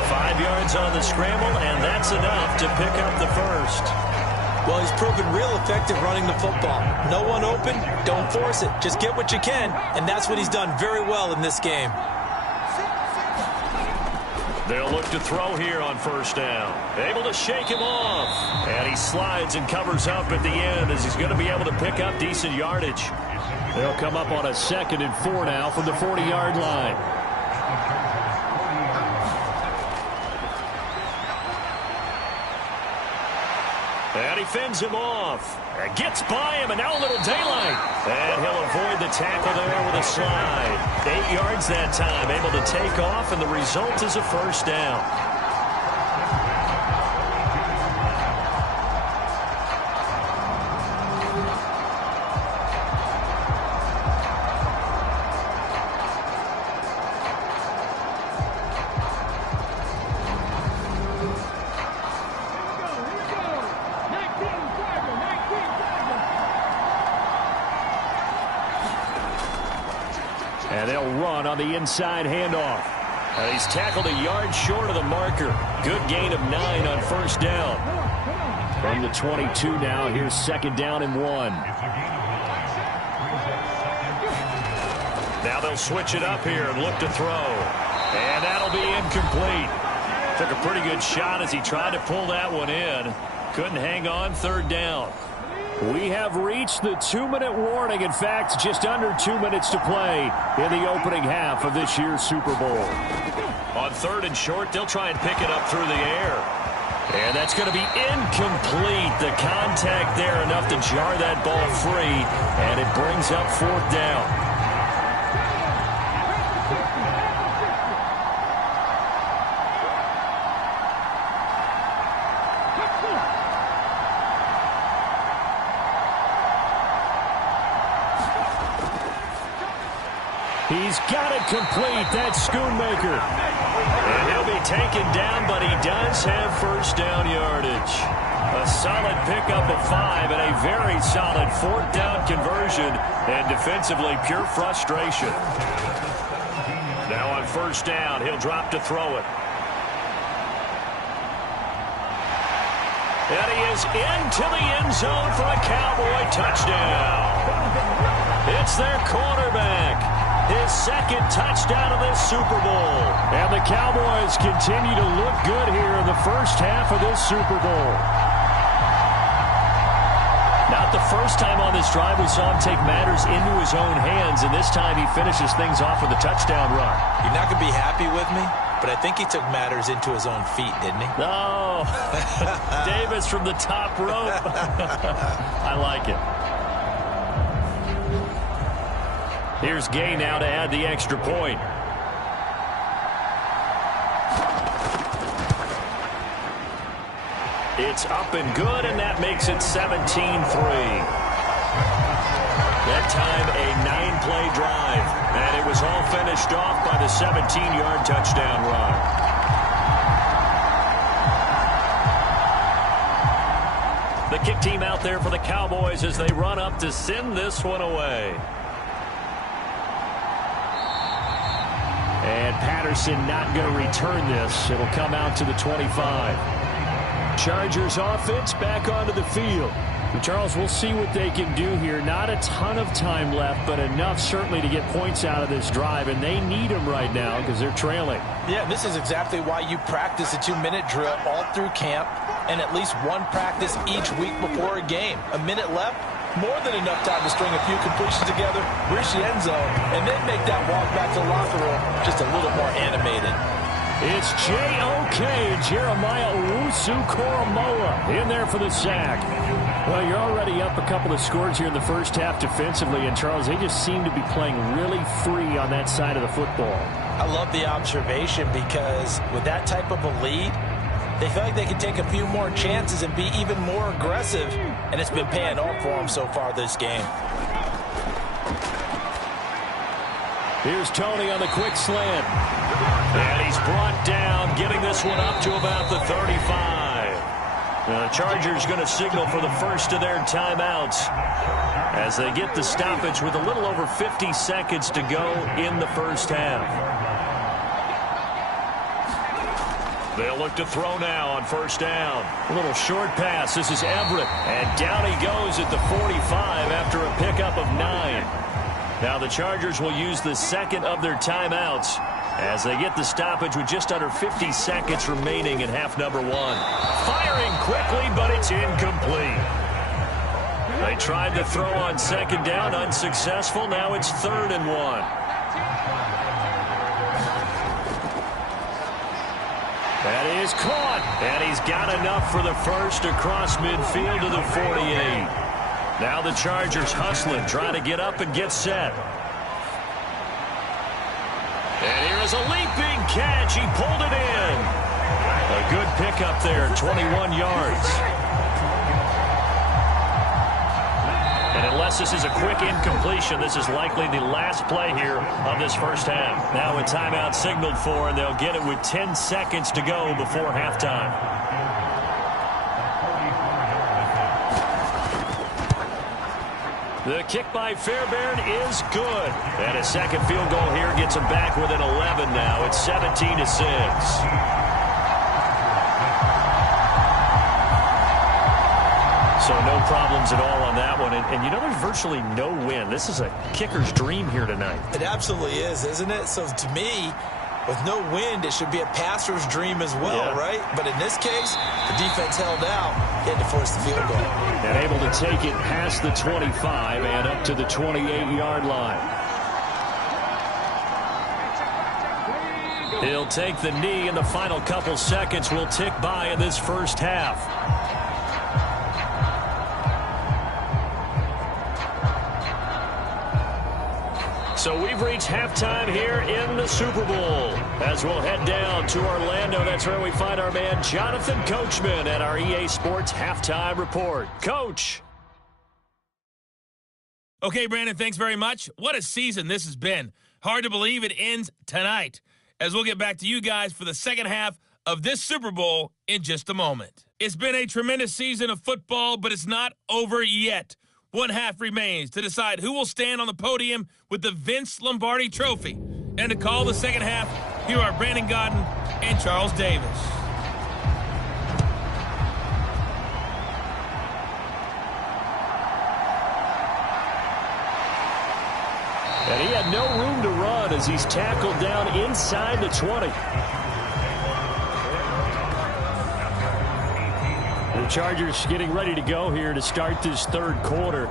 5 yards on the scramble, and that's enough to pick up the first. Well, he's proven real effective running the football. No one open, don't force it. Just get what you can, and that's what he's done very well in this game. They'll look to throw here on 1st down. Able to shake him off. And he slides and covers up at the end as he's going to be able to pick up decent yardage. They'll come up on a 2nd and 4 now from the 40-yard line. And he fends him off. And gets by him, and now a little daylight. And he'll avoid the tackle there with a slide. 8 yards that time, able to take off, and the result is a 1st down. And they'll run on the inside handoff. And he's tackled a yard short of the marker. Good gain of 9 on 1st down. From the 22 now, here's 2nd down and 1. Now they'll switch it up here and look to throw. And that'll be incomplete. Took a pretty good shot as he tried to pull that one in. Couldn't hang on, 3rd down. We have reached the 2-minute warning. In fact, just under 2 minutes to play in the opening half of this year's Super Bowl. On 3rd and short, they'll try and pick it up through the air. And that's going to be incomplete. The contact there enough to jar that ball free, and it brings up 4th down. He's got it complete. That's Schoonmaker. And he'll be taken down, but he does have 1st down yardage. A solid pickup of 5 and a very solid 4th down conversion. And defensively, pure frustration. Now on 1st down, he'll drop to throw it. And he is into the end zone for a Cowboy touchdown. It's their quarterback. His 2nd touchdown of this Super Bowl. And the Cowboys continue to look good here in the first half of this Super Bowl. Not the first time on this drive we saw him take matters into his own hands, and this time he finishes things off with a touchdown run. You're not going to be happy with me, but I think he took matters into his own feet, didn't he? No. Davis from the top rope. I like it. Here's Gay now to add the extra point. It's up and good, and that makes it 17-3. That time a 9-play drive, and it was all finished off by the 17-yard touchdown run. The kick team out there for the Cowboys as they run up to send this one away. And Patterson not going to return this. It'll come out to the 25. Chargers offense back onto the field. And Charles, we'll see what they can do here. Not a ton of time left, but enough certainly to get points out of this drive. And they need them right now because they're trailing. Yeah, this is exactly why you practice a 2-minute drill all through camp and at least one practice each week before a game. A minute left. More than enough time to string a few completions together, reach the end zone, and then make that walk back to the locker room just a little more animated. It's J.O.K. Jeremiah Owusu-Koramoah in there for the sack. Well, you're already up a couple of scores here in the first half defensively, and Charles, they just seem to be playing really free on that side of the football. I love the observation because with that type of a lead, they feel like they can take a few more chances and be even more aggressive, and it's been paying off for them so far this game. Here's Tony on the quick slant. And he's brought down, getting this one up to about the 35. Now the Chargers going to signal for the first of their timeouts as they get the stoppage with a little over 50 seconds to go in the first half. They'll look to throw now on 1st down. A little short pass. This is Everett. And down he goes at the 45 after a pickup of 9. Now the Chargers will use the 2nd of their timeouts as they get the stoppage with just under 50 seconds remaining in half number 1. Firing quickly, but it's incomplete. They tried to throw on 2nd down, unsuccessful. Now it's 3rd and 1. That is caught, and he's got enough for the first across midfield to the 48. Now the Chargers hustling, trying to get up and get set. And here is a leaping catch. He pulled it in. A good pickup there, 21 yards. And unless this is a quick incompletion, this is likely the last play here of this first half. Now a timeout signaled for, and they'll get it with 10 seconds to go before halftime. The kick by Fairbairn is good. And a second field goal here gets them back within 11 now. It's 17-6. So no problems at all on that one. And you know, there's virtually no wind. This is a kicker's dream here tonight. It absolutely is, isn't it? So to me, with no wind, it should be a passer's dream as well, right? But in this case, the defense held out, had to force the field goal. And able to take it past the 25 and up to the 28-yard line. He'll take the knee, and the final couple seconds will tick by in this first half. So we've reached halftime here in the Super Bowl. As we'll head down to Orlando, that's where we find our man Jonathan Coachman at our EA Sports Halftime Report. Coach. Okay, Brandon, thanks very much. What a season this has been. Hard to believe it ends tonight, as we'll get back to you guys for the second half of this Super Bowl in just a moment. It's been a tremendous season of football, but it's not over yet. One half remains to decide who will stand on the podium with the Vince Lombardi Trophy. And to call the second half, here are Brandon Gaudin and Charles Davis. And he had no room to run as he's tackled down inside the 20. The Chargers getting ready to go here to start this third quarter.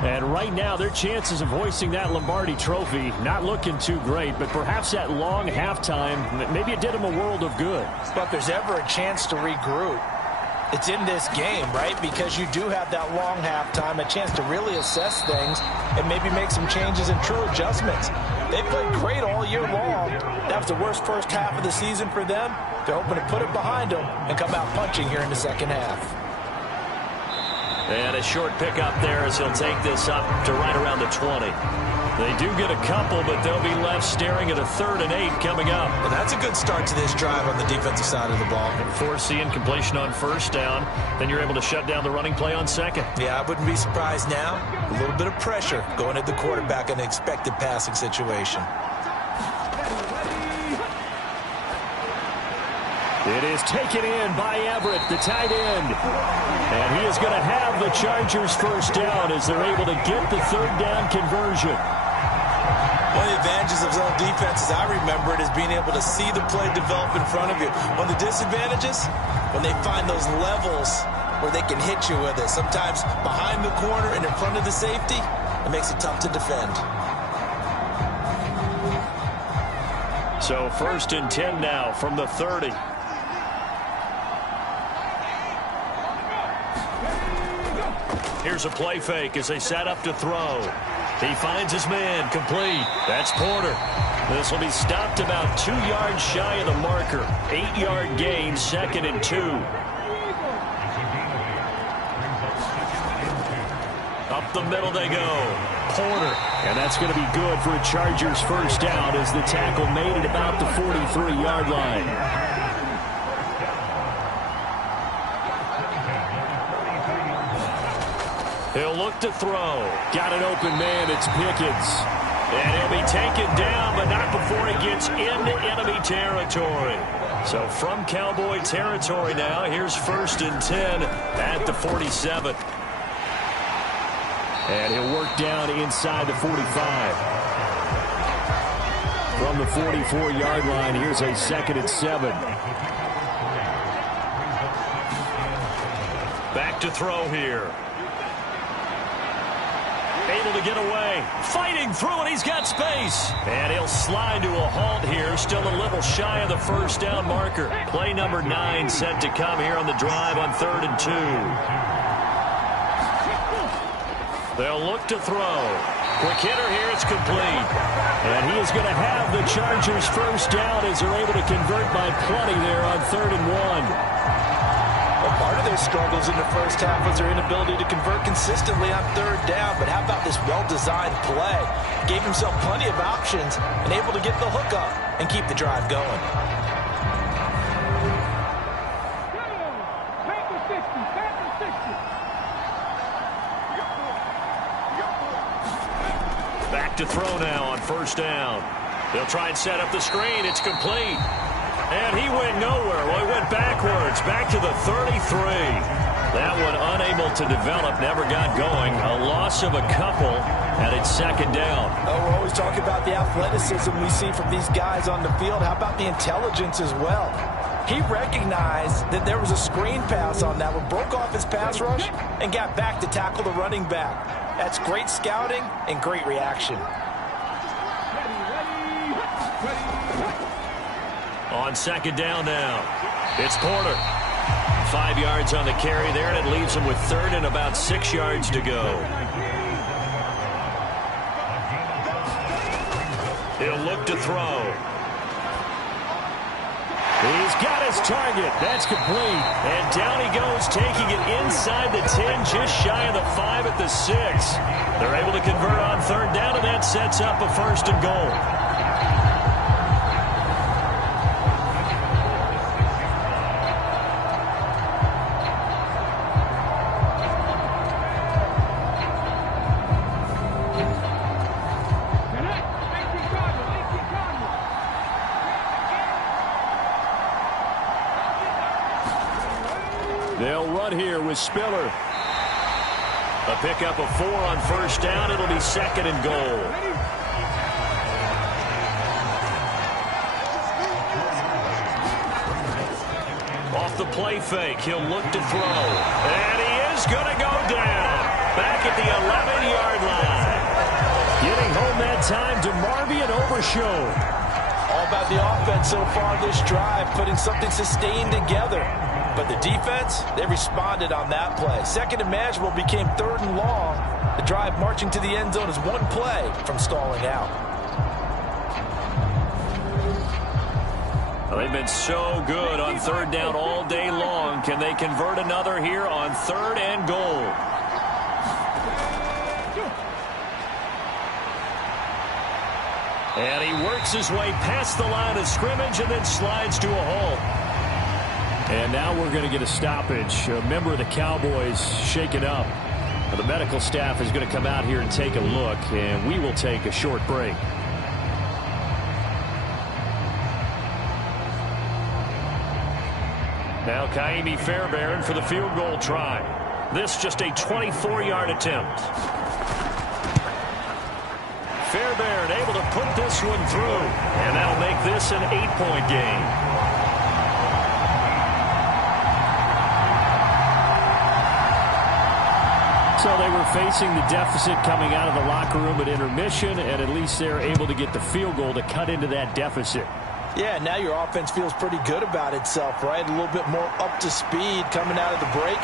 And right now, their chances of hoisting that Lombardi Trophy not looking too great, but perhaps that long halftime, maybe it did them a world of good. But if there's ever a chance to regroup, it's in this game, right? Because you do have that long halftime, a chance to really assess things and maybe make some changes and true adjustments. They played great all year long. That was the worst first half of the season for them. They're hoping to put it behind them and come out punching here in the second half. And a short pickup there as he'll take this up to right around the 20. They do get a couple, but they'll be left staring at a 3rd and 8 coming up. Well, that's a good start to this drive on the defensive side of the ball. Force the incompletion on first down. Then you're able to shut down the running play on second. Yeah, I wouldn't be surprised now. A little bit of pressure going at the quarterback in an expected passing situation. It is taken in by Everett, the tight end. And he is going to have the Chargers first down as they're able to get the 3rd down conversion. One of the advantages of zone defense, as I remember it, is being able to see the play develop in front of you. One of the disadvantages, when they find those levels where they can hit you with it. Sometimes behind the corner and in front of the safety, it makes it tough to defend. So 1st and 10 now from the 30. Here's a play fake as they set up to throw. He finds his man, complete. That's Porter. This will be stopped about 2 yards shy of the marker. 8-yard gain, 2nd and 2. Up the middle they go. Porter. And that's going to be good for a Chargers first down as the tackle made it about the 43-yard line. He'll look to throw. Got an open man. It's Pickens. And he'll be taken down, but not before he gets into enemy territory. So from Cowboy territory now, here's 1st and 10 at the 47. And he'll work down inside the 45. From the 44-yard line, here's a 2nd and 7. Back to throw here. Able to get away. Fighting through, and he's got space. And he'll slide to a halt here. Still a little shy of the first down marker. Play number 9 set to come here on the drive on 3rd and 2. They'll look to throw. Quick hitter here. It's complete. And he is going to have the Chargers first down as they're able to convert by plenty there on 3rd and 1. Well, part of their struggles in the first half was their inability to convert consistently on 3rd down. But how about this well-designed play? Gave himself plenty of options and able to get the hook up and keep the drive going. Back to throw now on first down. They'll try and set up the screen. It's complete. And he went nowhere. Well, he went backwards, back to the 33. That one unable to develop, never got going. A loss of a couple, and it's 2nd down. Oh, we're always talking about the athleticism we see from these guys on the field. How about the intelligence as well? He recognized that there was a screen pass on that one, broke off his pass rush, and got back to tackle the running back. That's great scouting and great reaction. On second down now, it's Porter. 5 yards on the carry there, and it leaves him with third and about 6 yards to go. He'll look to throw. He's got his target. That's complete. And down he goes, taking it inside the 10, just shy of the 5 at the 6. They're able to convert on third down, and that sets up a first and goal. They'll run here with Spiller. A pickup of 4 on first down. It'll be second and goal. Off the play fake, he'll look to throw. And he is going to go down. Back at the 11-yard line. Getting home that time to Marvin Overshow. All about the offense so far this drive, putting something sustained together. But the defense, they responded on that play. Second and manageable became third and long. The drive marching to the end zone is one play from stalling out. Well, they've been so good on third down all day long. Can they convert another here on third and goal? And he works his way past the line of scrimmage and then slides to a halt. And now we're going to get a stoppage. A member of the Cowboys shaken up. The medical staff is going to come out here and take a look, and we will take a short break. Now Kaimi Fairbairn for the field goal try. This just a 24-yard attempt. Fairbairn able to put this one through, and that'll make this an 8-point game. So they were facing the deficit coming out of the locker room at intermission, and at least they're able to get the field goal to cut into that deficit. Yeah, now your offense feels pretty good about itself, right? A little bit more up to speed coming out of the break.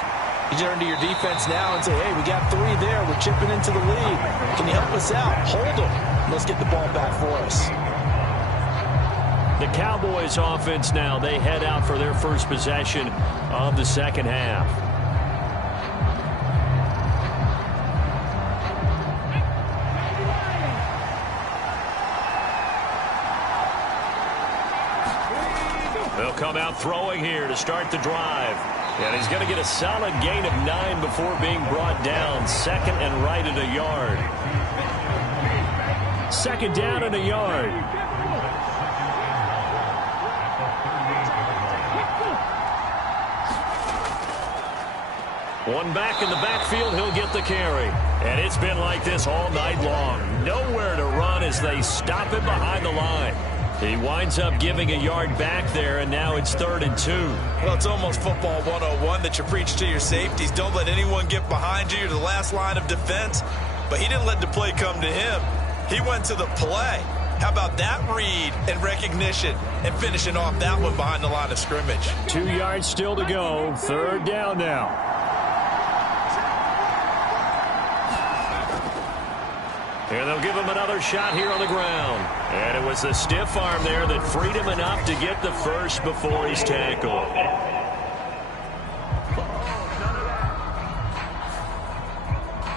You turn to your defense now and say, hey, we got 3 there. We're chipping into the lead. Can you help us out? Hold them. Let's get the ball back for us. The Cowboys offense now, they head out for their first possession of the second half. They'll come out throwing here to start the drive. And he's going to get a solid gain of 9 before being brought down. Second and right at a yard. Second down and a yard. One back in the backfield, he'll get the carry. And it's been like this all night long. Nowhere to run as they stop him behind the line. He winds up giving a yard back there, and now it's 3rd and 2. Well, it's almost football 101 that you preach to your safeties. Don't let anyone get behind you. You're the last line of defense. But he didn't let the play come to him. He went to the play. How about that read and recognition and finishing off that one behind the line of scrimmage? 2 yards still to go. 3rd down now. And they'll give him another shot here on the ground. And it was the stiff arm there that freed him enough to get the first before he's tackled.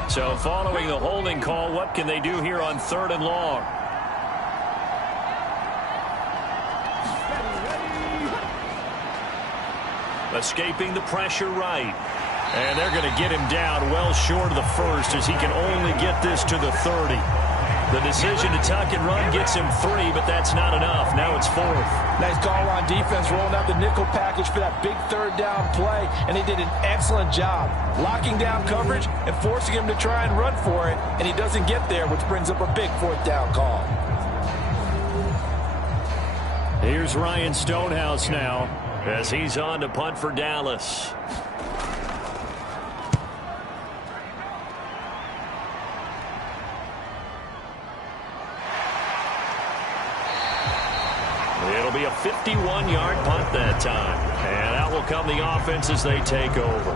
So following the holding call, what can they do here on 3rd and long? Escaping the pressure right. And they're going to get him down well short of the first as he can only get this to the 30. The decision to tuck and run gets him 3, but that's not enough. Now it's 4th. Nice call on defense, rolling out the nickel package for that big 3rd down play, and they did an excellent job locking down coverage and forcing him to try and run for it, and he doesn't get there, which brings up a big 4th down call. Here's Ryan Stonehouse now as he's on to punt for Dallas. It'll be a 51-yard punt that time. And out will come the offense as they take over.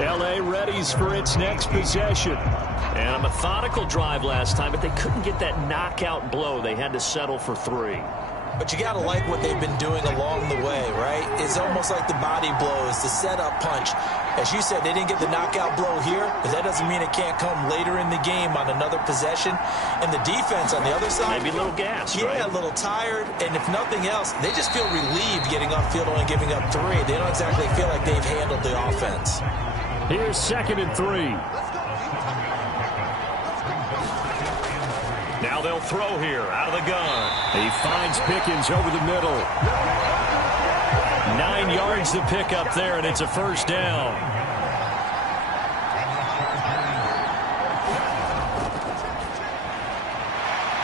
L.A. readies for its next possession. And a methodical drive last time, but they couldn't get that knockout blow. They had to settle for 3. But you got to like what they've been doing along the way, right? It's almost like the body blows, the setup punch. As you said, they didn't get the knockout blow here, but that doesn't mean it can't come later in the game on another possession. And the defense on the other side, maybe a little gas, yeah, right? A little tired. And if nothing else, they just feel relieved getting off field only giving up 3. They don't exactly feel like they've handled the offense. Here's 2nd and 3. Now they'll throw here out of the gun. He finds Pickens over the middle. 9 yards to pick up there, and it's a first down.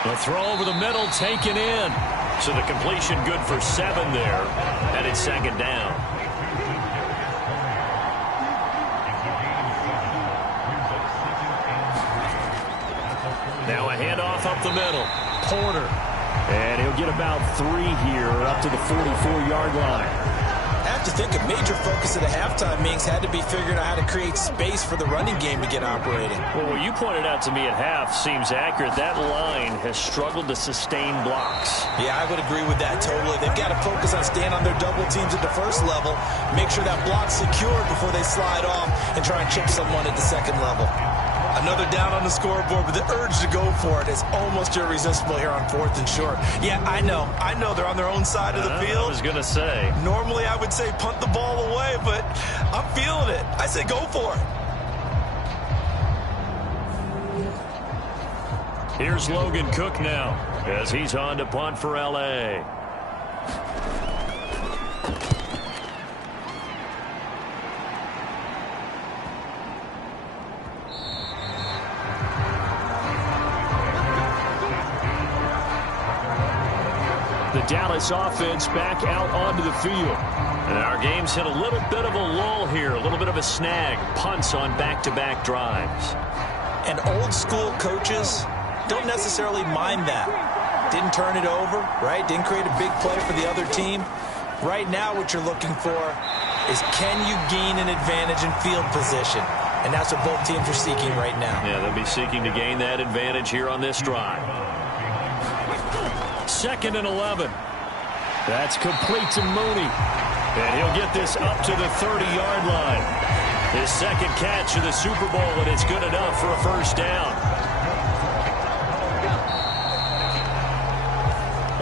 The throw over the middle taken in. So the completion good for 7 there, and it's 2nd down. Now a handoff up the middle. Porter. And he'll get about 3 here up to the 44-yard line. I have to think a major focus of the halftime meetings had to be figuring out how to create space for the running game to get operating. Well, what you pointed out to me at half seems accurate. That line has struggled to sustain blocks. Yeah, I would agree with that totally. They've got to focus on staying on their double teams at the first level, make sure that block's secured before they slide off and try and chip someone at the second level. Another down on the scoreboard, but the urge to go for it is almost irresistible here on 4th and short. Yeah, I know they're on their own side of the field. I was going to say. Normally I would say punt the ball away, but I'm feeling it. I say go for it. Here's Logan Cook now as he's on to punt for L.A. The Dallas offense back out onto the field. And our game's hit a little bit of a lull here, a little bit of a snag. Punts on back-to-back drives. And old school coaches don't necessarily mind that. Didn't turn it over, right? Didn't create a big play for the other team. Right now what you're looking for is can you gain an advantage in field position? And that's what both teams are seeking right now. Yeah, they'll be seeking to gain that advantage here on this drive. 2nd and 11. That's complete to Mooney. And he'll get this up to the 30-yard line. His 2nd catch of the Super Bowl, and it's good enough for a first down.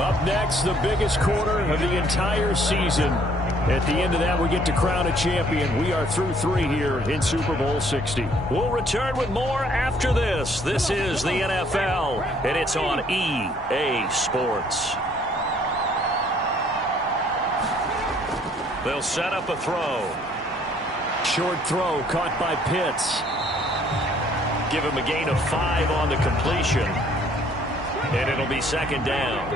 Up next, the biggest quarter of the entire season. At the end of that, we get to crown a champion. We are through 3 here in Super Bowl 60. We'll return with more after this. This is the NFL, and it's on EA Sports. They'll set up a throw. Short throw caught by Pitts. Give him a gain of 5 on the completion. And it'll be 2nd down.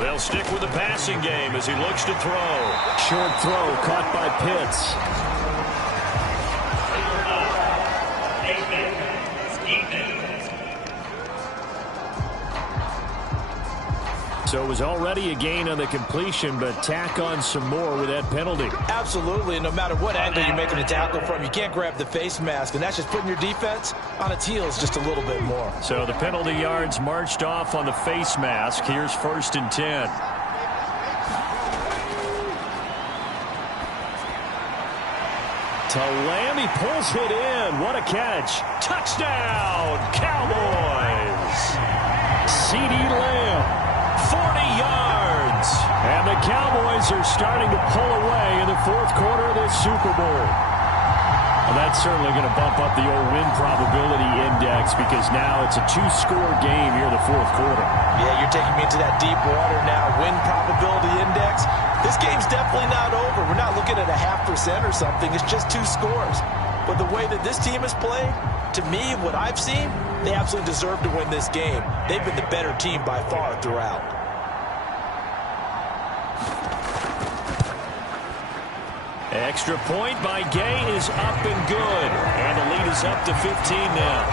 They'll stick with the passing game as he looks to throw. Short throw caught by Pitts. So it was already a gain on the completion, but tack on some more with that penalty. Absolutely, and no matter what angle you're making a tackle from, you can't grab the face mask, and that's just putting your defense on its heels just a little bit more. So the penalty yards marched off on the face mask. Here's 1st and 10. Lamb, he pulls it in. What a catch. Touchdown, Cowboys. CeeDee Lamb, 40 yards. And the Cowboys are starting to pull away in the 4th quarter of this Super Bowl. Well, that's certainly going to bump up the old win probability index because now it's a 2-score game here in the 4th quarter. Yeah, you're taking me into that deep water now. Win probability index. This game's definitely not over. We're not looking at a 0.5% or something. It's just 2 scores. But the way that this team has played, to me, what I've seen, they absolutely deserve to win this game. They've been the better team by far throughout. Extra point by Gay is up and good. And the lead is up to 15 now.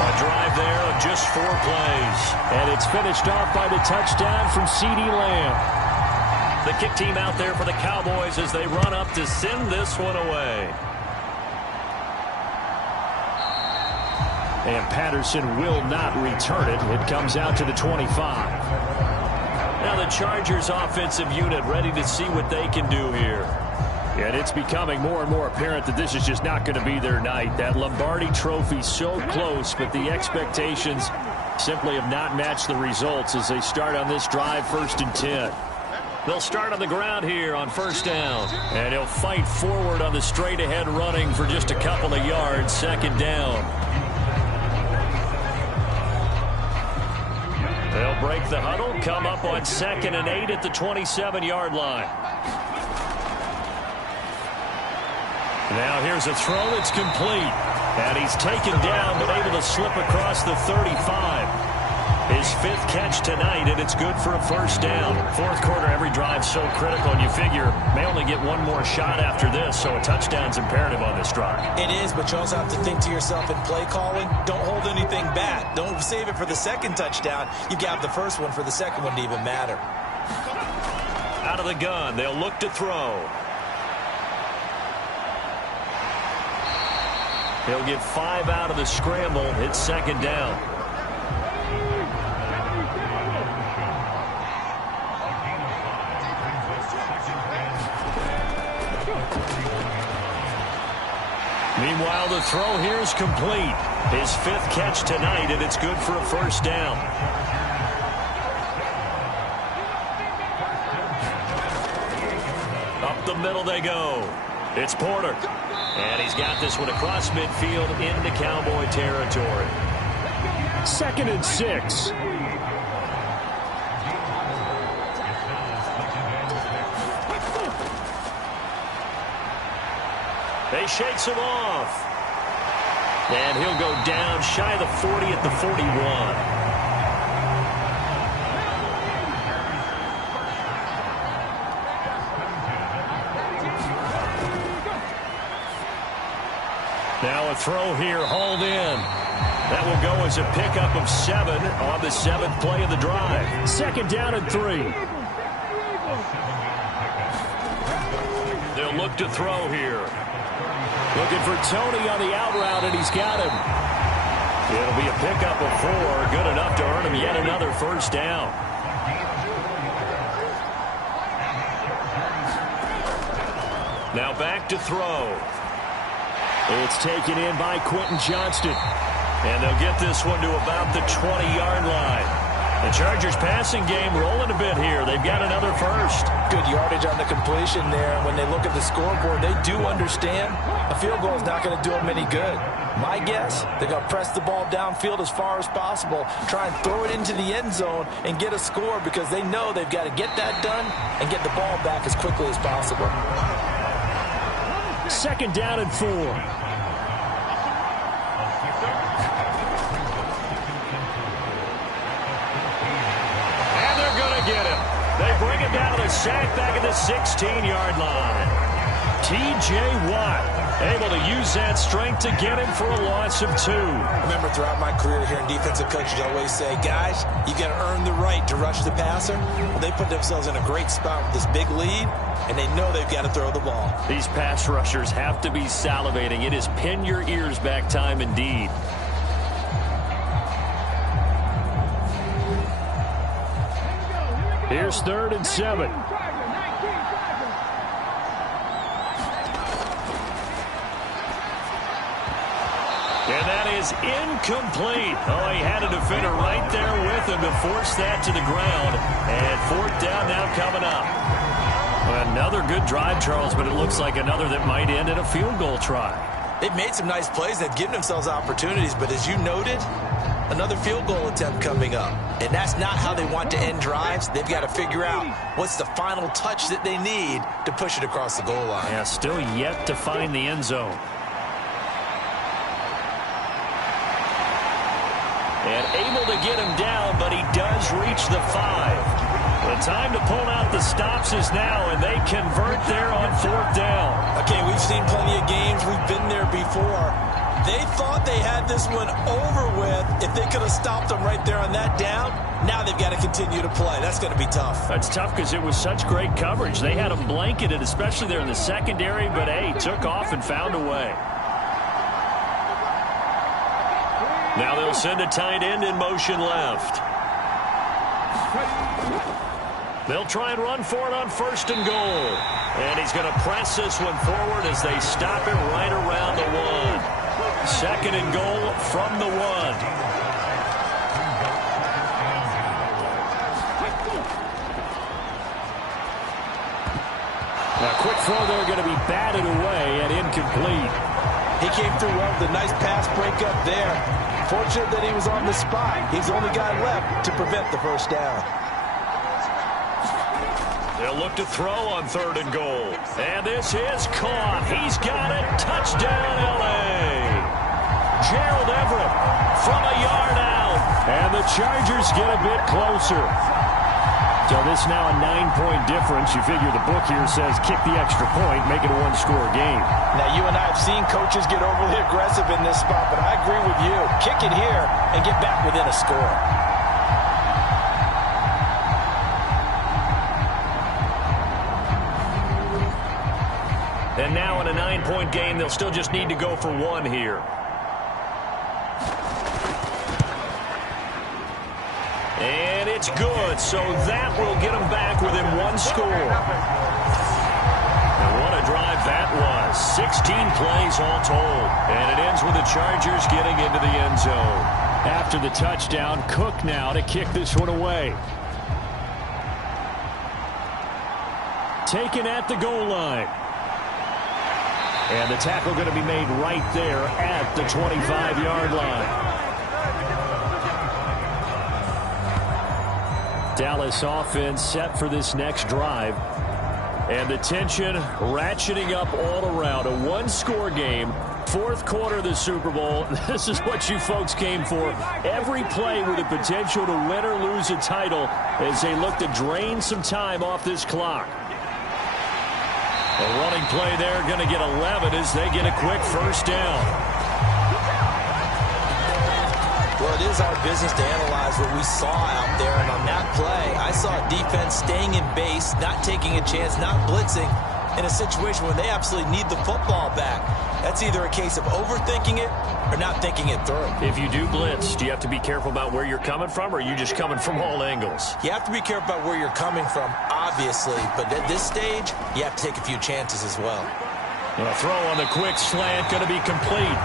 A A drive there of just 4 plays. And it's finished off by the touchdown from CeeDee Lamb. The kick team out there for the Cowboys as they run up to send this one away. And Patterson will not return it. It comes out to the 25. Now the Chargers offensive unit ready to see what they can do here. And it's becoming more and more apparent that this is just not going to be their night. That Lombardi trophy so close, but the expectations simply have not matched the results as they start on this drive 1st and 10. They'll start on the ground here on 1st down. And he'll fight forward on the straight-ahead running for just a couple of yards, 2nd down. They'll break the huddle, come up on 2nd and 8 at the 27-yard line. Now here's a throw that's complete. And he's taken down but able to slip across the 35. His 5th catch tonight, and it's good for a 1st down. 4th quarter, every drive so critical, and you figure may only get one more shot after this, so a touchdown's imperative on this drive. It is, but you also have to think to yourself in play calling, don't hold anything back. Don't save it for the 2nd touchdown. You got the 1st one for the 2nd one to even matter. Out of the gun, they'll look to throw. He'll get 5 out of the scramble. It's 2nd down. Meanwhile, the throw here is complete. His 5th catch tonight, and it's good for a 1st down. Up the middle they go. It's Porter. And he's got this one across midfield into Cowboy territory. 2nd and 6. They shakes him off. And he'll go down shy of the 40 at the 41. Now a throw here hauled in. That will go as a pickup of 7 on the 7th play of the drive. 2nd down and 3. They'll look to throw here. Looking for Tony on the out route, and he's got him. It'll be a pickup of 4, good enough to earn him yet another 1st down. Now back to throw. It's taken in by Quentin Johnston. And they'll get this one to about the 20-yard line. The Chargers passing game rolling a bit here. They've got another 1st. Good yardage on the completion there. When they look at the scoreboard, they do understand a field goal is not going to do them any good. My guess, they're going to press the ball downfield as far as possible, try and throw it into the end zone and get a score because they know they've got to get that done and get the ball back as quickly as possible. 2nd down and 4. Get him. They bring him down to the sack back at the 16-yard line. T.J. Watt able to use that strength to get him for a loss of 2. I remember throughout my career here in defensive coaches always say, guys, you got to earn the right to rush the passer. Well, they put themselves in a great spot with this big lead, and they know they've got to throw the ball. These pass rushers have to be salivating. It is pin your ears back time indeed. Here's 3rd and 7. And that is incomplete. Oh, he had a defender right there with him to force that to the ground. And 4th down now coming up. Another good drive, Charles, but it looks like another that might end in a field goal try. They've made some nice plays. They've given themselves opportunities, but as you noted, another field goal attempt coming up. And that's not how they want to end drives. They've got to figure out what's the final touch that they need to push it across the goal line. Yeah, still yet to find the end zone. And able to get him down, but he does reach the 5. The time to pull out the stops is now, and they convert there on 4th down. Okay, we've seen plenty of games. We've been there before. They thought they had this one over with, If they could have stopped them right there on that down, now they've got to continue to play. That's going to be tough. That's tough because it was such great coverage. They had them blanketed, especially there in the secondary, but, hey, took off and found a way. Now they'll send a tight end in motion left. They'll try and run for it on 1st and goal. And he's going to press this one forward as they stop it right around the 1. 2nd and goal from the 1. A quick throw there going to be batted away and incomplete. He came through well with a nice pass breakup there. Fortunate that he was on the spot. He's the only guy left to prevent the first down. They'll look to throw on 3rd and goal. And this is caught. He's got it. Touchdown, L.A. Gerald Everett from a yard out. And the Chargers get a bit closer. So this now a 9-point difference. You figure the book here says kick the extra point, make it a 1-score game. Now, you and I have seen coaches get overly aggressive in this spot, but I agree with you. Kick it here and get back within a score. And now in a 9-point game, they'll still just need to go for 1 here. And it's good, so that will get them back within 1 score. And what a drive that was. 16 plays all told. And it ends with the Chargers getting into the end zone. After the touchdown, Cook now to kick this one away. Taken at the goal line. And the tackle going to be made right there at the 25-yard line. Dallas offense set for this next drive. And the tension ratcheting up all around. A 1-score game. 4th quarter of the Super Bowl. This is what you folks came for. Every play with the potential to win or lose a title as they look to drain some time off this clock. A running play there, going to get 11 as they get a quick first down. Well, it is our business to analyze what we saw out there, and on that play, I saw a defense staying in base, not taking a chance, not blitzing, in a situation where they absolutely need the football back. That's either a case of overthinking it or not thinking it through. If you do blitz, do you have to be careful about where you're coming from, or are you just coming from all angles? You have to be careful about where you're coming from, obviously, but at this stage, you have to take a few chances as well. A throw on the quick slant, going to be complete.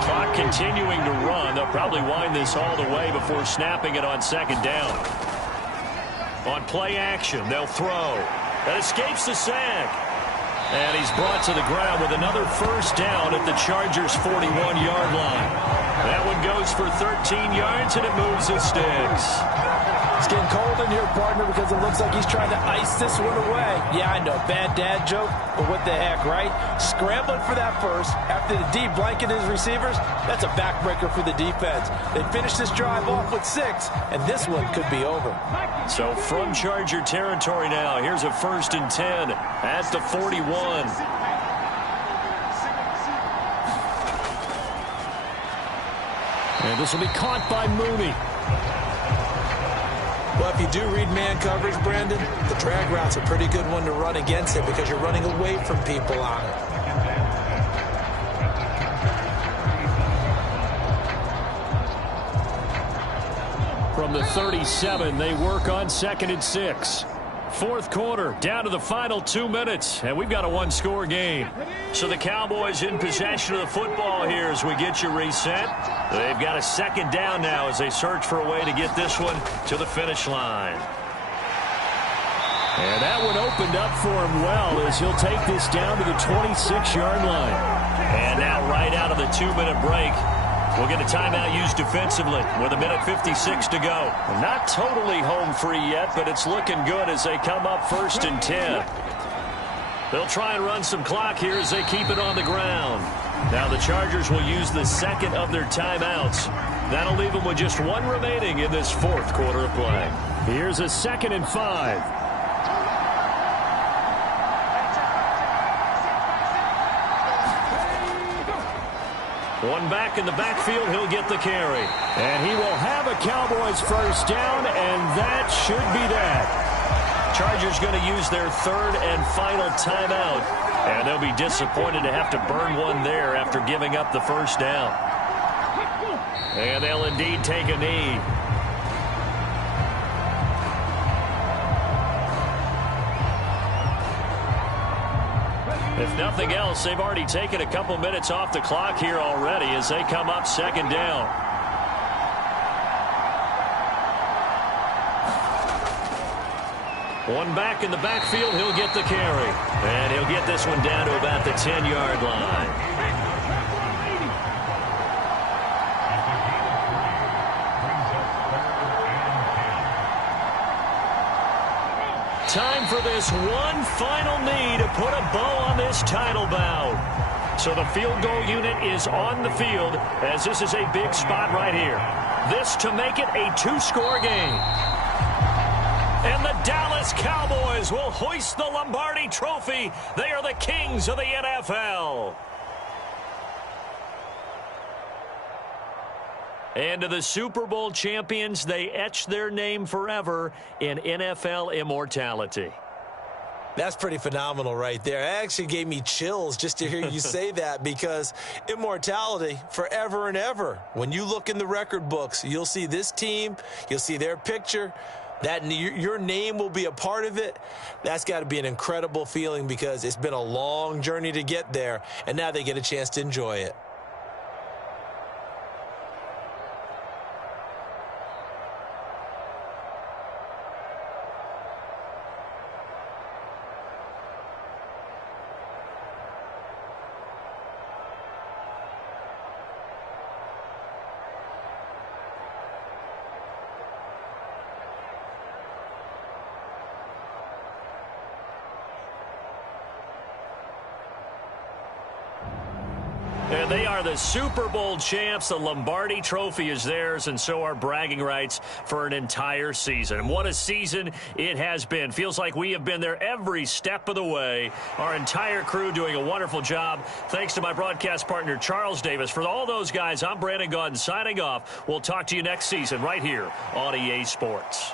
Clock continuing to run. They'll probably wind this all the way before snapping it on 2nd down. On play action, they'll throw. That escapes the sack. And he's brought to the ground with another first down at the Chargers' 41-yard line. That one goes for 13 yards, and it moves the sticks. It's getting cold in here, partner, because it looks like he's trying to ice this one away. Yeah, I know, bad dad joke, but what the heck, right? Scrambling for that first after the D blanketed his receivers, that's a backbreaker for the defense. They finished this drive off with 6, and this one could be over. So from Charger territory now, here's a 1st and 10 at the 41. And this will be caught by Mooney. Well, if you do read man coverage, Brandon, the drag route's a pretty good one to run against it because you're running away from people on it. From the 37, they work on 2nd and 6. 4th quarter, down to the final 2 minutes, and we've got a 1-score game. So the Cowboys in possession of the football here as we get you reset. They've got a 2nd down now as they search for a way to get this one to the finish line. And that one opened up for him well as he'll take this down to the 26-yard line. And now right out of the 2-minute break, we'll get a timeout used defensively with 1:56 to go. Not totally home free yet, but it's looking good as they come up 1st and 10. They'll try and run some clock here as they keep it on the ground. Now the Chargers will use the 2nd of their timeouts. That'll leave them with just 1 remaining in this 4th quarter of play. Here's a 2nd and 5. One back in the backfield, he'll get the carry. And he will have a Cowboys first down, and that should be that. Chargers going to use their third and final timeout. And they'll be disappointed to have to burn one there after giving up the first down. And they'll indeed take a knee. If nothing else, they've already taken a couple minutes off the clock here already as they come up second down. One back in the backfield, he'll get the carry. And he'll get this one down to about the 10-yard line. Time for this one final knee to put a bow on this title bout. So the field goal unit is on the field as this is a big spot right here. This to make it a two-score game. And the Dallas Cowboys will hoist the Lombardi Trophy. They are the kings of the NFL. And to the Super Bowl champions, they etch their name forever in NFL immortality. That's pretty phenomenal right there. It actually gave me chills just to hear you say that, because immortality forever and ever. When you look in the record books, you'll see this team, you'll see their picture, that your name will be a part of it. That's got to be an incredible feeling, because it's been a long journey to get there, and now they get a chance to enjoy it. And they are the Super Bowl champs. The Lombardi Trophy is theirs, and so are bragging rights for an entire season. And what a season it has been. Feels like we have been there every step of the way. Our entire crew doing a wonderful job. Thanks to my broadcast partner, Charles Davis. For all those guys, I'm Brandon Gaudin signing off. We'll talk to you next season right here on EA Sports.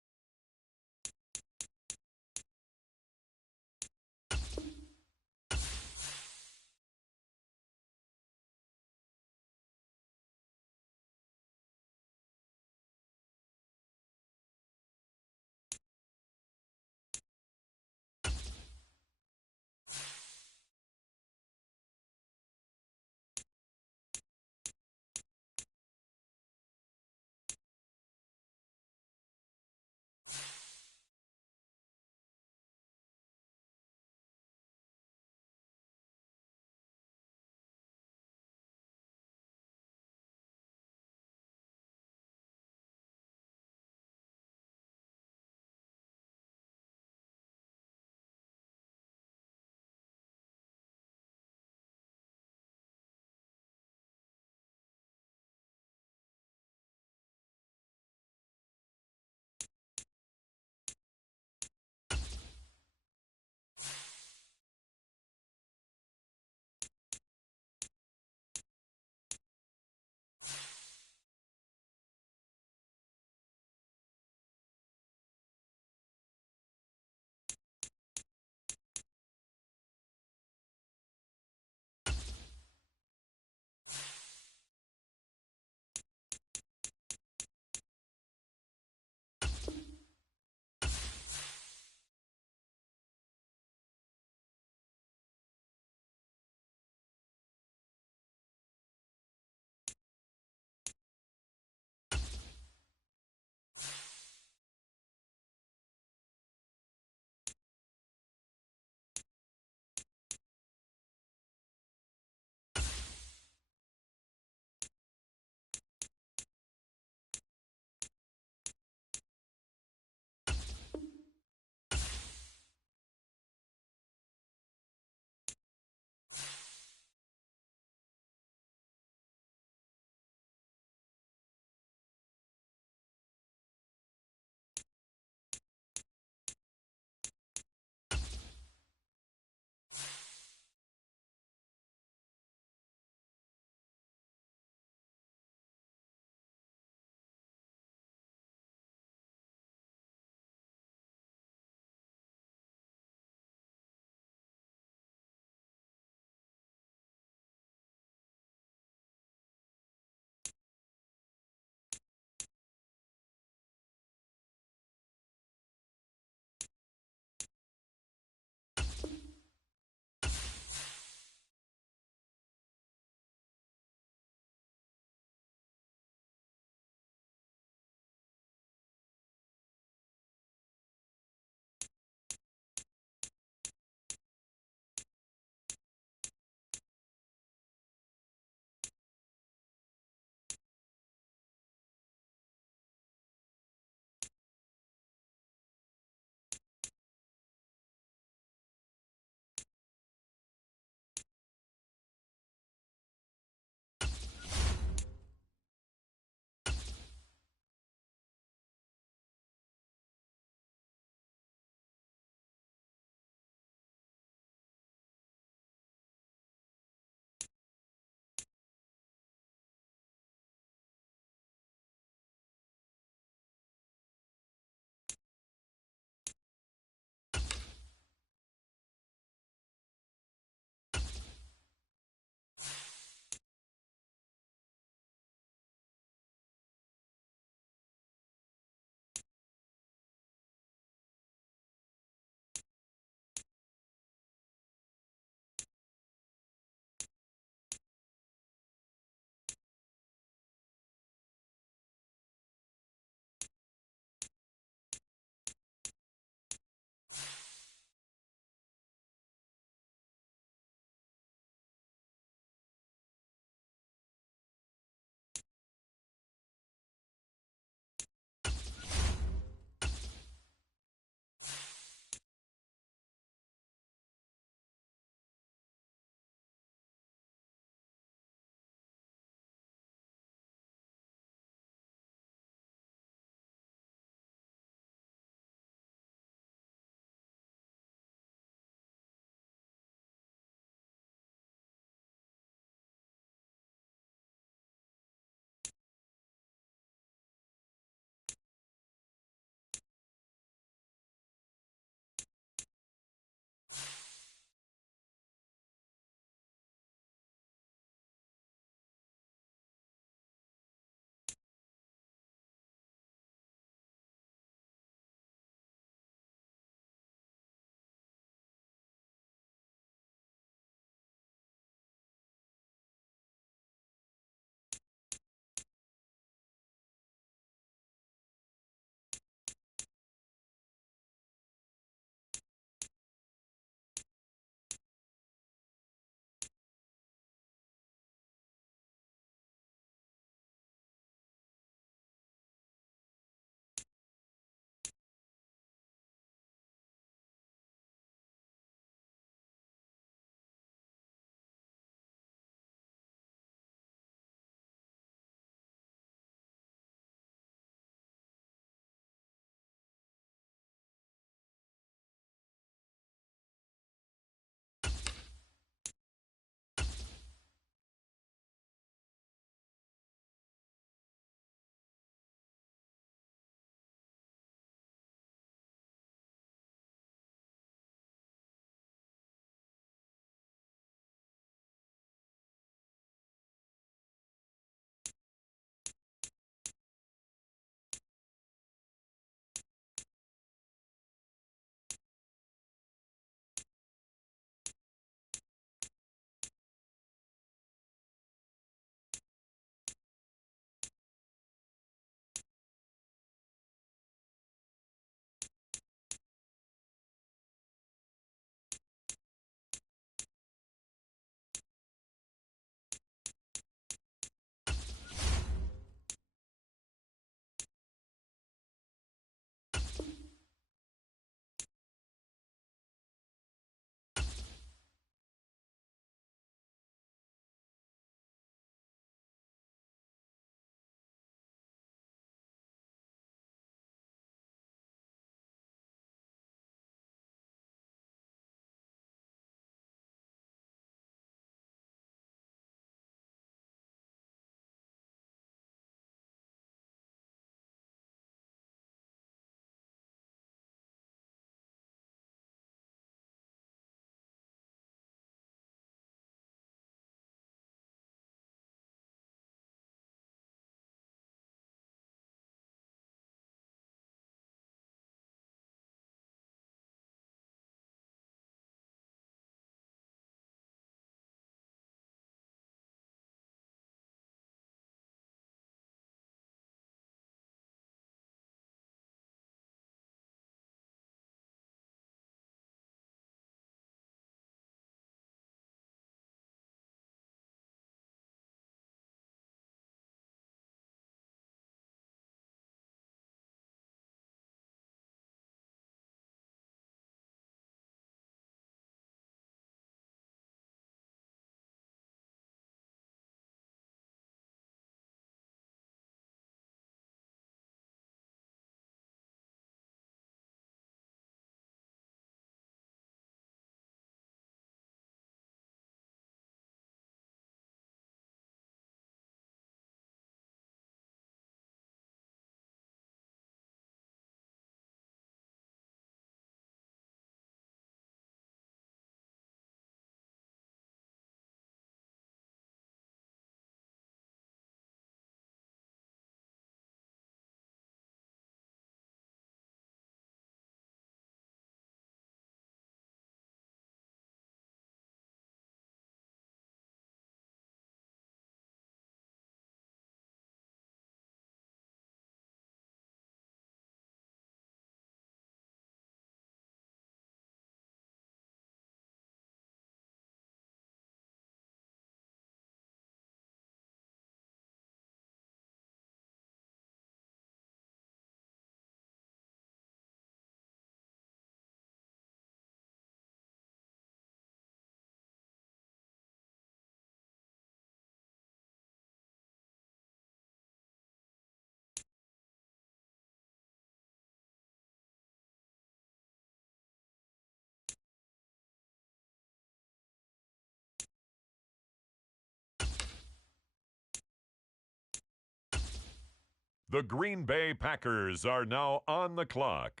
The Green Bay Packers are now on the clock.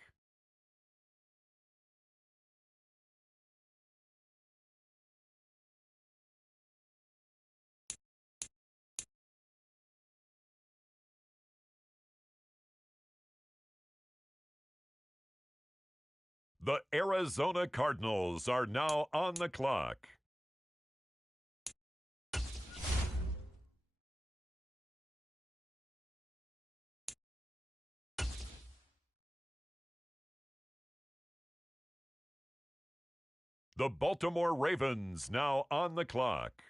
The Arizona Cardinals are now on the clock. The Baltimore Ravens now on the clock.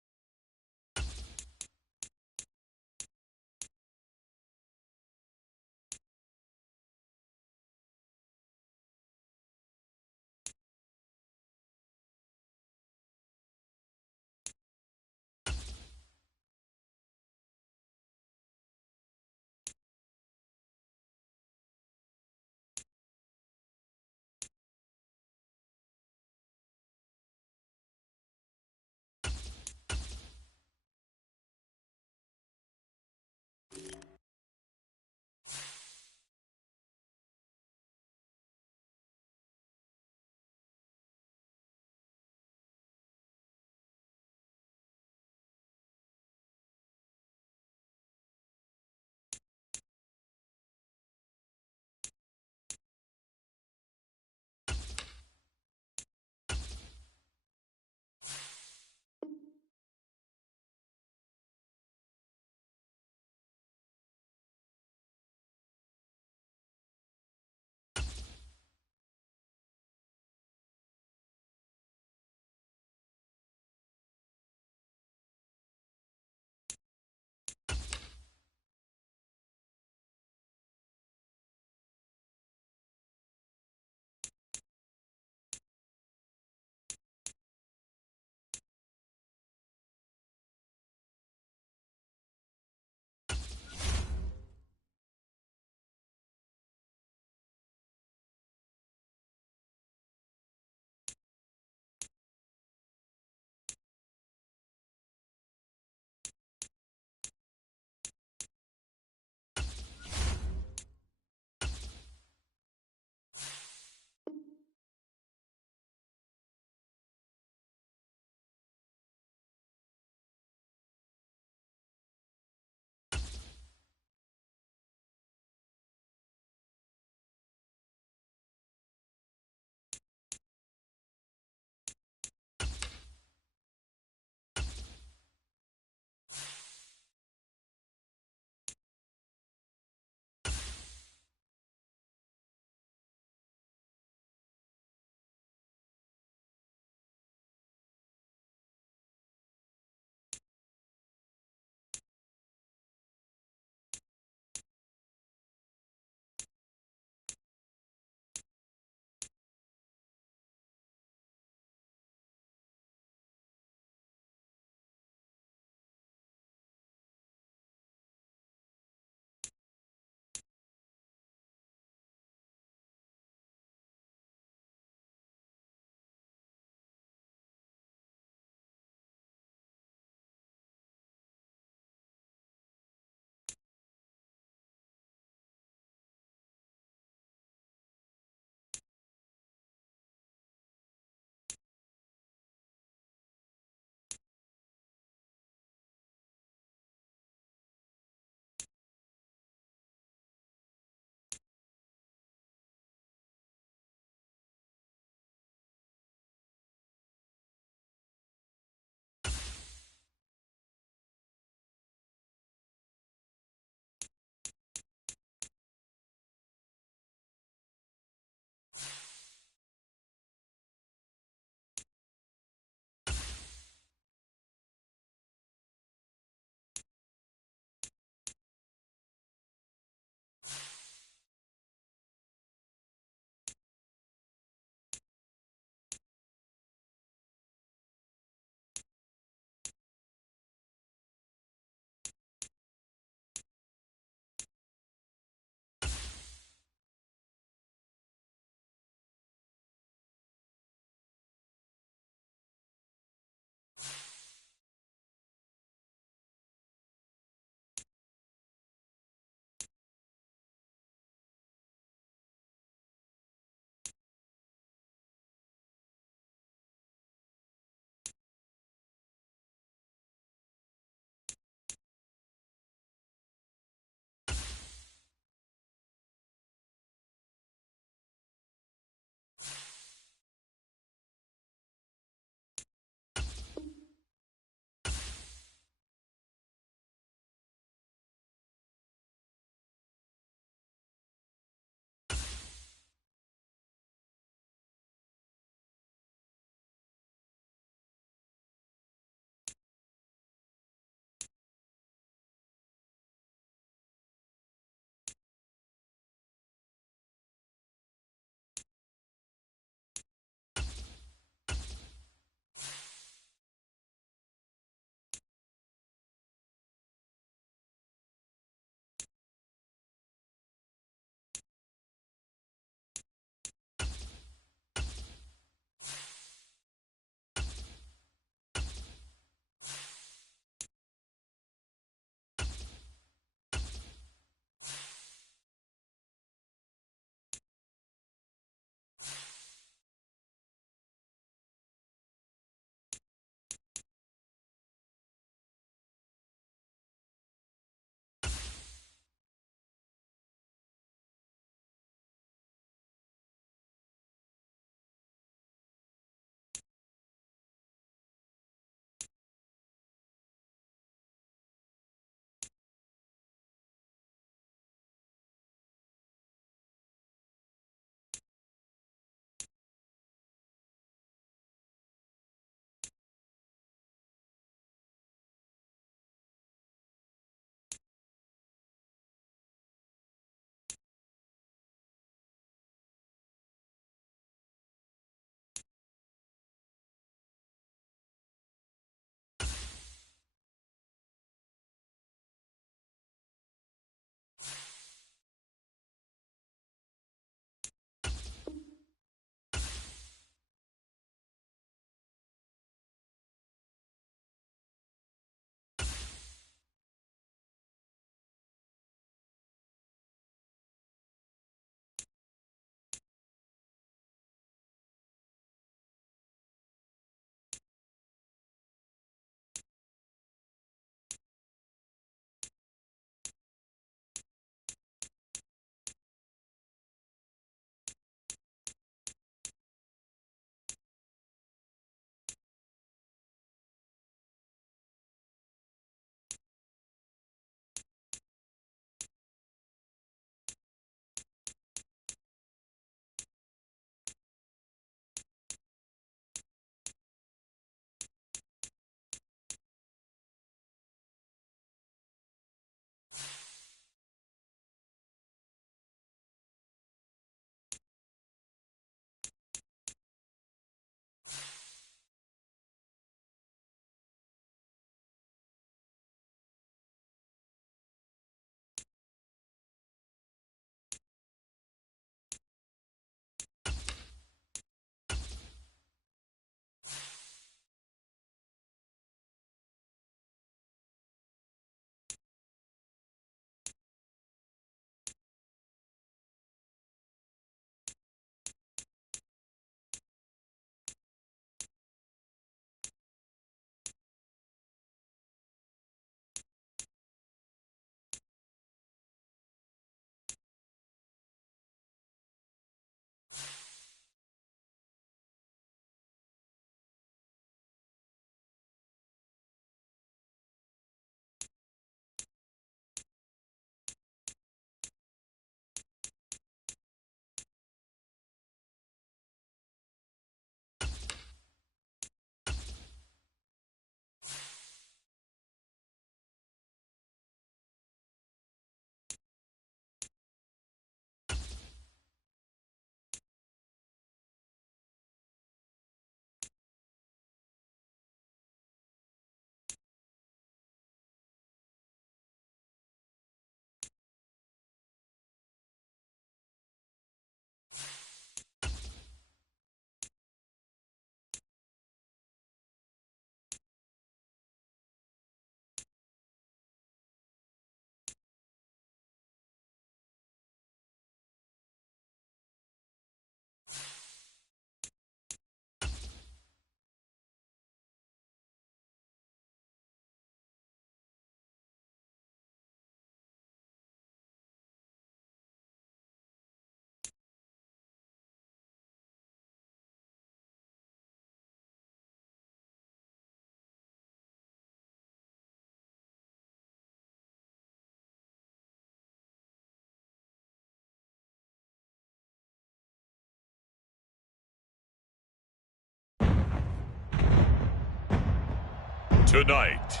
Tonight,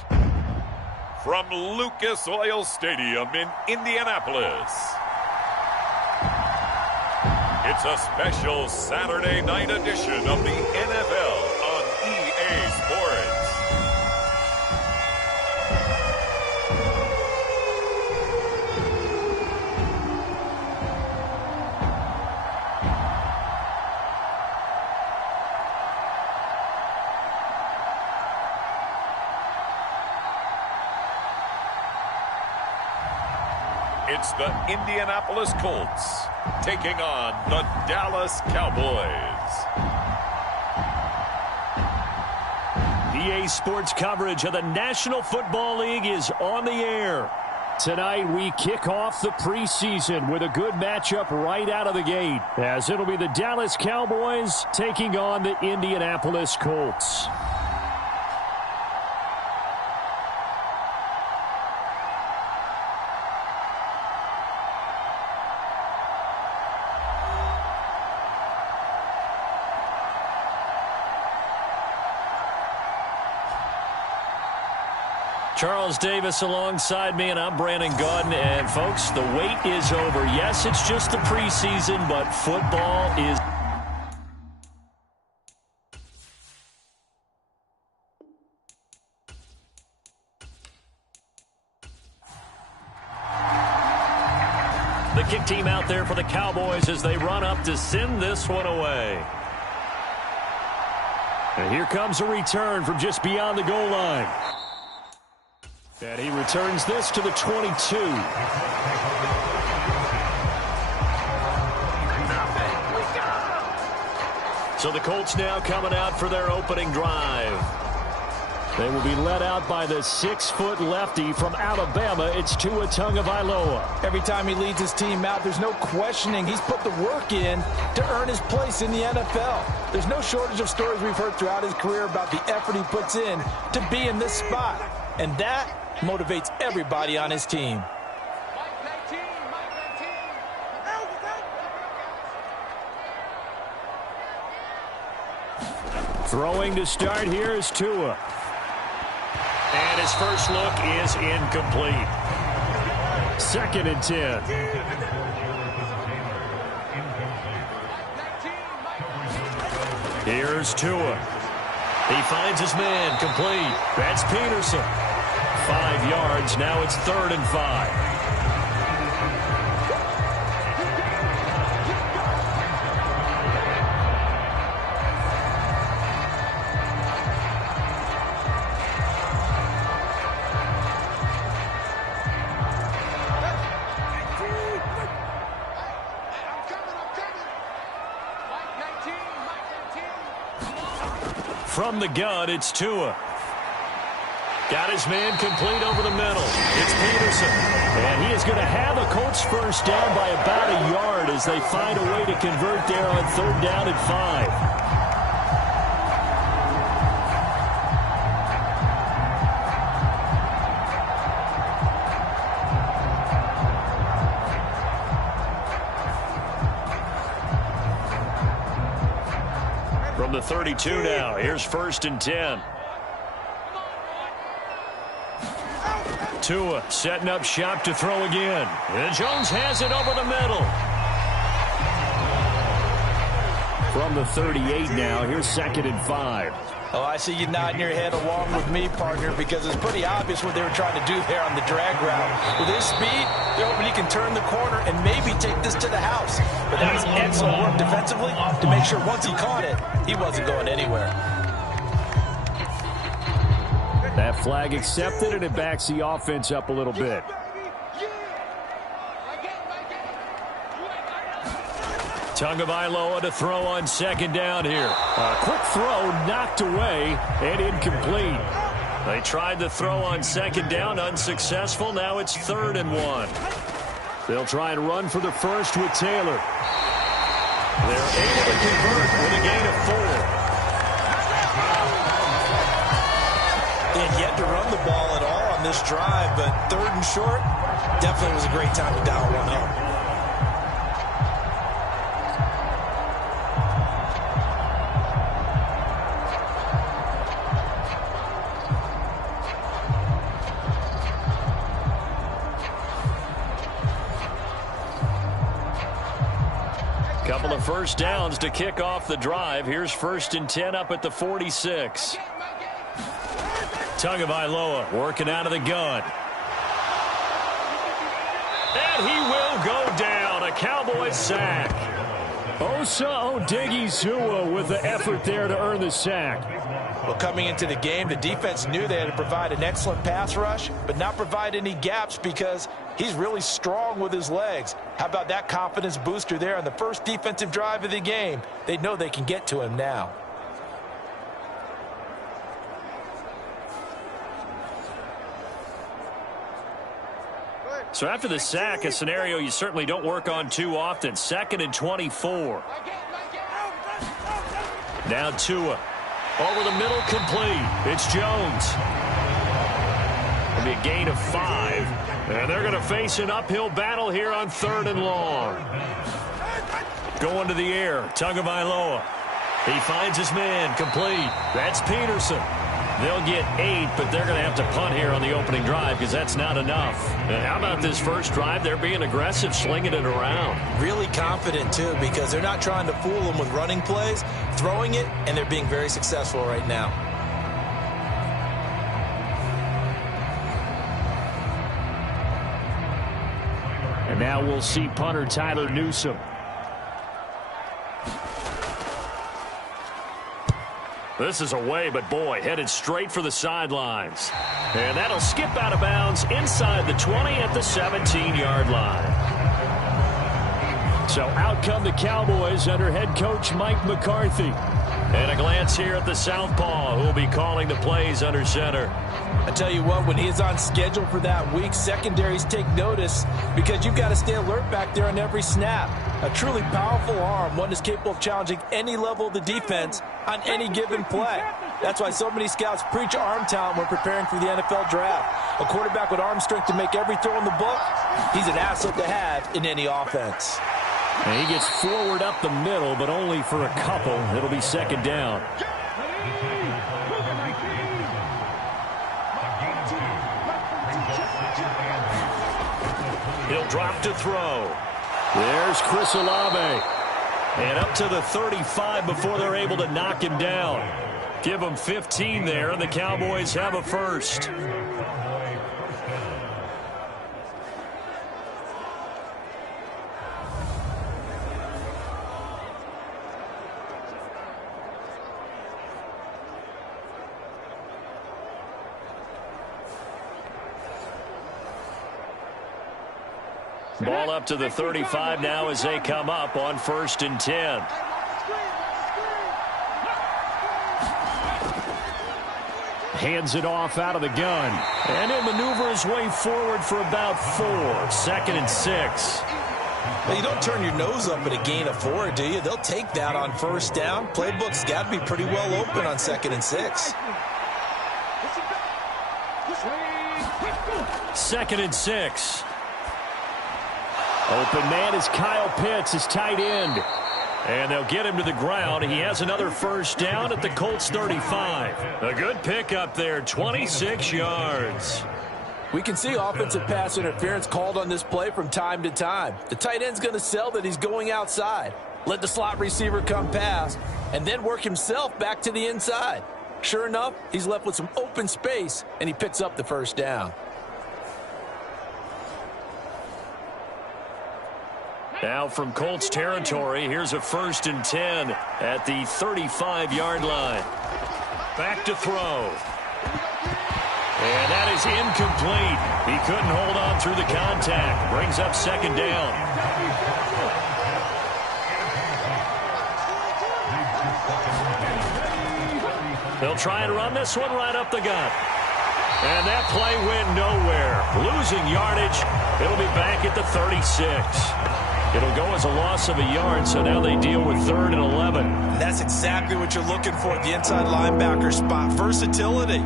from Lucas Oil Stadium in Indianapolis, it's a special Saturday night edition of the NFL on EA Sports. It's the Indianapolis Colts taking on the Dallas Cowboys. EA Sports coverage of the National Football League is on the air. Tonight we kick off the preseason with a good matchup right out of the gate, as it'll be the Dallas Cowboys taking on the Indianapolis Colts. Charles Davis alongside me, and I'm Brandon Gaudin. And, folks, the wait is over. Yes, it's just the preseason, but football is... The kick team out there for the Cowboys as they run up to send this one away. And here comes a return from just beyond the goal line. And he returns this to the 22. So the Colts now coming out for their opening drive. They will be led out by the 6-foot lefty from Alabama. It's Tua Tagovailoa. Every time he leads his team out, there's no questioning. He's put the work in to earn his place in the NFL. There's no shortage of stories we've heard throughout his career about the effort he puts in to be in this spot. And that motivates everybody on his team. Throwing to start here is Tua. And his first look is incomplete. 2nd and 10. Here's Tua. He finds his man, complete. That's Peterson. 5 yards. Now it's 3rd and 5. From the gun, it's Tua. Got his man complete over the middle. It's Peterson. And he is going to have a Colts first down by about a yard as they find a way to convert there on 3rd down and 5. From the 32 now, here's 1st and 10. Tua setting up shop to throw again. And Jones has it over the middle. From the 38 now, here's 2nd and 5. Oh, I see you nodding your head along with me, partner, because it's pretty obvious what they were trying to do there on the drag route. With his speed, they're hoping he can turn the corner and maybe take this to the house. But that was excellent work defensively to make sure once he caught it, he wasn't going anywhere. That flag accepted, and it backs the offense up a little bit. Tagovailoa to throw on 2nd down here. A quick throw knocked away and incomplete. They tried to throw on 2nd down, unsuccessful. Now it's 3rd and 1. They'll try and run for the first with Taylor. They're able to convert with a gain of 4. They had yet to run the ball at all on this drive, but 3rd and short definitely was a great time to dial one up. Couple of first downs to kick off the drive. Here's 1st and 10 up at the 46. Tagovailoa working out of the gun. And he will go down. A Cowboys sack. Osa Odighizuwa with the effort there to earn the sack. Well, coming into the game, the defense knew they had to provide an excellent pass rush, but not provide any gaps because he's really strong with his legs. How about that confidence booster there on the first defensive drive of the game? They know they can get to him now. So after the sack, a scenario you certainly don't work on too often. 2nd and 24. Now Tua. Over the middle, complete. It's Jones. It'll be a gain of 5. And they're going to face an uphill battle here on 3rd and long. Going to the air, Tagovailoa. He finds his man, complete. That's Peterson. They'll get 8, but they're going to have to punt here on the opening drive because that's not enough. And how about this first drive? They're being aggressive, slinging it around. Really confident, too, because they're not trying to fool them with running plays, throwing it, and they're being very successful right now. And now we'll see punter Tyler Newsome. This is away, but boy, headed straight for the sidelines. And that'll skip out of bounds inside the 20 at the 17-yard line. So out come the Cowboys under head coach Mike McCarthy. And a glance here at the southpaw, who will be calling the plays under center. I tell you what, when he is on schedule for that week, secondaries take notice because you've got to stay alert back there on every snap. A truly powerful arm, one is capable of challenging any level of the defense on any given play. That's why so many scouts preach arm talent when preparing for the NFL draft. A quarterback with arm strength to make every throw in the book, he's an asset to have in any offense. And he gets forward up the middle, but only for a couple. It'll be 2nd down. He'll drop to throw. There's Chris Olave. And up to the 35 before they're able to knock him down. Give him 15 there, and the Cowboys have a first. Ball up to the 35 now as they come up on 1st and 10. Hands it off out of the gun. And he'll maneuver his way forward for about 4. 2nd and 6. Well, you don't turn your nose up at a gain of 4, do you? They'll take that on 1st down. Playbook's got to be pretty well open on 2nd and 6. 2nd and 6. Open man is Kyle Pitts, his tight end. And they'll get him to the ground. He has another first down at the Colts 35. A good pickup there, 26 yards. We can see offensive pass interference called on this play from time to time. The tight end's going to sell that he's going outside. Let the slot receiver come past, and then work himself back to the inside. Sure enough, he's left with some open space, and he picks up the first down. Now from Colts territory, here's a 1st and 10 at the 35-yard line. Back to throw. And that is incomplete. He couldn't hold on through the contact. Brings up 2nd down. They'll try and run this one right up the gut. And that play went nowhere. Losing yardage. It'll be back at the 36. It'll go as a loss of a yard, so now they deal with 3rd and 11. And that's exactly what you're looking for at the inside linebacker spot. Versatility.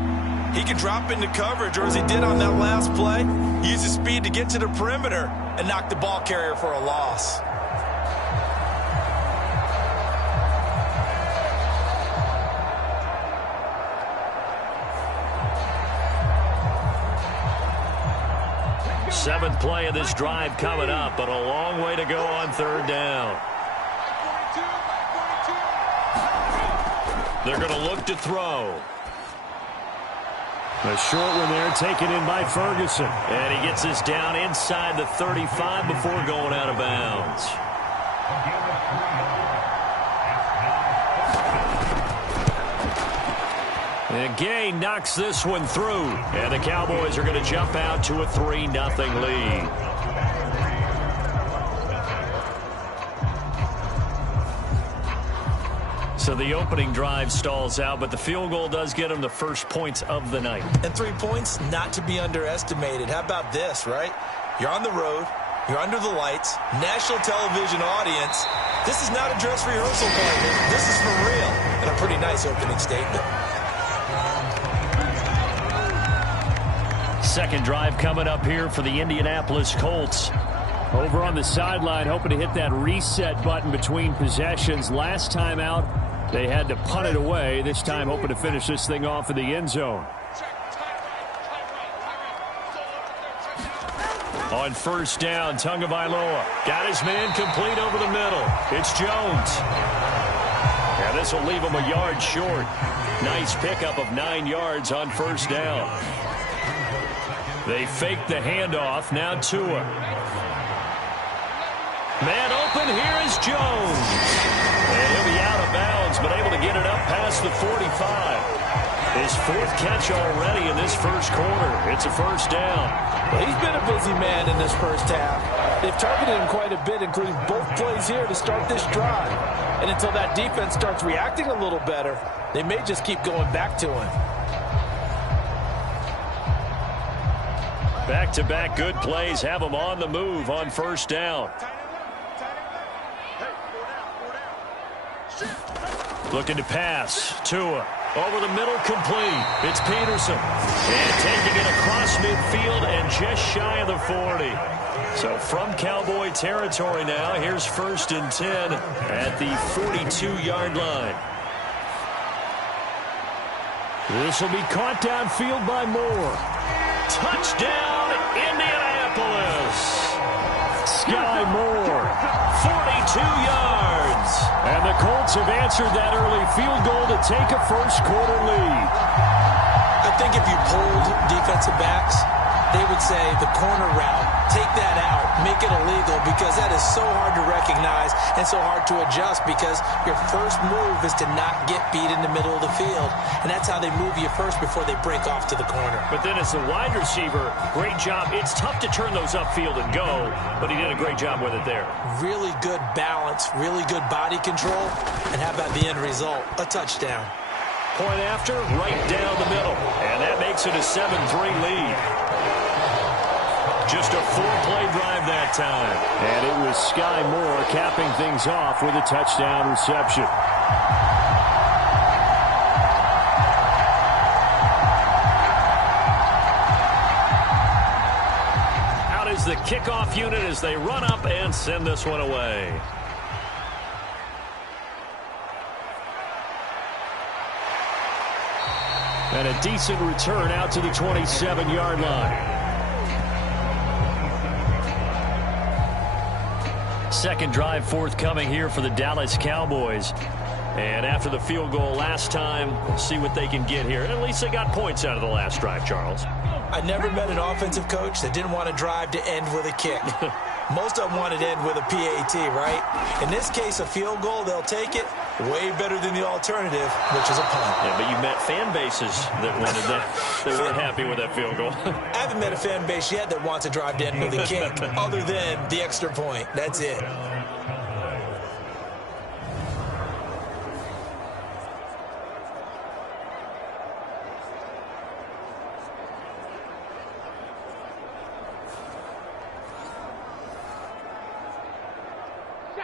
He can drop into coverage, or as he did on that last play, use his speed to get to the perimeter and knock the ball carrier for a loss. Seventh play of this drive coming up, but a long way to go on 3rd down. They're going to look to throw. A short one there taken in by Ferguson. And he gets this down inside the 35 before going out of bounds. And Gay knocks this one through. And the Cowboys are going to jump out to a 3-0 lead. So the opening drive stalls out, but the field goal does get them the first points of the night. And 3 points, not to be underestimated. How about this, right? You're on the road. You're under the lights. National television audience. This is not a dress rehearsal party. This is for real. And a pretty nice opening statement. Second drive coming up here for the Indianapolis Colts. Over on the sideline, hoping to hit that reset button between possessions. Last time out, they had to punt it away. This time, hoping to finish this thing off in the end zone. On first down, Tagovailoa got his man complete over the middle. It's Jones. Yeah, this will leave him a yard short. Nice pickup of 9 yards on first down. They fake the handoff. Now Tua. Man open, here is Jones. And he'll be out of bounds, but able to get it up past the 45. His 4th catch already in this first quarter. It's a first down. Well, he's been a busy man in this first half. They've targeted him quite a bit, including both plays here to start this drive. And until that defense starts reacting a little better, they may just keep going back to him. Back-to-back good plays have him on the move on first down. Looking to pass. Tua. Over the middle, complete. It's Peterson. And taking it across midfield and just shy of the 40. So from Cowboy territory now, here's 1st and 10 at the 42-yard line. This will be caught downfield by Moore. Touchdown, Indianapolis. Sky Moore, 42 yards. And the Colts have answered that early field goal to take a first-quarter lead. I think if you polled defensive backs, they would say the corner route, take that out, make it illegal, because that is so hard to recognize and so hard to adjust, because your first move is to not get beat in the middle of the field. And that's how they move you first before they break off to the corner. But then as a wide receiver, great job. It's tough to turn those upfield and go, but he did a great job with it there. Really good balance, really good body control. And how about the end result? A touchdown. Point after, right down the middle. And that makes it a 7-3 lead. Just a 4-play drive that time. And it was Sky Moore capping things off with a touchdown reception. Out is the kickoff unit as they run up and send this one away. And a decent return out to the 27-yard line. Second drive forthcoming here for the Dallas Cowboys. And after the field goal last time, we'll see what they can get here. At least they got points out of the last drive, Charles. I never met an offensive coach that didn't want to drive to end with a kick. Most of them wanted to end with a PAT, right? In this case, a field goal, they'll take it. Way better than the alternative, which is a punt. Yeah, but you met fan bases that wanted that. They weren't happy with that field goal. I haven't met a fan base yet that wants to drive to end with a kick, other than the extra point. That's it.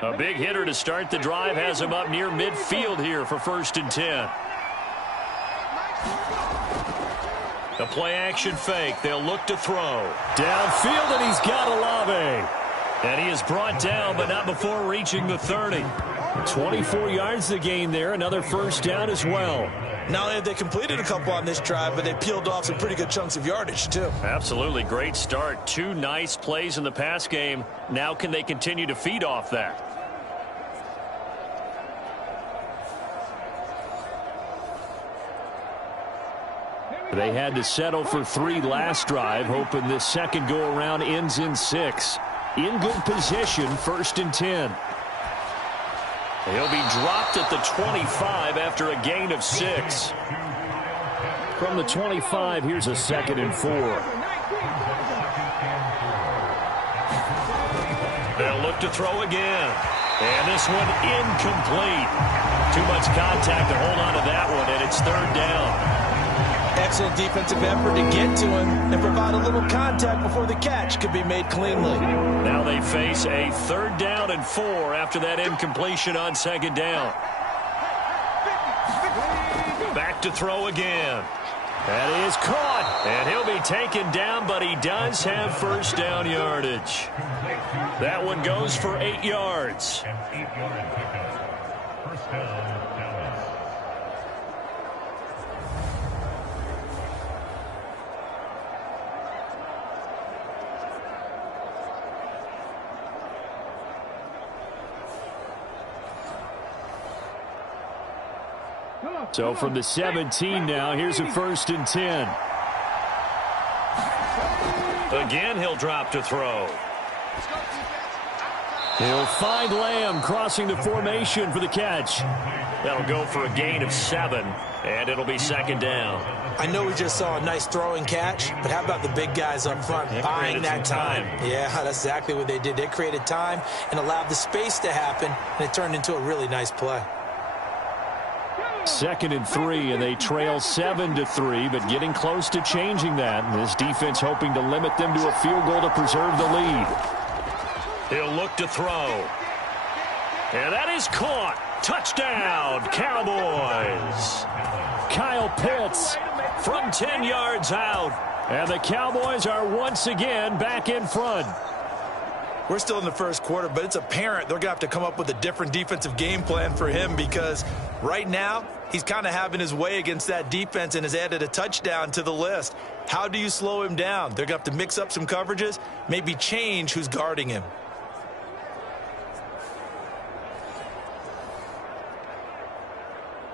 A big hitter to start the drive has him up near midfield here for 1st and 10. The play-action fake. They'll look to throw. Downfield, and he's got Olave. And he is brought down, but not before reaching the 30. 24 yards to gain there. Another first down as well. Not only have they completed a couple on this drive, but they peeled off some pretty good chunks of yardage, too. Absolutely. Great start. 2 nice plays in the pass game. Now can they continue to feed off that? They had to settle for 3 last drive, hoping this second go-around ends in 6. In good position, 1st and 10. He'll be dropped at the 25 after a gain of 6. From the 25, here's a 2nd and 4. They'll look to throw again. And this one incomplete. Too much contact to hold on to that one, and it's 3rd down. Excellent defensive effort to get to him and provide a little contact before the catch could be made cleanly. Now they face a 3rd down and 4 after that incompletion on 2nd down. Back to throw again. That is caught, and he'll be taken down, but he does have 1st down yardage. That one goes for 8 yards. First down. So from the 17 now, here's a 1st and 10. Again, he'll drop to throw. He'll find Lamb crossing the formation for the catch. That'll go for a gain of 7, and it'll be 2nd down. I know we just saw a nice throwing catch, but how about the big guys up front buying that time? Yeah, that's exactly what they did. They created time and allowed the space to happen, and it turned into a really nice play. 2nd and 3, and they trail 7-3, but getting close to changing that. And this defense hoping to limit them to a field goal to preserve the lead. He'll look to throw. And that is caught. Touchdown, Cowboys. Kyle Pitts from 10 yards out. And the Cowboys are once again back in front. We're still in the first quarter, but it's apparent they're going to have to come up with a different defensive game plan for him because right now he's kind of having his way against that defense and has added a touchdown to the list. How do you slow him down? They're going to have to mix up some coverages, maybe change who's guarding him.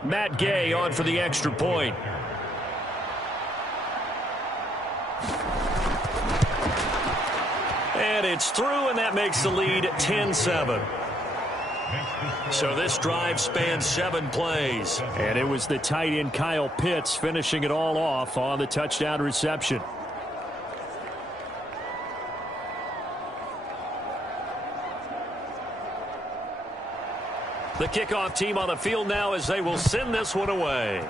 Matt Gay on for the extra point. And it's through, and that makes the lead 10-7. So this drive spans 7 plays. And it was the tight end Kyle Pitts finishing it all off on the touchdown reception. The kickoff team on the field now as they will send this one away.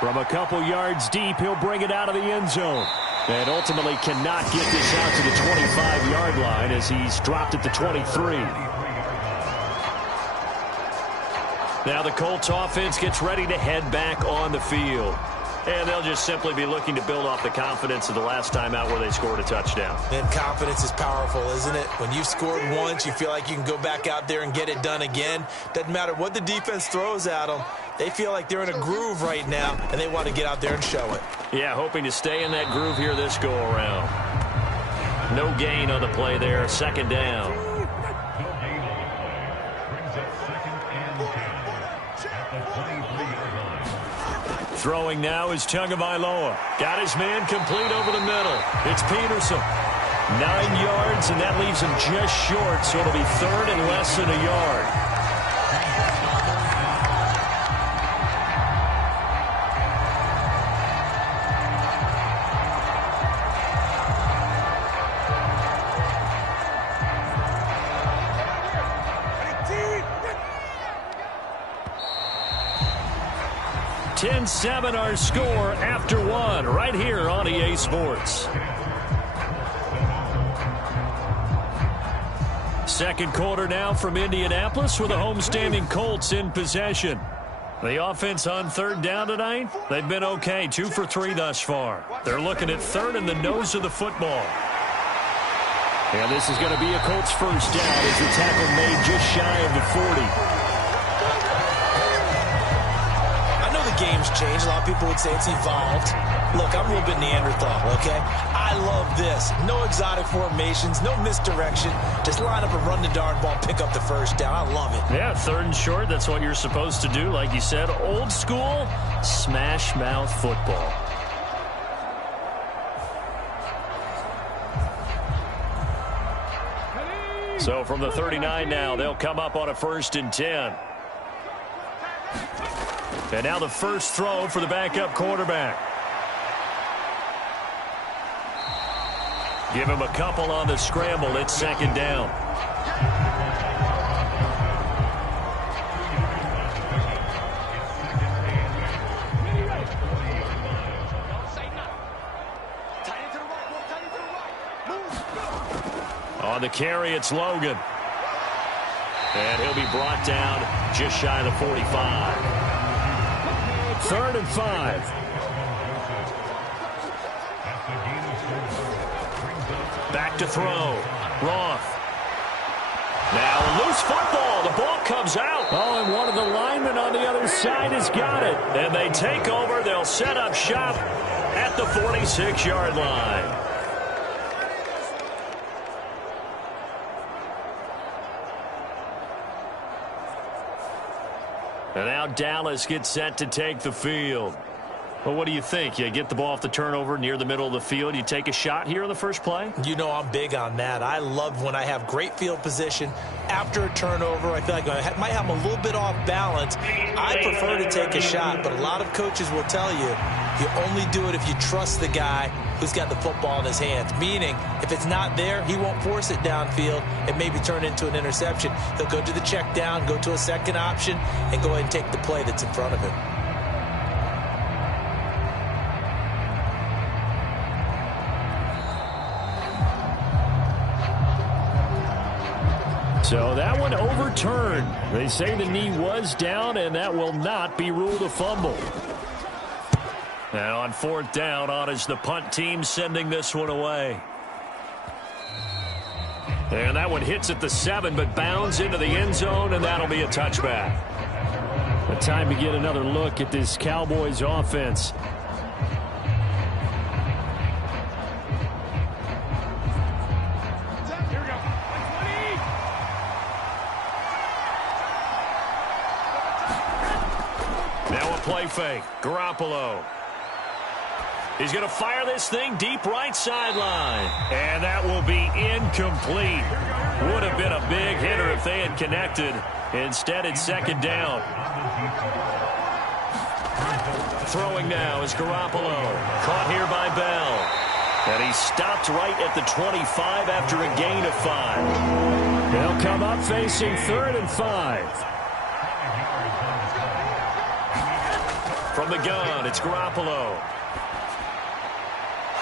From a couple yards deep, he'll bring it out of the end zone. And ultimately cannot get this out to the 25-yard line as he's dropped at the 23. Now the Colts offense gets ready to head back on the field. And they'll just simply be looking to build off the confidence of the last time out where they scored a touchdown. And confidence is powerful, isn't it? When you've scored once, you feel like you can go back out there and get it done again. Doesn't matter what the defense throws at them. They feel like they're in a groove right now, and they want to get out there and show it. Yeah, hoping to stay in that groove here this go-around. No gain on the play there, 2nd down. Throwing now is Tagovailoa. Got his man complete over the middle. It's Peterson. 9 yards, and that leaves him just short, so it'll be 3rd and less than a yard. $10-7 our score after 1 right here on EA Sports. Second quarter now from Indianapolis with the homestanding Colts in possession. The offense on 3rd down tonight, they've been okay, 2 for 3 thus far. They're looking at 3rd and the nose of the football. And this is going to be a Colts first down as the tackle made just shy of the 40. game's changed. A lot of people would say it's evolved. Look, I'm a little bit Neanderthal, okay? I love this. No exotic formations, no misdirection. Just line up and run the darn ball, pick up the first down. I love it. Yeah, 3rd and short, that's what you're supposed to do. Like you said, old school, smash mouth football. So from the 39 now, they'll come up on a 1st and 10. And now the first throw for the backup quarterback. Give him a couple on the scramble. It's 2nd down. On the carry, it's Logan. And he'll be brought down just shy of the 45. 3rd and 5. Back to throw. Roth. Now a loose football. The ball comes out. Oh, and one of the linemen on the other side has got it. And they take over. They'll set up shop at the 46-yard line. And now Dallas gets set to take the field. Well, what do you think? You get the ball off the turnover near the middle of the field. You take a shot here on the first play? You know I'm big on that. I love when I have great field position after a turnover. I feel like I might have them a little bit off balance. I prefer to take a shot, but a lot of coaches will tell you, you only do it if you trust the guy who's got the football in his hands. Meaning, if it's not there, he won't force it downfield and maybe turn into an interception. He'll go to the check down, go to a second option, and go ahead and take the play that's in front of him. So that one overturned. They say the knee was down, and that will not be ruled a fumble. Now on 4th down, on is the punt team sending this one away. And that one hits at the 7, but bounds into the end zone, and that'll be a touchback. A time to get another look at this Cowboys offense. Play fake. Garoppolo. He's going to fire this thing deep right sideline. And that will be incomplete. Would have been a big hitter if they had connected. Instead, it's 2nd down. Throwing now is Garoppolo. Caught here by Bell. And he stopped right at the 25 after a gain of 5. They'll come up facing 3rd and 5. From the gun, it's Garoppolo.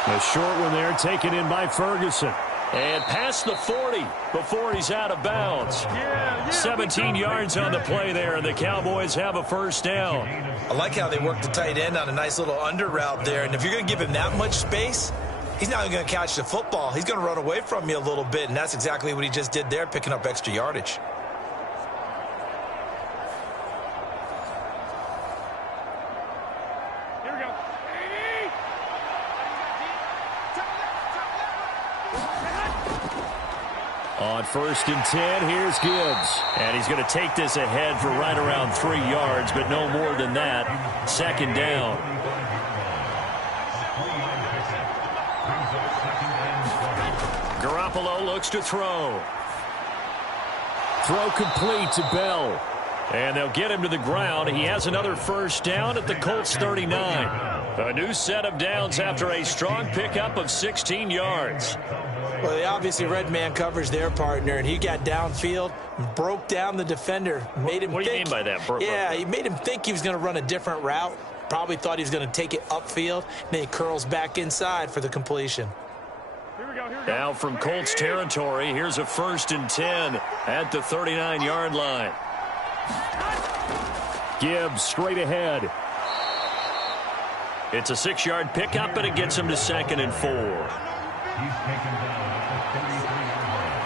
A short one there, taken in by Ferguson. And past the 40 before he's out of bounds. 17 yards on the play there, and the Cowboys have a 1st down. I like how they work the tight end on a nice little under route there. And if you're going to give him that much space, he's not even going to catch the football. He's going to run away from you a little bit, and that's exactly what he just did there, picking up extra yardage. On 1st and 10, here's Gibbs. And he's going to take this ahead for right around 3 yards, but no more than that. 2nd down. Garoppolo looks to throw. Throw complete to Bell. And they'll get him to the ground. He has another 1st down at the Colts 39. A new set of downs after a strong pickup of 16 yards. Well, they obviously red man coverage their partner, and he got downfield, broke down the defender, made him What do you mean by that? Yeah, he made him think he was going to run a different route. Probably thought he was going to take it upfield, and then he curls back inside for the completion. Now from Colts territory, here's a 1st and 10 at the 39-yard line. Gibbs straight ahead. It's a 6-yard pickup, and it gets him to 2nd and 4. He's taken down at the 33 line.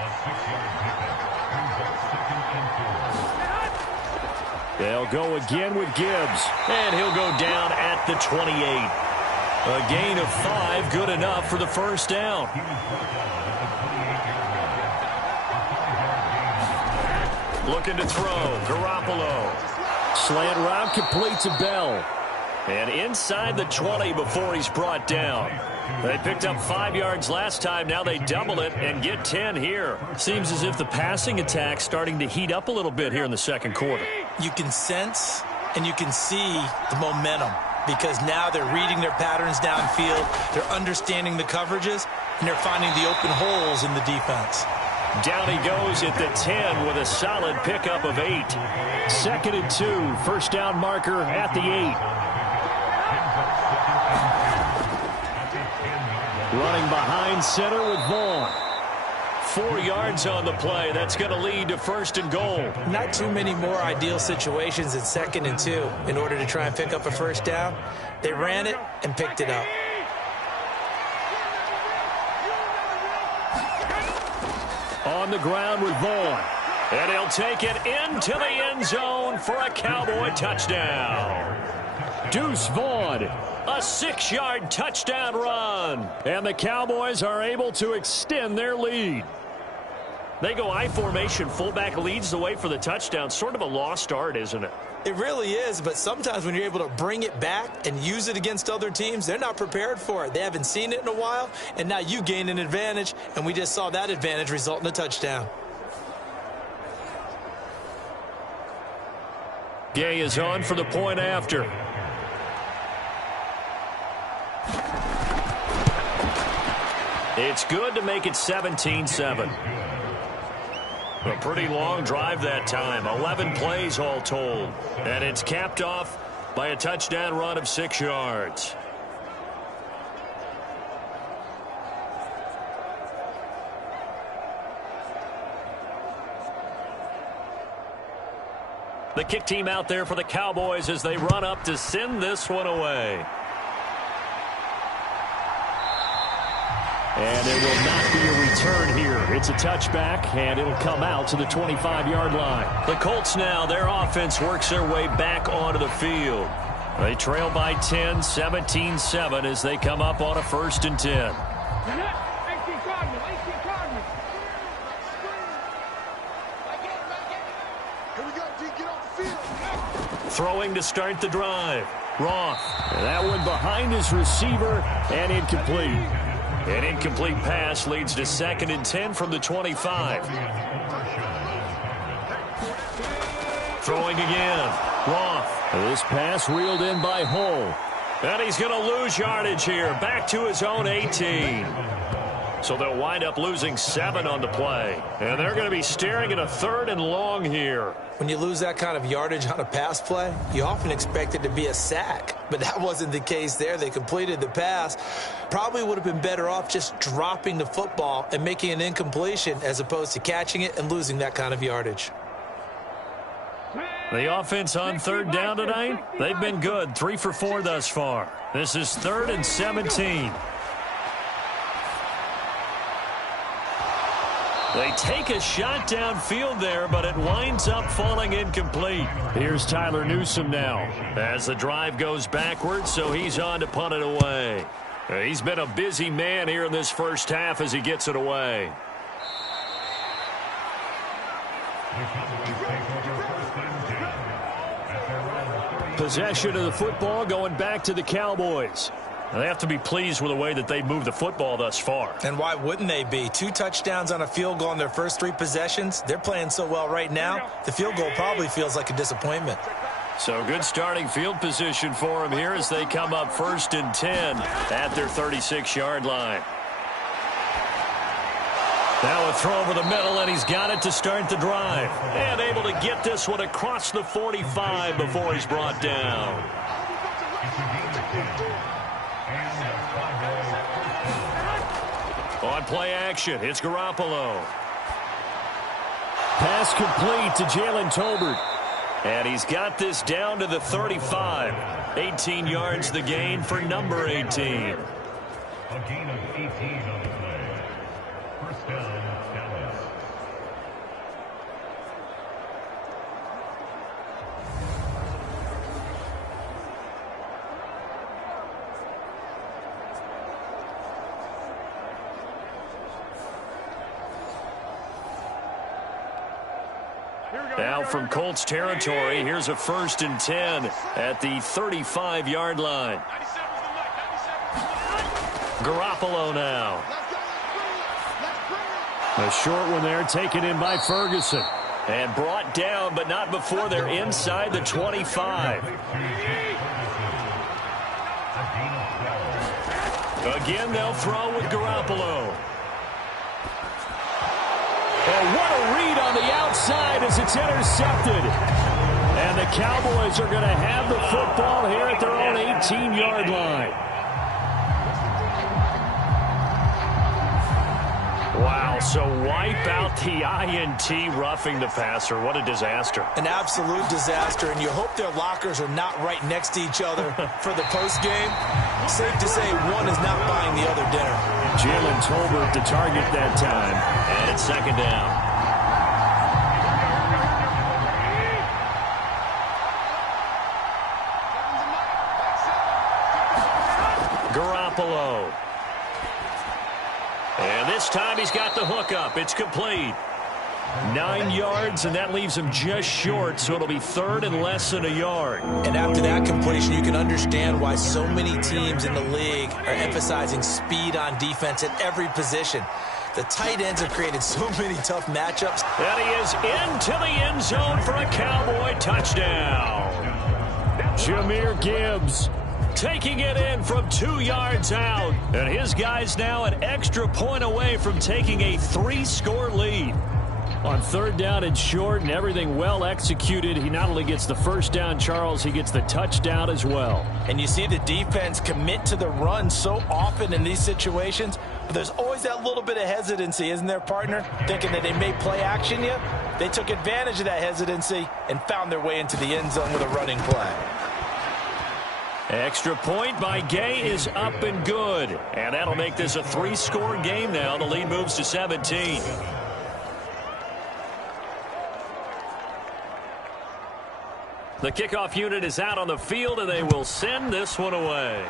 A 6-yard pickup brings up 2nd and 4. They'll go again with Gibbs. And he'll go down at the 28. A gain of 5, good enough for the first down. Looking to throw, Garoppolo. Slant route complete to Bell. And inside the 20 before he's brought down. They picked up 5 yards last time. Now they double it and get 10 here. Seems as if the passing attack's starting to heat up a little bit here in the second quarter. You can sense and you can see the momentum because now they're reading their patterns downfield. They're understanding the coverages, and they're finding the open holes in the defense. Down he goes at the 10 with a solid pickup of 8. 2nd and 2. First down marker at the 8. Running behind center with Vaughn. 4 yards on the play. That's going to lead to 1st and goal. Not too many more ideal situations in 2nd and 2 in order to try and pick up a first down. They ran it and picked it up. On the ground with Vaughn. And he'll take it into the end zone for a Cowboy touchdown. Deuce Vaughn. A 6-yard touchdown run. And the Cowboys are able to extend their lead. They go I formation. Fullback leads the way for the touchdown. Sort of a lost art, isn't it? It really is, but sometimes when you're able to bring it back and use it against other teams, they're not prepared for it. They haven't seen it in a while, and now you gain an advantage, and we just saw that advantage result in a touchdown. Gay is on for the point after. It's good to make it 17-7. A pretty long drive that time. 11 plays all told. And it's capped off by a touchdown run of 6 yards. The kick team out there for the Cowboys as they run up to send this one away. And there will not be a return here. It's a touchback, and it'll come out to the 25-yard line. The Colts now, their offense works their way back onto the field. They trail by 10, 17-7 as they come up on a 1st and 10. Throwing to start the drive. Roth. And that one behind his receiver and incomplete. An incomplete pass leads to 2nd and 10 from the 25. Throwing again. Roth. This pass reeled in by Hull. And he's going to lose yardage here. Back to his own 18. So they'll wind up losing 7 on the play. And they're going to be staring at a 3rd and long here. When you lose that kind of yardage on a pass play, you often expect it to be a sack. But that wasn't the case there. They completed the pass. Probably would have been better off just dropping the football and making an incompletion as opposed to catching it and losing that kind of yardage. The offense on 3rd down tonight, they've been good. 3 for 4 thus far. This is 3rd and 17. They take a shot downfield there, but it winds up falling incomplete. Here's Tyler Newsome now. As the drive goes backwards, so he's on to punt it away. He's been a busy man here in this first half as he gets it away. Possession of the football going back to the Cowboys. They have to be pleased with the way that they've moved the football thus far. And why wouldn't they be? 2 touchdowns on a field goal in their first 3 possessions. They're playing so well right now, the field goal probably feels like a disappointment. So good starting field position for them here as they come up 1st and 10 at their 36-yard line. Now a throw over the middle, and he's got it to start the drive. And able to get this one across the 45 before he's brought down. On play action, it's Garoppolo. Pass complete to Jalen Tolbert. And he's got this down to the 35. 18 yards the gain for number 18. A gain of 18 on the play. First down, Dallas. Now from Colts territory, here's a 1st and 10 at the 35-yard line. Garoppolo now. A short one there, taken in by Ferguson. And brought down, but not before they're inside the 25. Again, they'll throw with Garoppolo. Oh, what a read on the outside as it's intercepted. And the Cowboys are going to have the football here at their own 18-yard line. Wow, so wipe out the INT roughing the passer. What a disaster. An absolute disaster, and you hope their lockers are not right next to each other for the postgame. Safe to say one is not buying the other dinner. Jalen Tolbert to target that time. And it's 2nd down. Garoppolo. And this time he's got the hook up. It's complete. 9 yards, and that leaves him just short, so it'll be 3rd and less than a yard. And after that completion, you can understand why so many teams in the league are emphasizing speed on defense at every position. The tight ends have created so many tough matchups. And he is into the end zone for a Cowboy touchdown. Jahmyr Gibbs taking it in from 2 yards out. And his guy's now an extra point away from taking a 3-score lead. On 3rd down and short, and everything well executed. He not only gets the 1st down, Charles, he gets the touchdown as well. And you see the defense commit to the run so often in these situations, but there's always that little bit of hesitancy, isn't there, partner? Thinking that they may play action you. They took advantage of that hesitancy and found their way into the end zone with a running play. Extra point by Gay is up and good. And that'll make this a 3-score game now. The lead moves to 17. The kickoff unit is out on the field, and they will send this one away.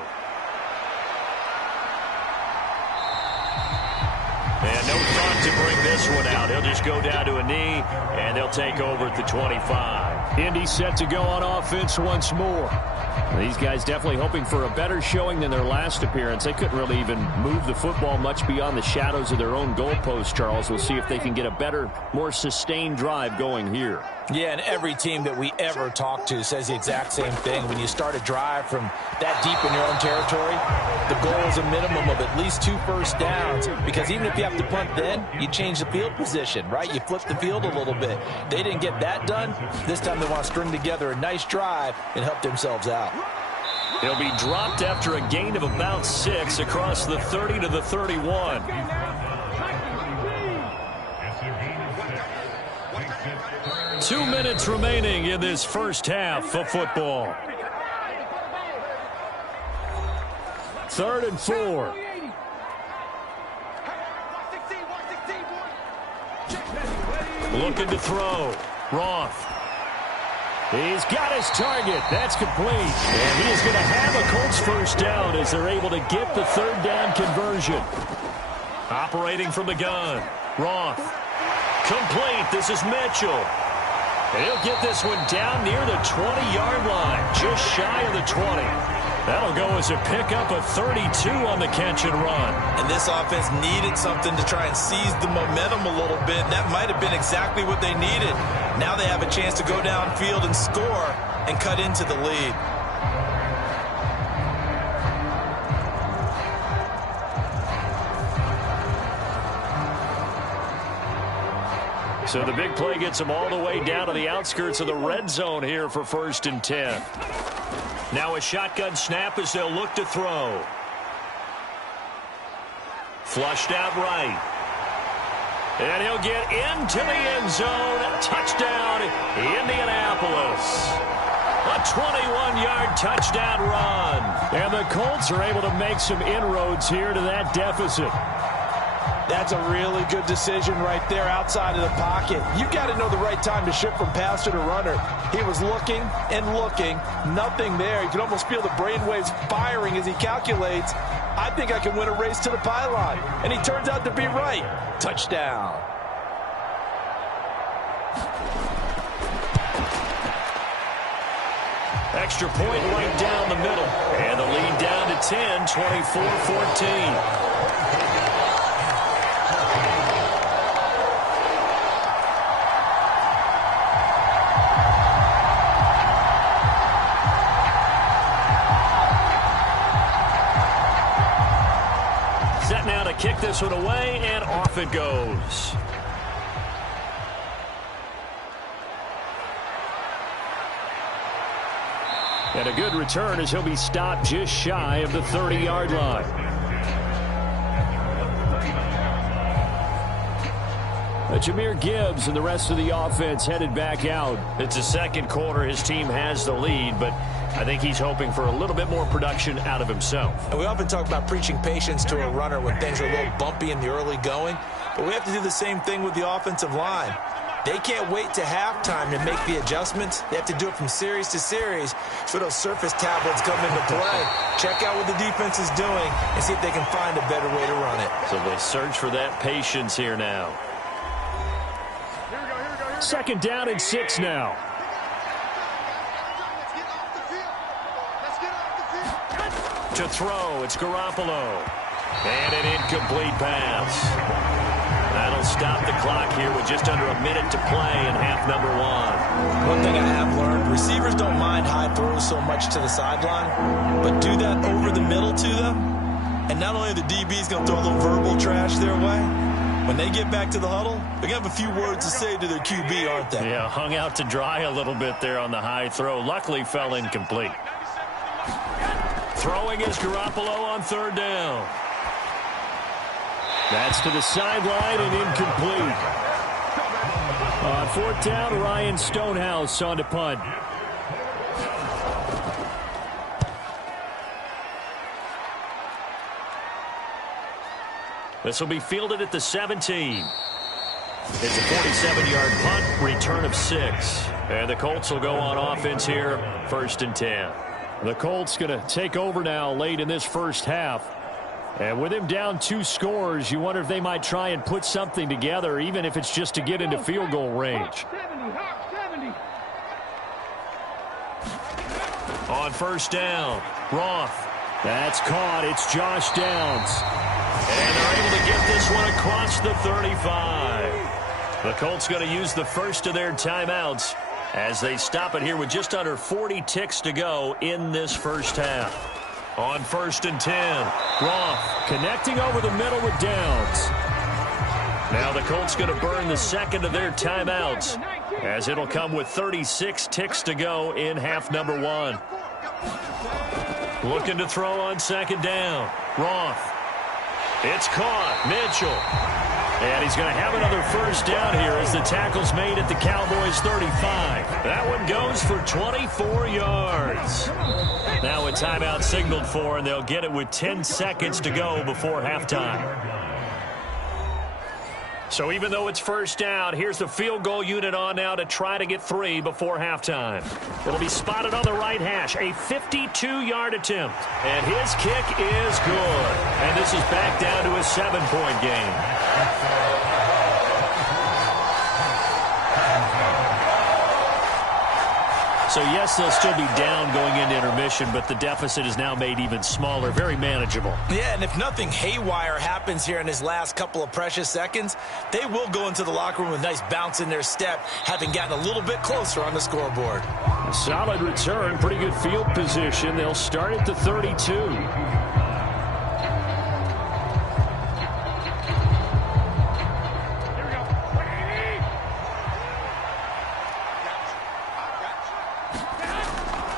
And no thought to bring this one out. He'll just go down to a knee, and they'll take over at the 25. Indy set to go on offense once more. These guys definitely hoping for a better showing than their last appearance. They couldn't really even move the football much beyond the shadows of their own goalpost, Charles. We'll see if they can get a better, more sustained drive going here. Yeah, and every team that we ever talk to says the exact same thing. When you start a drive from that deep in your own territory, the goal is a minimum of at least 2 first downs, because even if you have to punt then, you change the field position, right? You flip the field a little bit. They didn't get that done. This time they want to string together a nice drive and help themselves out. He'll be dropped after a gain of about 6 across the 30 to the 31. Two minutes remaining in this first half of football. 3rd and 4. Looking to throw. Roth. He's got his target. That's complete. And he is going to have a Colts 1st down as they're able to get the 3rd down conversion. Operating from the gun. Roth. Complete. This is Mitchell. And he'll get this one down near the 20-yard line, just shy of the 20. That'll go as a pickup of 32 on the catch and run. And this offense needed something to try and seize the momentum a little bit. And that might have been exactly what they needed. Now they have a chance to go downfield and score and cut into the lead. So the big play gets them all the way down to the outskirts of the red zone here for 1st and 10. Now a shotgun snap as they'll look to throw. Flushed out right. And he'll get into the end zone. Touchdown, Indianapolis. A 21-yard touchdown run. And the Colts are able to make some inroads here to that deficit. That's a really good decision right there outside of the pocket. You've got to know the right time to shift from passer to runner. He was looking and looking, nothing there. You can almost feel the brainwaves firing as he calculates, I think I can win a race to the pylon. And he turns out to be right. Touchdown. Extra point right down the middle. And the lead down to 10, 24-14. Set now to kick this one away, and off it goes. And a good return as he'll be stopped just shy of the 30-yard line. Jahmyr Gibbs and the rest of the offense headed back out. It's the second quarter. His team has the lead, but I think he's hoping for a little bit more production out of himself. And we often talk about preaching patience to a runner when things are a little bumpy in the early going, but we have to do the same thing with the offensive line. They can't wait to halftime to make the adjustments. They have to do it from series to series so those surface tablets come into play. Check out what the defense is doing and see if they can find a better way to run it. So they search for that patience here now. Second down and 6 now. To throw, it's Garoppolo. And an incomplete pass. That'll stop the clock here with just under a minute to play in half number 1. One thing I have learned, receivers don't mind high throws so much to the sideline, but do that over the middle to them, and not only are the DBs going to throw a little verbal trash their way, when they get back to the huddle, they're going to have a few words to say to their QB, aren't they? Yeah, hung out to dry a little bit there on the high throw. Luckily fell incomplete. Throwing is Garoppolo on third down. That's to the sideline and incomplete. On fourth down, Ryan Stonehouse on to punt. This will be fielded at the 17. It's a 47-yard punt, return of 6. And the Colts will go on offense here, 1st and 10. The Colts going to take over now late in this first half. And with him down 2 scores, you wonder if they might try and put something together, even if it's just to get into field goal range. On first down, Roth. That's caught. It's Josh Downs. And they're able to get this one across the 35. The Colts going to use the first of their timeouts as they stop it here with just under 40 ticks to go in this first half. On 1st and 10, Roth connecting over the middle with Downs. Now the Colts going to burn the second of their timeouts as it'll come with 36 ticks to go in half number 1. Looking to throw on second down. Roth. It's caught. Mitchell. And he's going to have another first down here as the tackle's made at the Cowboys' 35. That one goes for 24 yards. Now a timeout signaled for, and they'll get it with 10 seconds to go before halftime. So even though it's first down, here's the field goal unit on now to try to get 3 before halftime. It'll be spotted on the right hash, a 52-yard attempt. And his kick is good. And this is back down to a 7-point game. So, yes, they'll still be down going into intermission, but the deficit is now made even smaller, very manageable. Yeah, and if nothing haywire happens here in his last couple of precious seconds, they will go into the locker room with a nice bounce in their step, having gotten a little bit closer on the scoreboard. A solid return, pretty good field position. They'll start at the 32.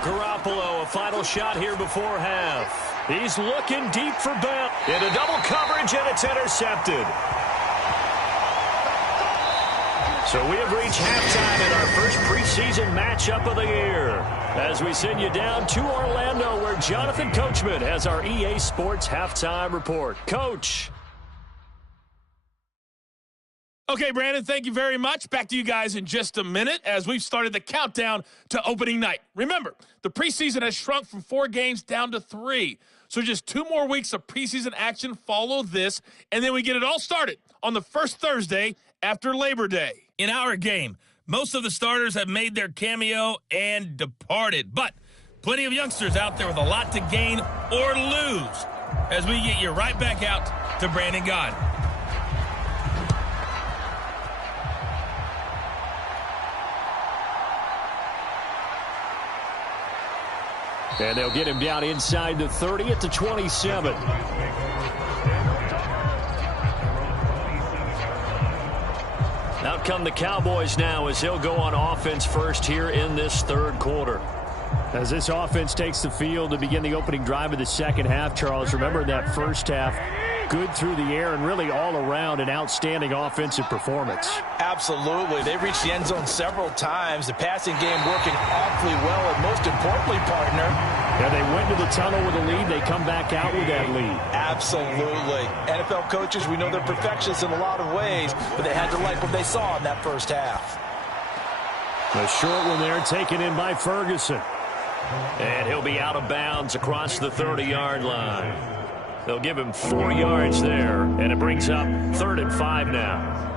Garoppolo, a final shot here before half. He's looking deep for Bell. Into double coverage, and it's intercepted. So we have reached halftime in our first preseason matchup of the year, as we send you down to Orlando, where Jonathan Coachman has our EA Sports halftime report. Coach. Okay, Brandon, thank you very much. Back to you guys in just a minute as we've started the countdown to opening night. Remember, the preseason has shrunk from 4 games down to 3. So just 2 more weeks of preseason action follow this, and then we get it all started on the first Thursday after Labor Day. In our game, most of the starters have made their cameo and departed, but Plenty of youngsters out there with a lot to gain or lose as we get you right back out to Brandon Gaudin. And they'll get him down inside the 30 at the 27. Out come the Cowboys now as he'll go on offense first here in this third quarter. As this offense takes the field to begin the opening drive of the second half, Charles, remember in that first half, good through the air and really all around an outstanding offensive performance. Absolutely. They reached the end zone several times. The passing game working awfully well, and most importantly, partner, yeah, they went to the tunnel with a lead. They come back out with that lead. Absolutely. NFL coaches, we know they're perfectionists in a lot of ways, but they had to like what they saw in that first half. A short one there taken in by Ferguson. And he'll be out of bounds across the 30-yard line. They'll give him 4 yards there, and it brings up 3rd and 5 now.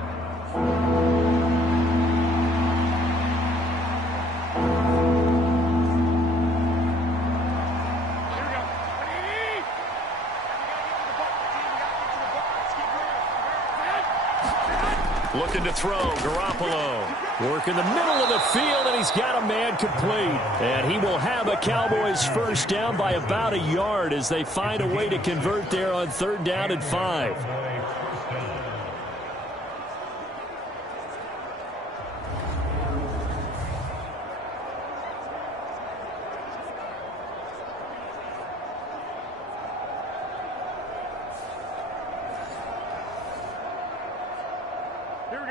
Looking to throw, Garoppolo. Work in the middle of the field, and he's got a man complete. And he will have a Cowboys first down by about a yard as they find a way to convert there on 3rd down and 5.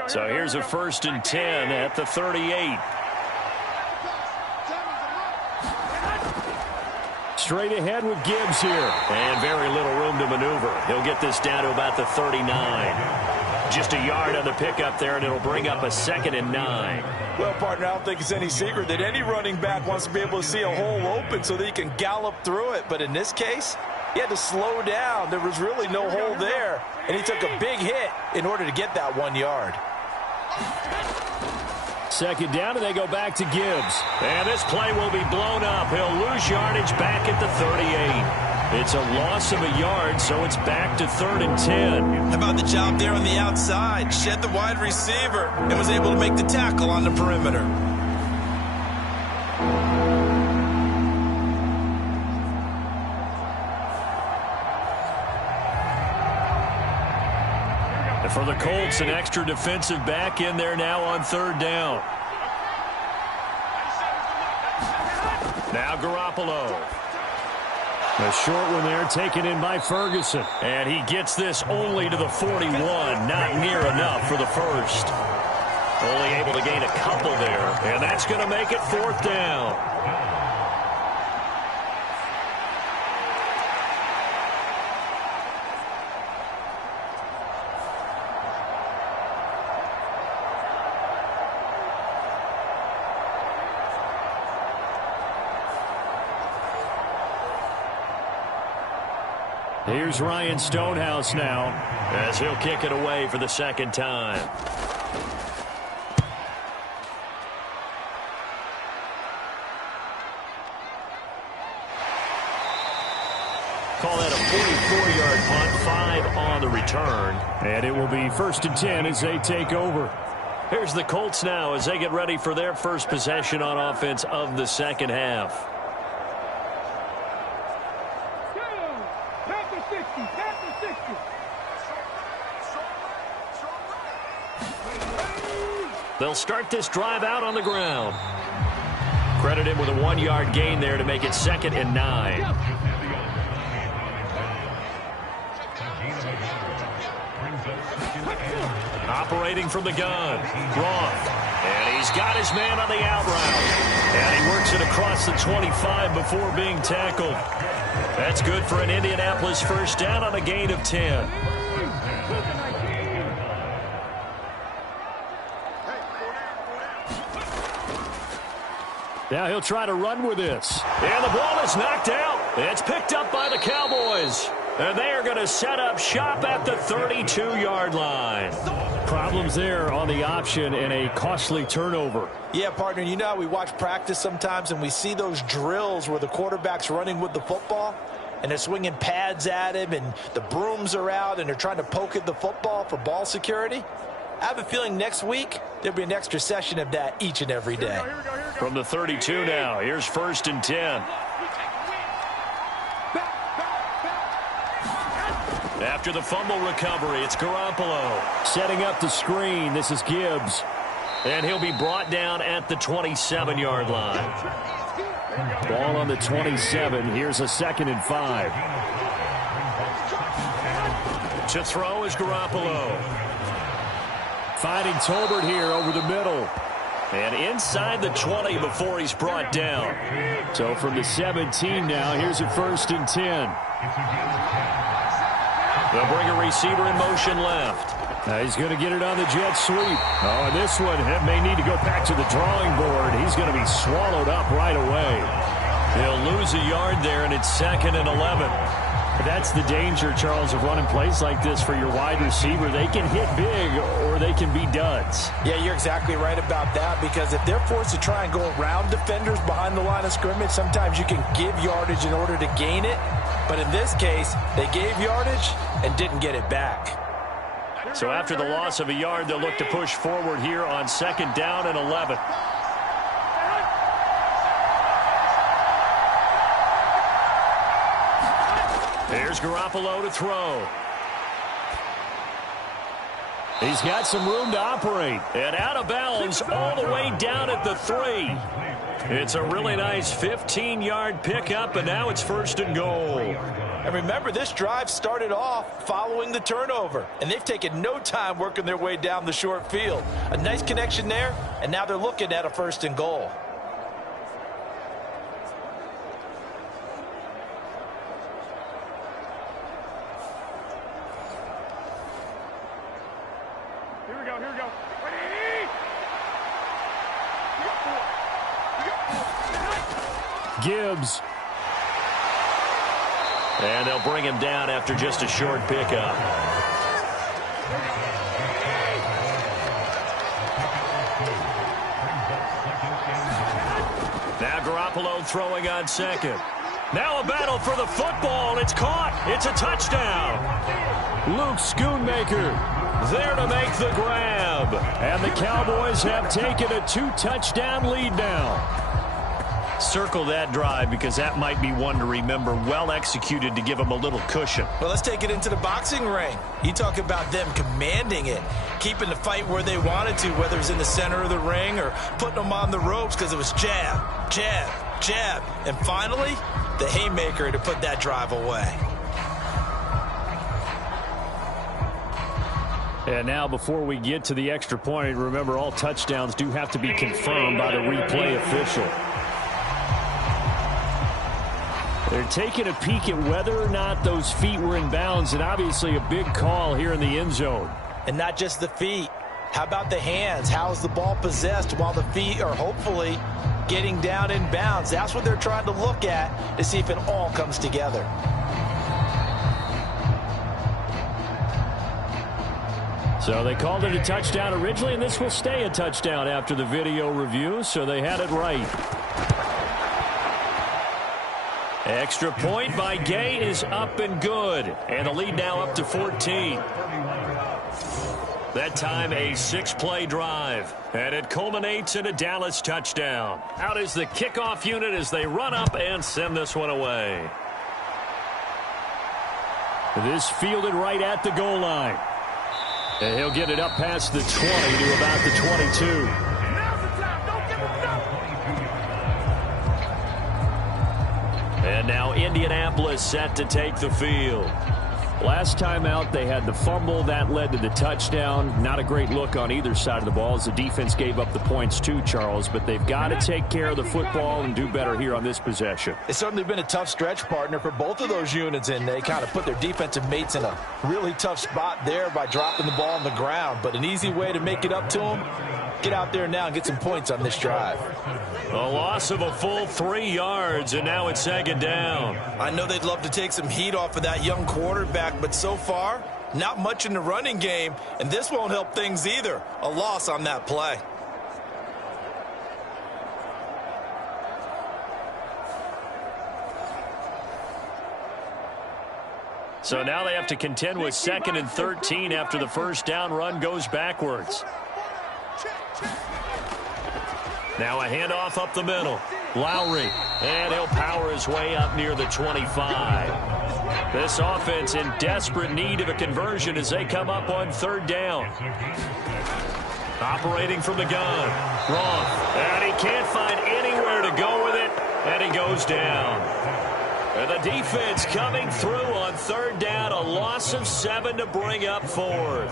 So here's a 1st and 10 at the 38. Straight ahead with Gibbs here. And very little room to maneuver. He'll get this down to about the 39. Just a yard on the pickup there, and it'll bring up a 2nd and 9. Well, partner, I don't think it's any secret that any running back wants to be able to see a hole open so that he can gallop through it. But in this case, he had to slow down. There was really no hole there, and he took a big hit in order to get that 1 yard. 2nd down, and they go back to Gibbs. And this play will be blown up. He'll lose yardage back at the 38. It's a loss of a yard, so it's back to 3rd and 10. How about the job there on the outside? Shed the wide receiver and was able to make the tackle on the perimeter. For the Colts, an extra defensive back in there now on 3rd down. Now Garoppolo. A short one there taken in by Ferguson. And he gets this only to the 41. Not near enough for the first. Only able to gain a couple there. And that's going to make it 4th down. Here's Ryan Stonehouse now, as he'll kick it away for the 2nd time. Call that a 44-yard punt, 5 on the return. And it will be 1st and 10 as they take over. Here's the Colts now as they get ready for their first possession on offense of the second half. They'll start this drive out on the ground. Credit him with a 1-yard gain there to make it 2nd and 9. Operating from the gun. Gronk. And he's got his man on the out route. And he works it across the 25 before being tackled. That's good for an Indianapolis first down on a gain of 10. Now he'll try to run with this. And the ball is knocked out. It's picked up by the Cowboys. And they are going to set up shop at the 32-yard line. Problems there on the option and a costly turnover. Yeah, partner, you know how we watch practice sometimes and we see those drills where the quarterback's running with the football and they're swinging pads at him and the brooms are out and they're trying to poke at the football for ball security? I have a feeling next week there'll be an extra session of that each and every day. From the 32 now, here's 1st and 10. After the fumble recovery, it's Garoppolo. Setting up the screen, this is Gibbs. And he'll be brought down at the 27-yard line. Ball on the 27. Here's a 2nd and 5. To throw is Garoppolo. Finding Tolbert here over the middle. And inside the 20 before he's brought down. So from the 17 now, here's a 1st and 10. They'll bring a receiver in motion left. Now he's going to get it on the jet sweep. Oh, and this one may need to go back to the drawing board. He's going to be swallowed up right away. He'll lose a yard there, and it's 2nd and 11. That's the danger, Charles, of running plays like this for your wide receiver. They can hit big or they can be duds. Yeah, you're exactly right about that, because if they're forced to try and go around defenders behind the line of scrimmage, sometimes you can give yardage in order to gain it. But in this case, they gave yardage and didn't get it back. So after the loss of a yard, they'll look to push forward here on 2nd down and 11. Here's Garoppolo to throw. He's got some room to operate. And out of bounds all the way down at the 3. It's a really nice 15-yard pickup, and now it's 1st and goal. And remember, this drive started off following the turnover, and they've taken no time working their way down the short field. A nice connection there, and now they're looking at a 1st and goal. Here we go, here we go. Gibbs. And they'll bring him down after just a short pickup. Now Garoppolo throwing on 2nd. Now a battle for the football. It's caught. It's a touchdown. Luke Schoonmaker there to make the grab. And the Cowboys have taken a 2-touchdown lead now. Circle that drive because that might be one to remember. Well executed to give them a little cushion. Well, let's take it into the boxing ring. You talk about them commanding it, keeping the fight where they wanted to, whether it's in the center of the ring or putting them on the ropes, because it was jab, jab, jab. And finally, the haymaker to put that drive away. And now before we get to the extra point, remember all touchdowns do have to be confirmed by the replay official. They're taking a peek at whether or not those feet were in bounds, and obviously a big call here in the end zone. And not just the feet. How about the hands? How is the ball possessed while the feet are hopefully getting down in bounds? That's what they're trying to look at to see if it all comes together. So they called it a touchdown originally, and this will stay a touchdown after the video review, so they had it right. Extra point by Gay is up and good. And the lead now up to 14. That time a 6-play drive. And it culminates in a Dallas touchdown. Out is the kickoff unit as they run up and send this one away. This fielded right at the goal line. And he'll get it up past the 20 to about the 22. And now Indianapolis set to take the field. Last time out, they had the fumble. That led to the touchdown. Not a great look on either side of the ball as the defense gave up the points too, Charles. But they've got to take care of the football and do better here on this possession. It's certainly been a tough stretch, partner, for both of those units, and they kind of put their defensive mates in a really tough spot there by dropping the ball on the ground. But an easy way to make it up to them, get out there now and get some points on this drive. A loss of a full 3 yards, and now it's second down. I know they'd love to take some heat off of that young quarterback, but so far, not much in the running game, and this won't help things either. A loss on that play. So now they have to contend with 2nd and 13 after the first down run goes backwards. Now a handoff up the middle. Lowry, and he'll power his way up near the 25. This offense in desperate need of a conversion as they come up on 3rd down. Operating from the gun. Roth, and he can't find anywhere to go with it, and he goes down. And the defense coming through on 3rd down, a loss of 7 to bring up 4th.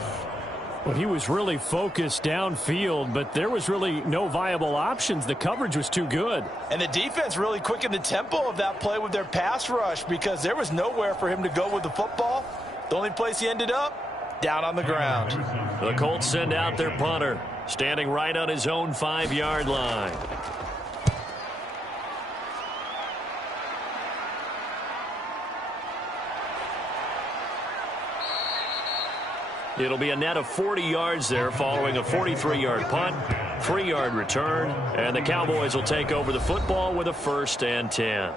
Well, he was really focused downfield, but there was really no viable options. The coverage was too good. And the defense really quickened the tempo of that play with their pass rush because there was nowhere for him to go with the football. The only place he ended up, down on the ground. The Colts send out their punter, standing right on his own 5-yard line. It'll be a net of 40 yards there following a 43-yard punt, 3-yard return, and the Cowboys will take over the football with a 1st and 10.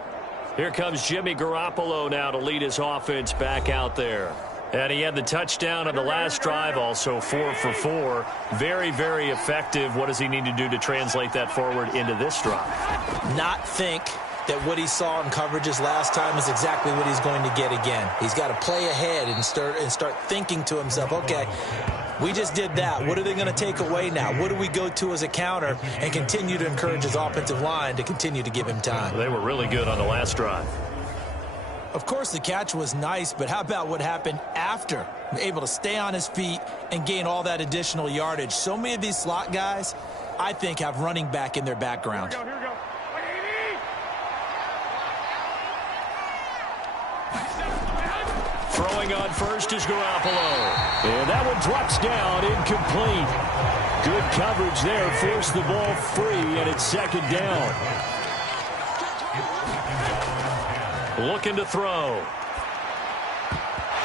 Here comes Jimmy Garoppolo now to lead his offense back out there. And he had the touchdown on the last drive, also 4 for 4. Very, very effective. What does he need to do to translate that forward into this drive? Not think that what he saw in coverages last time is exactly what he's going to get again. He's got to play ahead and start thinking to himself, okay, we just did that. What are they going to take away now? What do we go to as a counter? And continue to encourage his offensive line to continue to give him time. They were really good on the last drive. Of course, the catch was nice, but how about what happened after? Able to stay on his feet and gain all that additional yardage. So many of these slot guys, I think, have running back in their background. Here we go. Throwing on first is Garoppolo. And that one drops down, incomplete. Good coverage there, forced the ball free, and it's 2nd down. Looking to throw.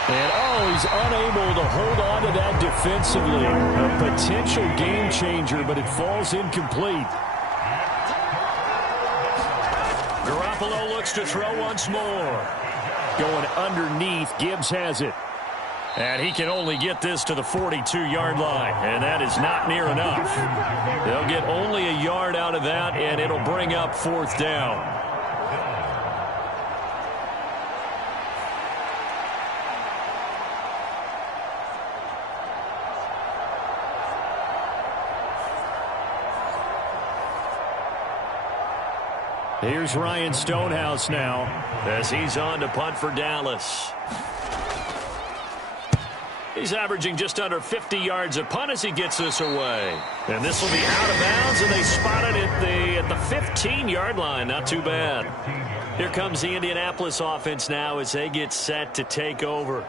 And, he's unable to hold on to that defensively. A potential game changer, but it falls incomplete. Garoppolo looks to throw once more. Going underneath, Gibbs has it. And he can only get this to the 42-yard line, and that is not near enough. They'll get only a yard out of that, and it'll bring up 4th down. Here's Ryan Stonehouse now as he's on to punt for Dallas. He's averaging just under 50 yards a punt as he gets this away. And this will be out of bounds, and they spot it at the 15-yard line. Not too bad. Here comes the Indianapolis offense now as they get set to take over.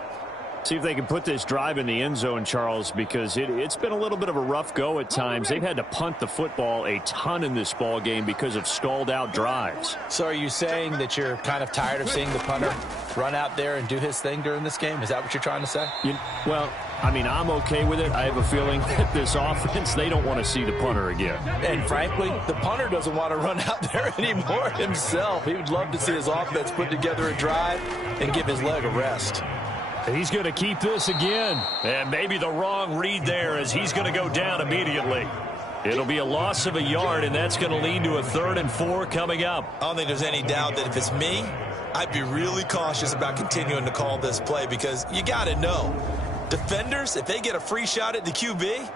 See if they can put this drive in the end zone, Charles, because it's been a little bit of a rough go at times. They've had to punt the football a ton in this ball game because of stalled-out drives. So are you saying that you're kind of tired of seeing the punter run out there and do his thing during this game? Is that what you're trying to say? Well, I mean, I'm okay with it. I have a feeling that this offense, they don't want to see the punter again. And frankly, the punter doesn't want to run out there anymore himself. He would love to see his offense put together a drive and give his leg a rest. He's going to keep this again. And maybe the wrong read there as he's going to go down immediately. It'll be a loss of a yard, and that's going to lead to a 3rd and 4 coming up. I don't think there's any doubt that if it's me, I'd be really cautious about continuing to call this play because you got to know, defenders, if they get a free shot at the QB,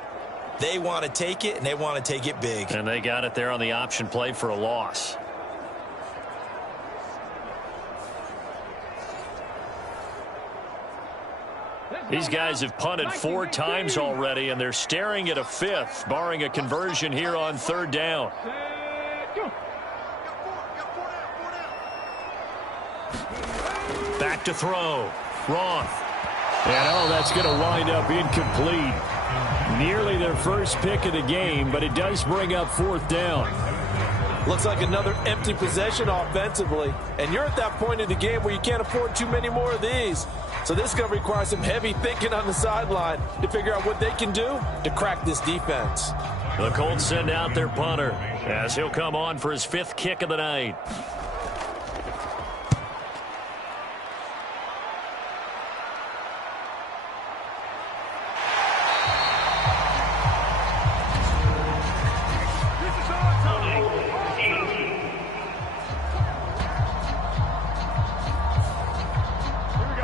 they want to take it, and they want to take it big. And they got it there on the option play for a loss. These guys have punted 4 times already, and they're staring at a 5th, barring a conversion here on 3rd down. Back to throw. Roth. And, that's going to wind up incomplete. Nearly their first pick of the game, but it does bring up fourth down. Looks like another empty possession offensively. And you're at that point in the game where you can't afford too many more of these. So this is going to require some heavy thinking on the sideline to figure out what they can do to crack this defense. The Colts send out their punter as he'll come on for his fifth kick of the night.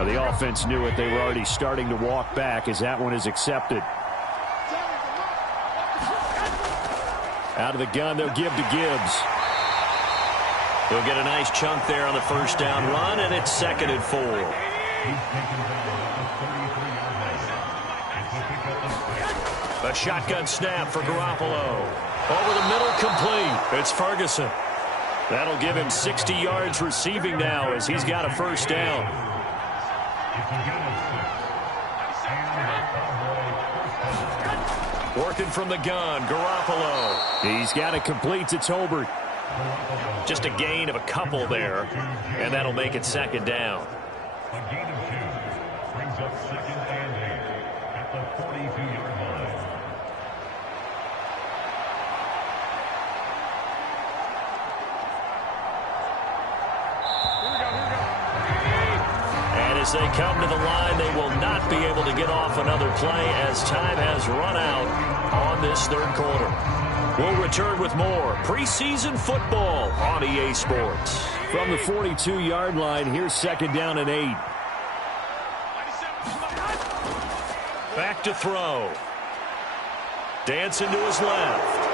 The offense knew it. They were already starting to walk back as that one is accepted. Out of the gun, they'll give to Gibbs. He'll get a nice chunk there on the first down run, and it's 2nd and 4. A shotgun snap for Garoppolo. Over the middle, complete. It's Ferguson. That'll give him 60 yards receiving now as he's got a first down. Working from the gun, Garoppolo. He's got it complete to Tolbert. Just a gain of a couple there, and that'll make it 2nd down. A gain of 2 brings up 2nd and 8 at the 42-yard line. And as they come to the line, they will not be able to get off another play as time has run out on this third quarter. We'll return with more preseason football on EA Sports. From the 42-yard line, here's 2nd down and 8. Back to throw. Dancing to his left.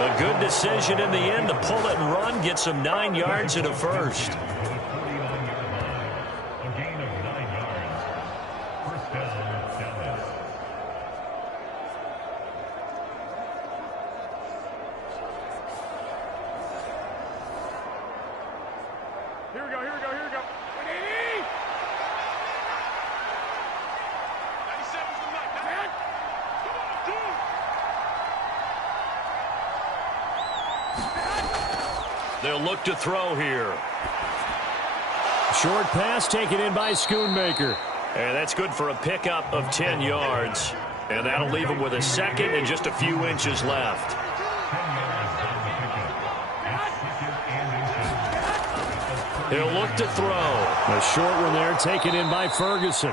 A good decision in the end to pull it and run, get some 9 yards and a first. They'll look to throw here. Short pass taken in by Schoonmaker. And that's good for a pickup of 10 yards. And that'll leave him with a second and just a few inches left. He'll look to throw. A short one there taken in by Ferguson.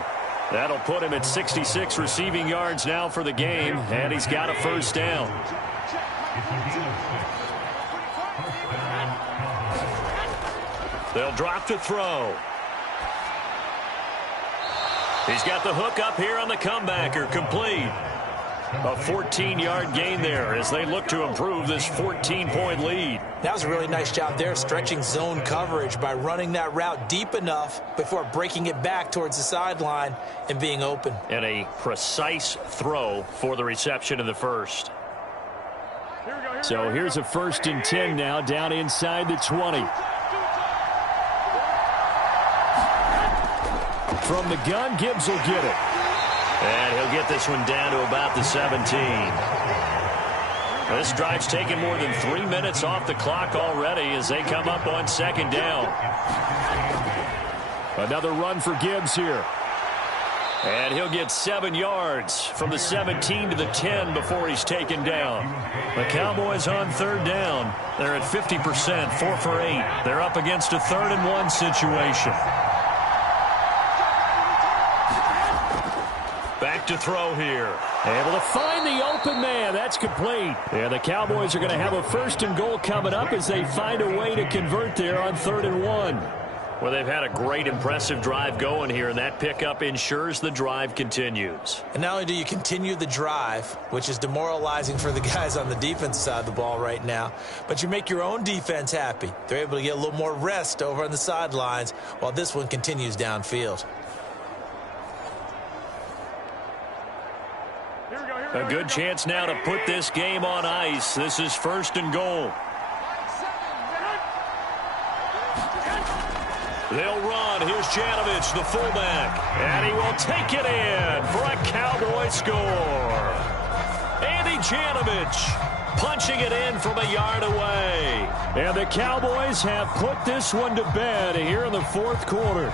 That'll put him at 66 receiving yards now for the game, and he's got a first down. They'll drop to throw. He's got the hook up here on the comebacker, complete. A 14-yard gain there as they look to improve this 14-point lead. That was a really nice job there, stretching zone coverage by running that route deep enough before breaking it back towards the sideline and being open. And a precise throw for the reception in the first. So here's a 1st and 10 now, down inside the 20. From the gun, Gibbs will get it. And he'll get this one down to about the 17. This drive's taken more than 3 minutes off the clock already as they come up on 2nd down. Another run for Gibbs here. And he'll get 7 yards from the 17 to the 10 before he's taken down. The Cowboys on 3rd down. They're at 50%, 4 for 8. They're up against a 3rd and 1 situation. Back to throw here. Able to find the open man. That's complete. And the Cowboys are going to have a 1st and goal coming up as they find a way to convert there on 3rd and 1. Well, they've had a great, impressive drive going here, and that pickup ensures the drive continues. And not only do you continue the drive, which is demoralizing for the guys on the defensive side of the ball right now, but you make your own defense happy. They're able to get a little more rest over on the sidelines while this one continues downfield. A good chance now to put this game on ice. This is 1st and goal. They'll run. Here's Janovich, the fullback. And he will take it in for a Cowboy score. Andy Janovich punching it in from a yard away. And the Cowboys have put this one to bed here in the fourth quarter.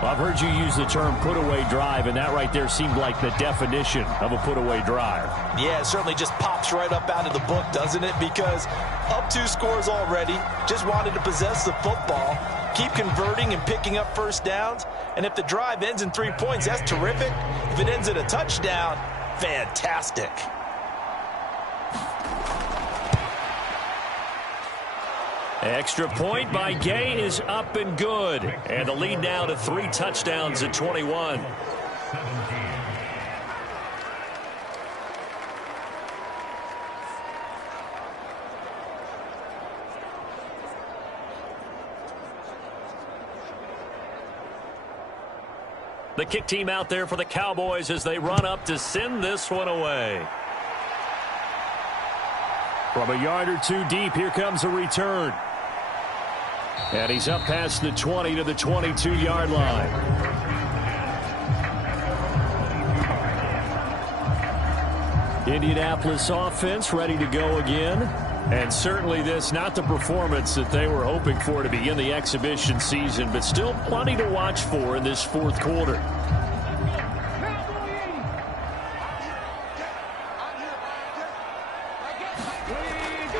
I've heard you use the term put-away drive, and that right there seemed like the definition of a put-away drive. Yeah, it certainly just pops right up out of the book, doesn't it? Because up 2 scores already, just wanted to possess the football, keep converting and picking up first downs. And if the drive ends in 3 points, that's terrific. If it ends in a touchdown, fantastic. Extra point by Gay is up and good. And the lead now to 3 touchdowns at 21. The kick team out there for the Cowboys as they run up to send this one away. From a yard or 2 deep, here comes a return. And he's up past the 20 to the 22-yard line. Indianapolis offense ready to go again. And certainly this, not the performance that they were hoping for to begin the exhibition season, but still plenty to watch for in this fourth quarter.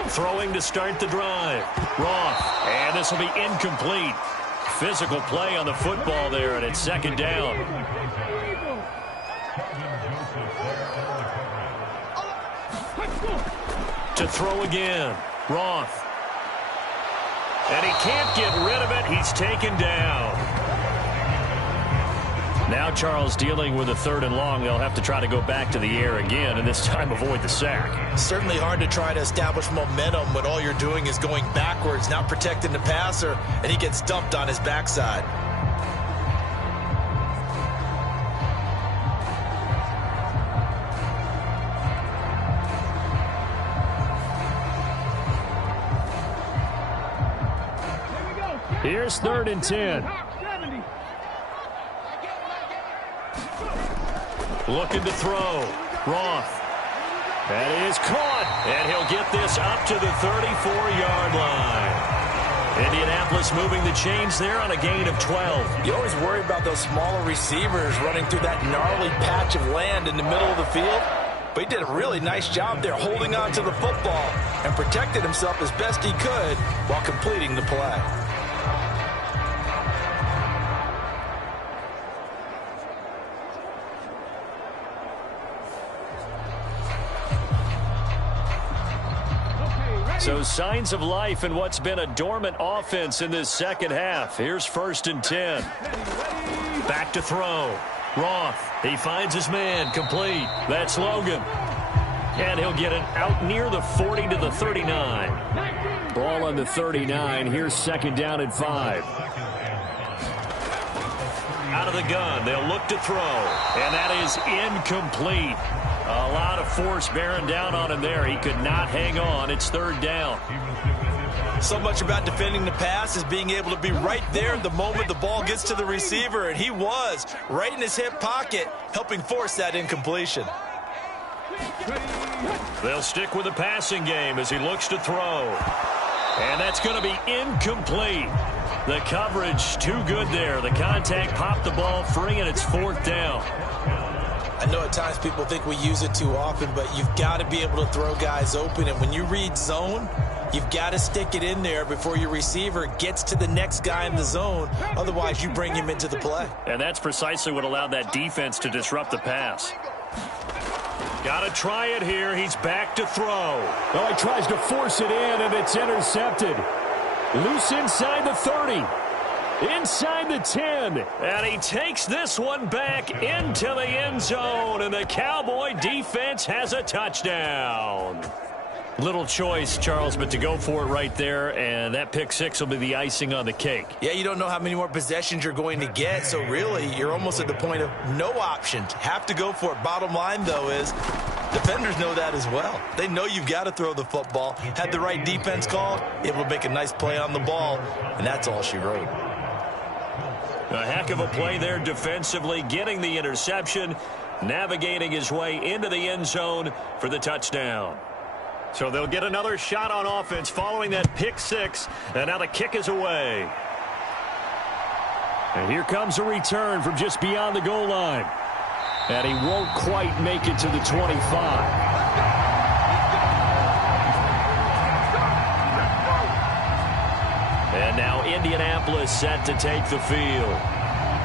Throwing to start the drive. Roth. And this will be incomplete. Physical play on the football there, and it's second down. To throw again. Roth. And he can't get rid of it. He's taken down. Now Charles dealing with a 3rd and long. They'll have to try to go back to the air again, and this time avoid the sack. Certainly hard to try to establish momentum when all you're doing is going backwards, not protecting the passer, and he gets dumped on his backside. Here's 3rd and 10. Looking to throw. Roth. That is caught. And he'll get this up to the 34-yard line. Indianapolis moving the chains there on a gain of 12. You always worry about those smaller receivers running through that gnarly patch of land in the middle of the field. But he did a really nice job there holding on to the football and protected himself as best he could while completing the play. So signs of life in what's been a dormant offense in this second half. Here's 1st and 10. Back to throw. Roth. He finds his man. Complete. That's Logan. And he'll get it out near the 40 to the 39. Ball on the 39. Here's 2nd down and 5. Out of the gun. They'll look to throw. And that is incomplete. A lot of force bearing down on him there. He could not hang on. It's 3rd down. So much about defending the pass is being able to be right there at the moment the ball gets to the receiver, and he was right in his hip pocket, helping force that incompletion. They'll stick with the passing game as he looks to throw. And that's going to be incomplete. The coverage too good there. The contact popped the ball free, and it's 4th down. I know at times people think we use it too often, but you've got to be able to throw guys open. And when you read zone, you've got to stick it in there before your receiver gets to the next guy in the zone. Otherwise, you bring him into the play. And that's precisely what allowed that defense to disrupt the pass. Got to try it here. He's back to throw. Oh, he tries to force it in, and it's intercepted. Loose inside the 30. Inside the 10. And he takes this one back into the end zone, and the Cowboy defense has a touchdown. Little choice, Charles, but to go for it right there, and that pick six will be the icing on the cake. Yeah, you don't know how many more possessions you're going to get, so really you're almost at the point of no options. Have to go for it. Bottom line, though, is defenders know that as well. They know you've got to throw the football. Had the right defense called, able to make a nice play on the ball, and that's all she wrote. A heck of a play there defensively, getting the interception, navigating his way into the end zone for the touchdown. So they'll get another shot on offense following that pick six, and now the kick is away. And here comes a return from just beyond the goal line. And he won't quite make it to the 25. And now Indianapolis set to take the field.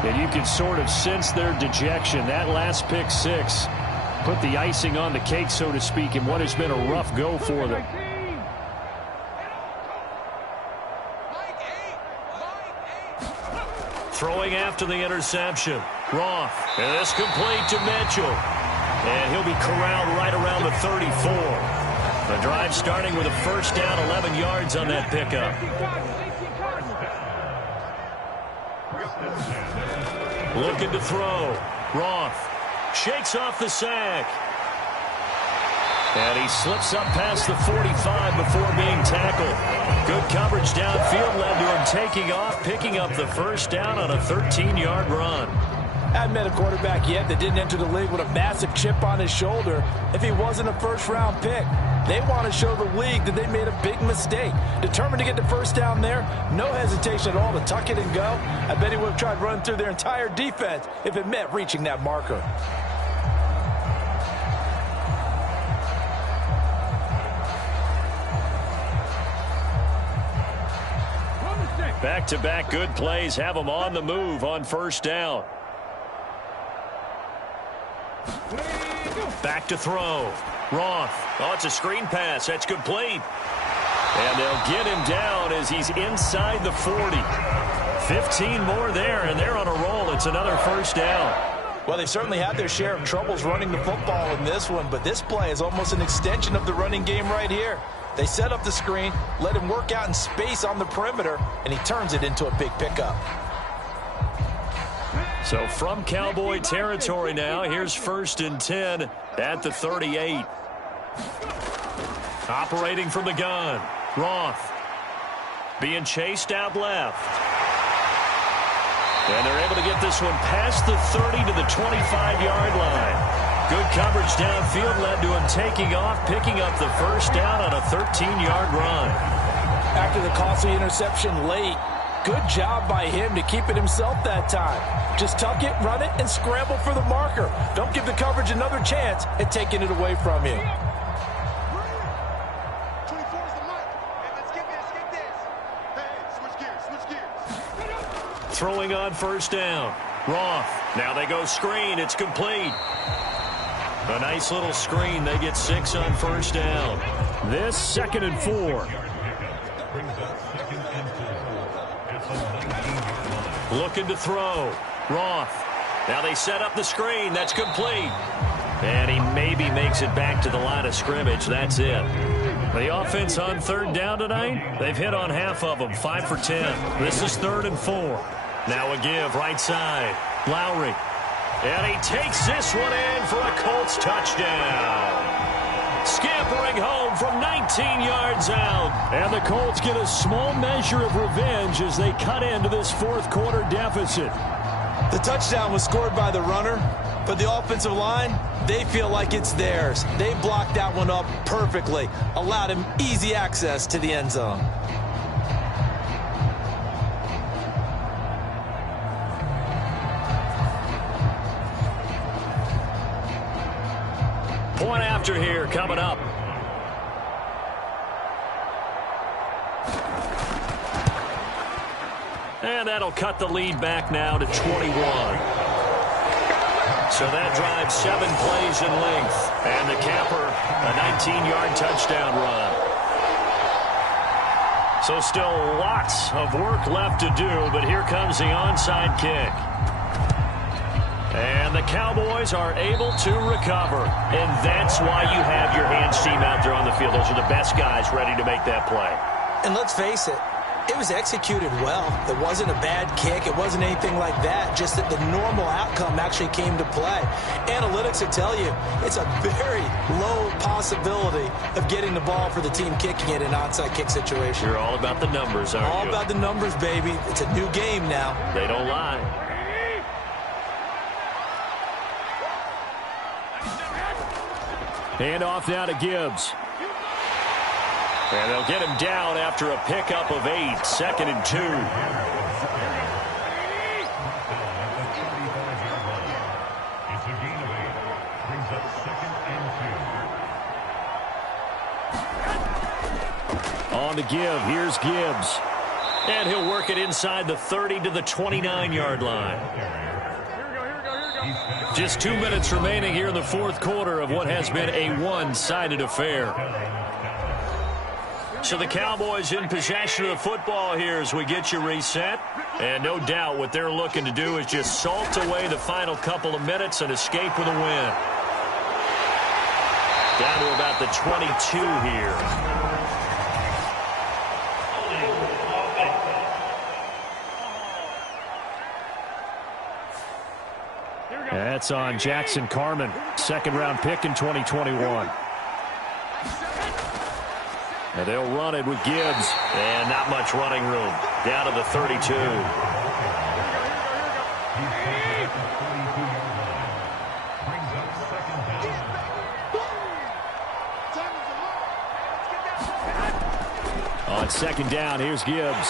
And you can sort of sense their dejection. That last pick six put the icing on the cake, so to speak, in what has been a rough go for them. Throwing after the interception. Roth. And this complete to Mitchell. And he'll be corralled right around the 34. The drive starting with a first down, 11 yards on that pickup. Looking to throw. Roth shakes off the sack. And he slips up past the 45 before being tackled. Good coverage downfield led to him taking off, picking up the first down on a 13-yard run. I haven't met a quarterback yet that didn't enter the league with a massive chip on his shoulder if he wasn't a first-round pick. They want to show the league that they made a big mistake. Determined to get the first down there, no hesitation at all to tuck it and go. I bet he would have tried running through their entire defense if it meant reaching that marker. Back-to-back good plays have them on the move on first down. Back to throw. Roth. Oh, it's a screen pass. That's complete. And they'll get him down as he's inside the 40. 15 more there, and they're on a roll. It's another first down. Well, they certainly had their share of troubles running the football in this one, but this play is almost an extension of the running game right here. They set up the screen, let him work out in space on the perimeter, and he turns it into a big pickup. So from Cowboy territory now, here's 1st and 10 at the 38. Operating from the gun, Roth. Being chased out left. And they're able to get this one past the 30 to the 25-yard line. Good coverage downfield led to him taking off, picking up the first down on a 13-yard run. After the costly interception late, good job by him to keep it himself that time. Just tuck it, run it, and scramble for the marker. Don't give the coverage another chance at taking it away from you. Throwing on first down. Roth. Now they go screen. It's complete. A nice little screen. They get 6 on first down. This 2nd and 4. Looking to throw. Roth. Now they set up the screen. That's complete. And he maybe makes it back to the line of scrimmage. That's it. The offense on 3rd down tonight, they've hit on half of them, 5 for 10. This is 3rd and 4. Now a give right side. Lowry. And he takes this one in for a Colts touchdown. Scampering home from 19 yards out. And the Colts get a small measure of revenge as they cut into this 4th quarter deficit. The touchdown was scored by the runner, but the offensive line, they feel like it's theirs. They blocked that one up perfectly, allowed him easy access to the end zone. Point after here coming up. And that'll cut the lead back now to 21. So that drives 7 plays in length. And the capper, a 19-yard touchdown run. So still lots of work left to do, but here comes the onside kick. And the Cowboys are able to recover. And that's why you have your hands team out there on the field. Those are the best guys ready to make that play. And let's face it, It was executed well. It wasn't a bad kick. It wasn't anything like that. Just that the normal outcome actually came to play. Analytics will tell you it's a very low possibility of getting the ball for the team kicking it in an onside kick situation. You're all about the numbers, aren't you? All about the numbers, baby. It's a new game now. They don't lie. Hand off now to Gibbs. And they'll get him down after a pickup of 8, 2nd and 2. It's a gain of 8. Brings up 2nd and 2. On the give, here's Gibbs. And he'll work it inside the 30 to the 29-yard line. Just 2 minutes remaining here in the fourth quarter of what has been a one-sided affair. So the Cowboys in possession of the football here as we get you reset. And no doubt what they're looking to do is just salt away the final couple of minutes and escape with a win. Down to about the 22 here. That's on Jackson Carman, second-round pick in 2021. And they'll run it with Gibbs. And not much running room. Down to the 32. On second down, here's Gibbs.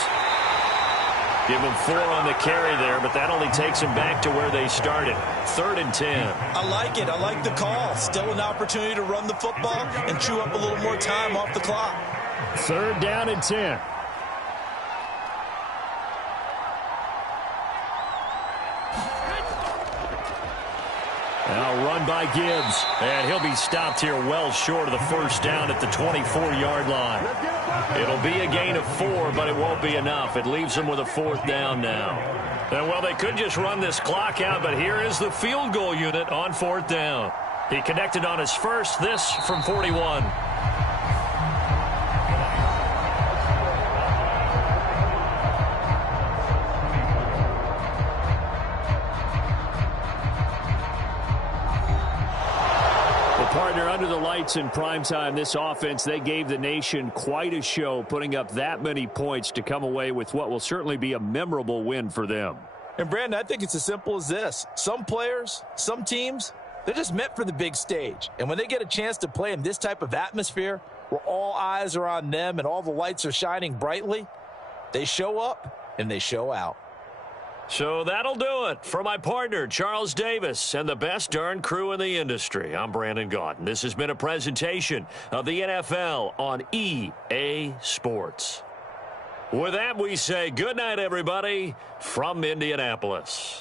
Give him 4 on the carry there, but that only takes him back to where they started. 3rd and 10. I like it. I like the call. Still an opportunity to run the football and chew up a little more time off the clock. 3rd down and 10. Now run by Gibbs. And he'll be stopped here well short of the first down at the 24-yard line. It'll be a gain of 4, but it won't be enough. It leaves them with a 4th down now. And well, they could just run this clock out, but here is the field goal unit on 4th down. He connected on his first, this from 41. Partner, under the lights in primetime, this offense, they gave the nation quite a show, putting up that many points to come away with what will certainly be a memorable win for them. And, Brandon, I think it's as simple as this. Some players, some teams, they're just meant for the big stage. And when they get a chance to play in this type of atmosphere where all eyes are on them and all the lights are shining brightly, they show up and they show out. So that'll do it for my partner, Charles Davis, and the best darn crew in the industry. I'm Brandon Gaudin. This has been a presentation of the NFL on EA Sports. With that, we say good night, everybody, from Indianapolis.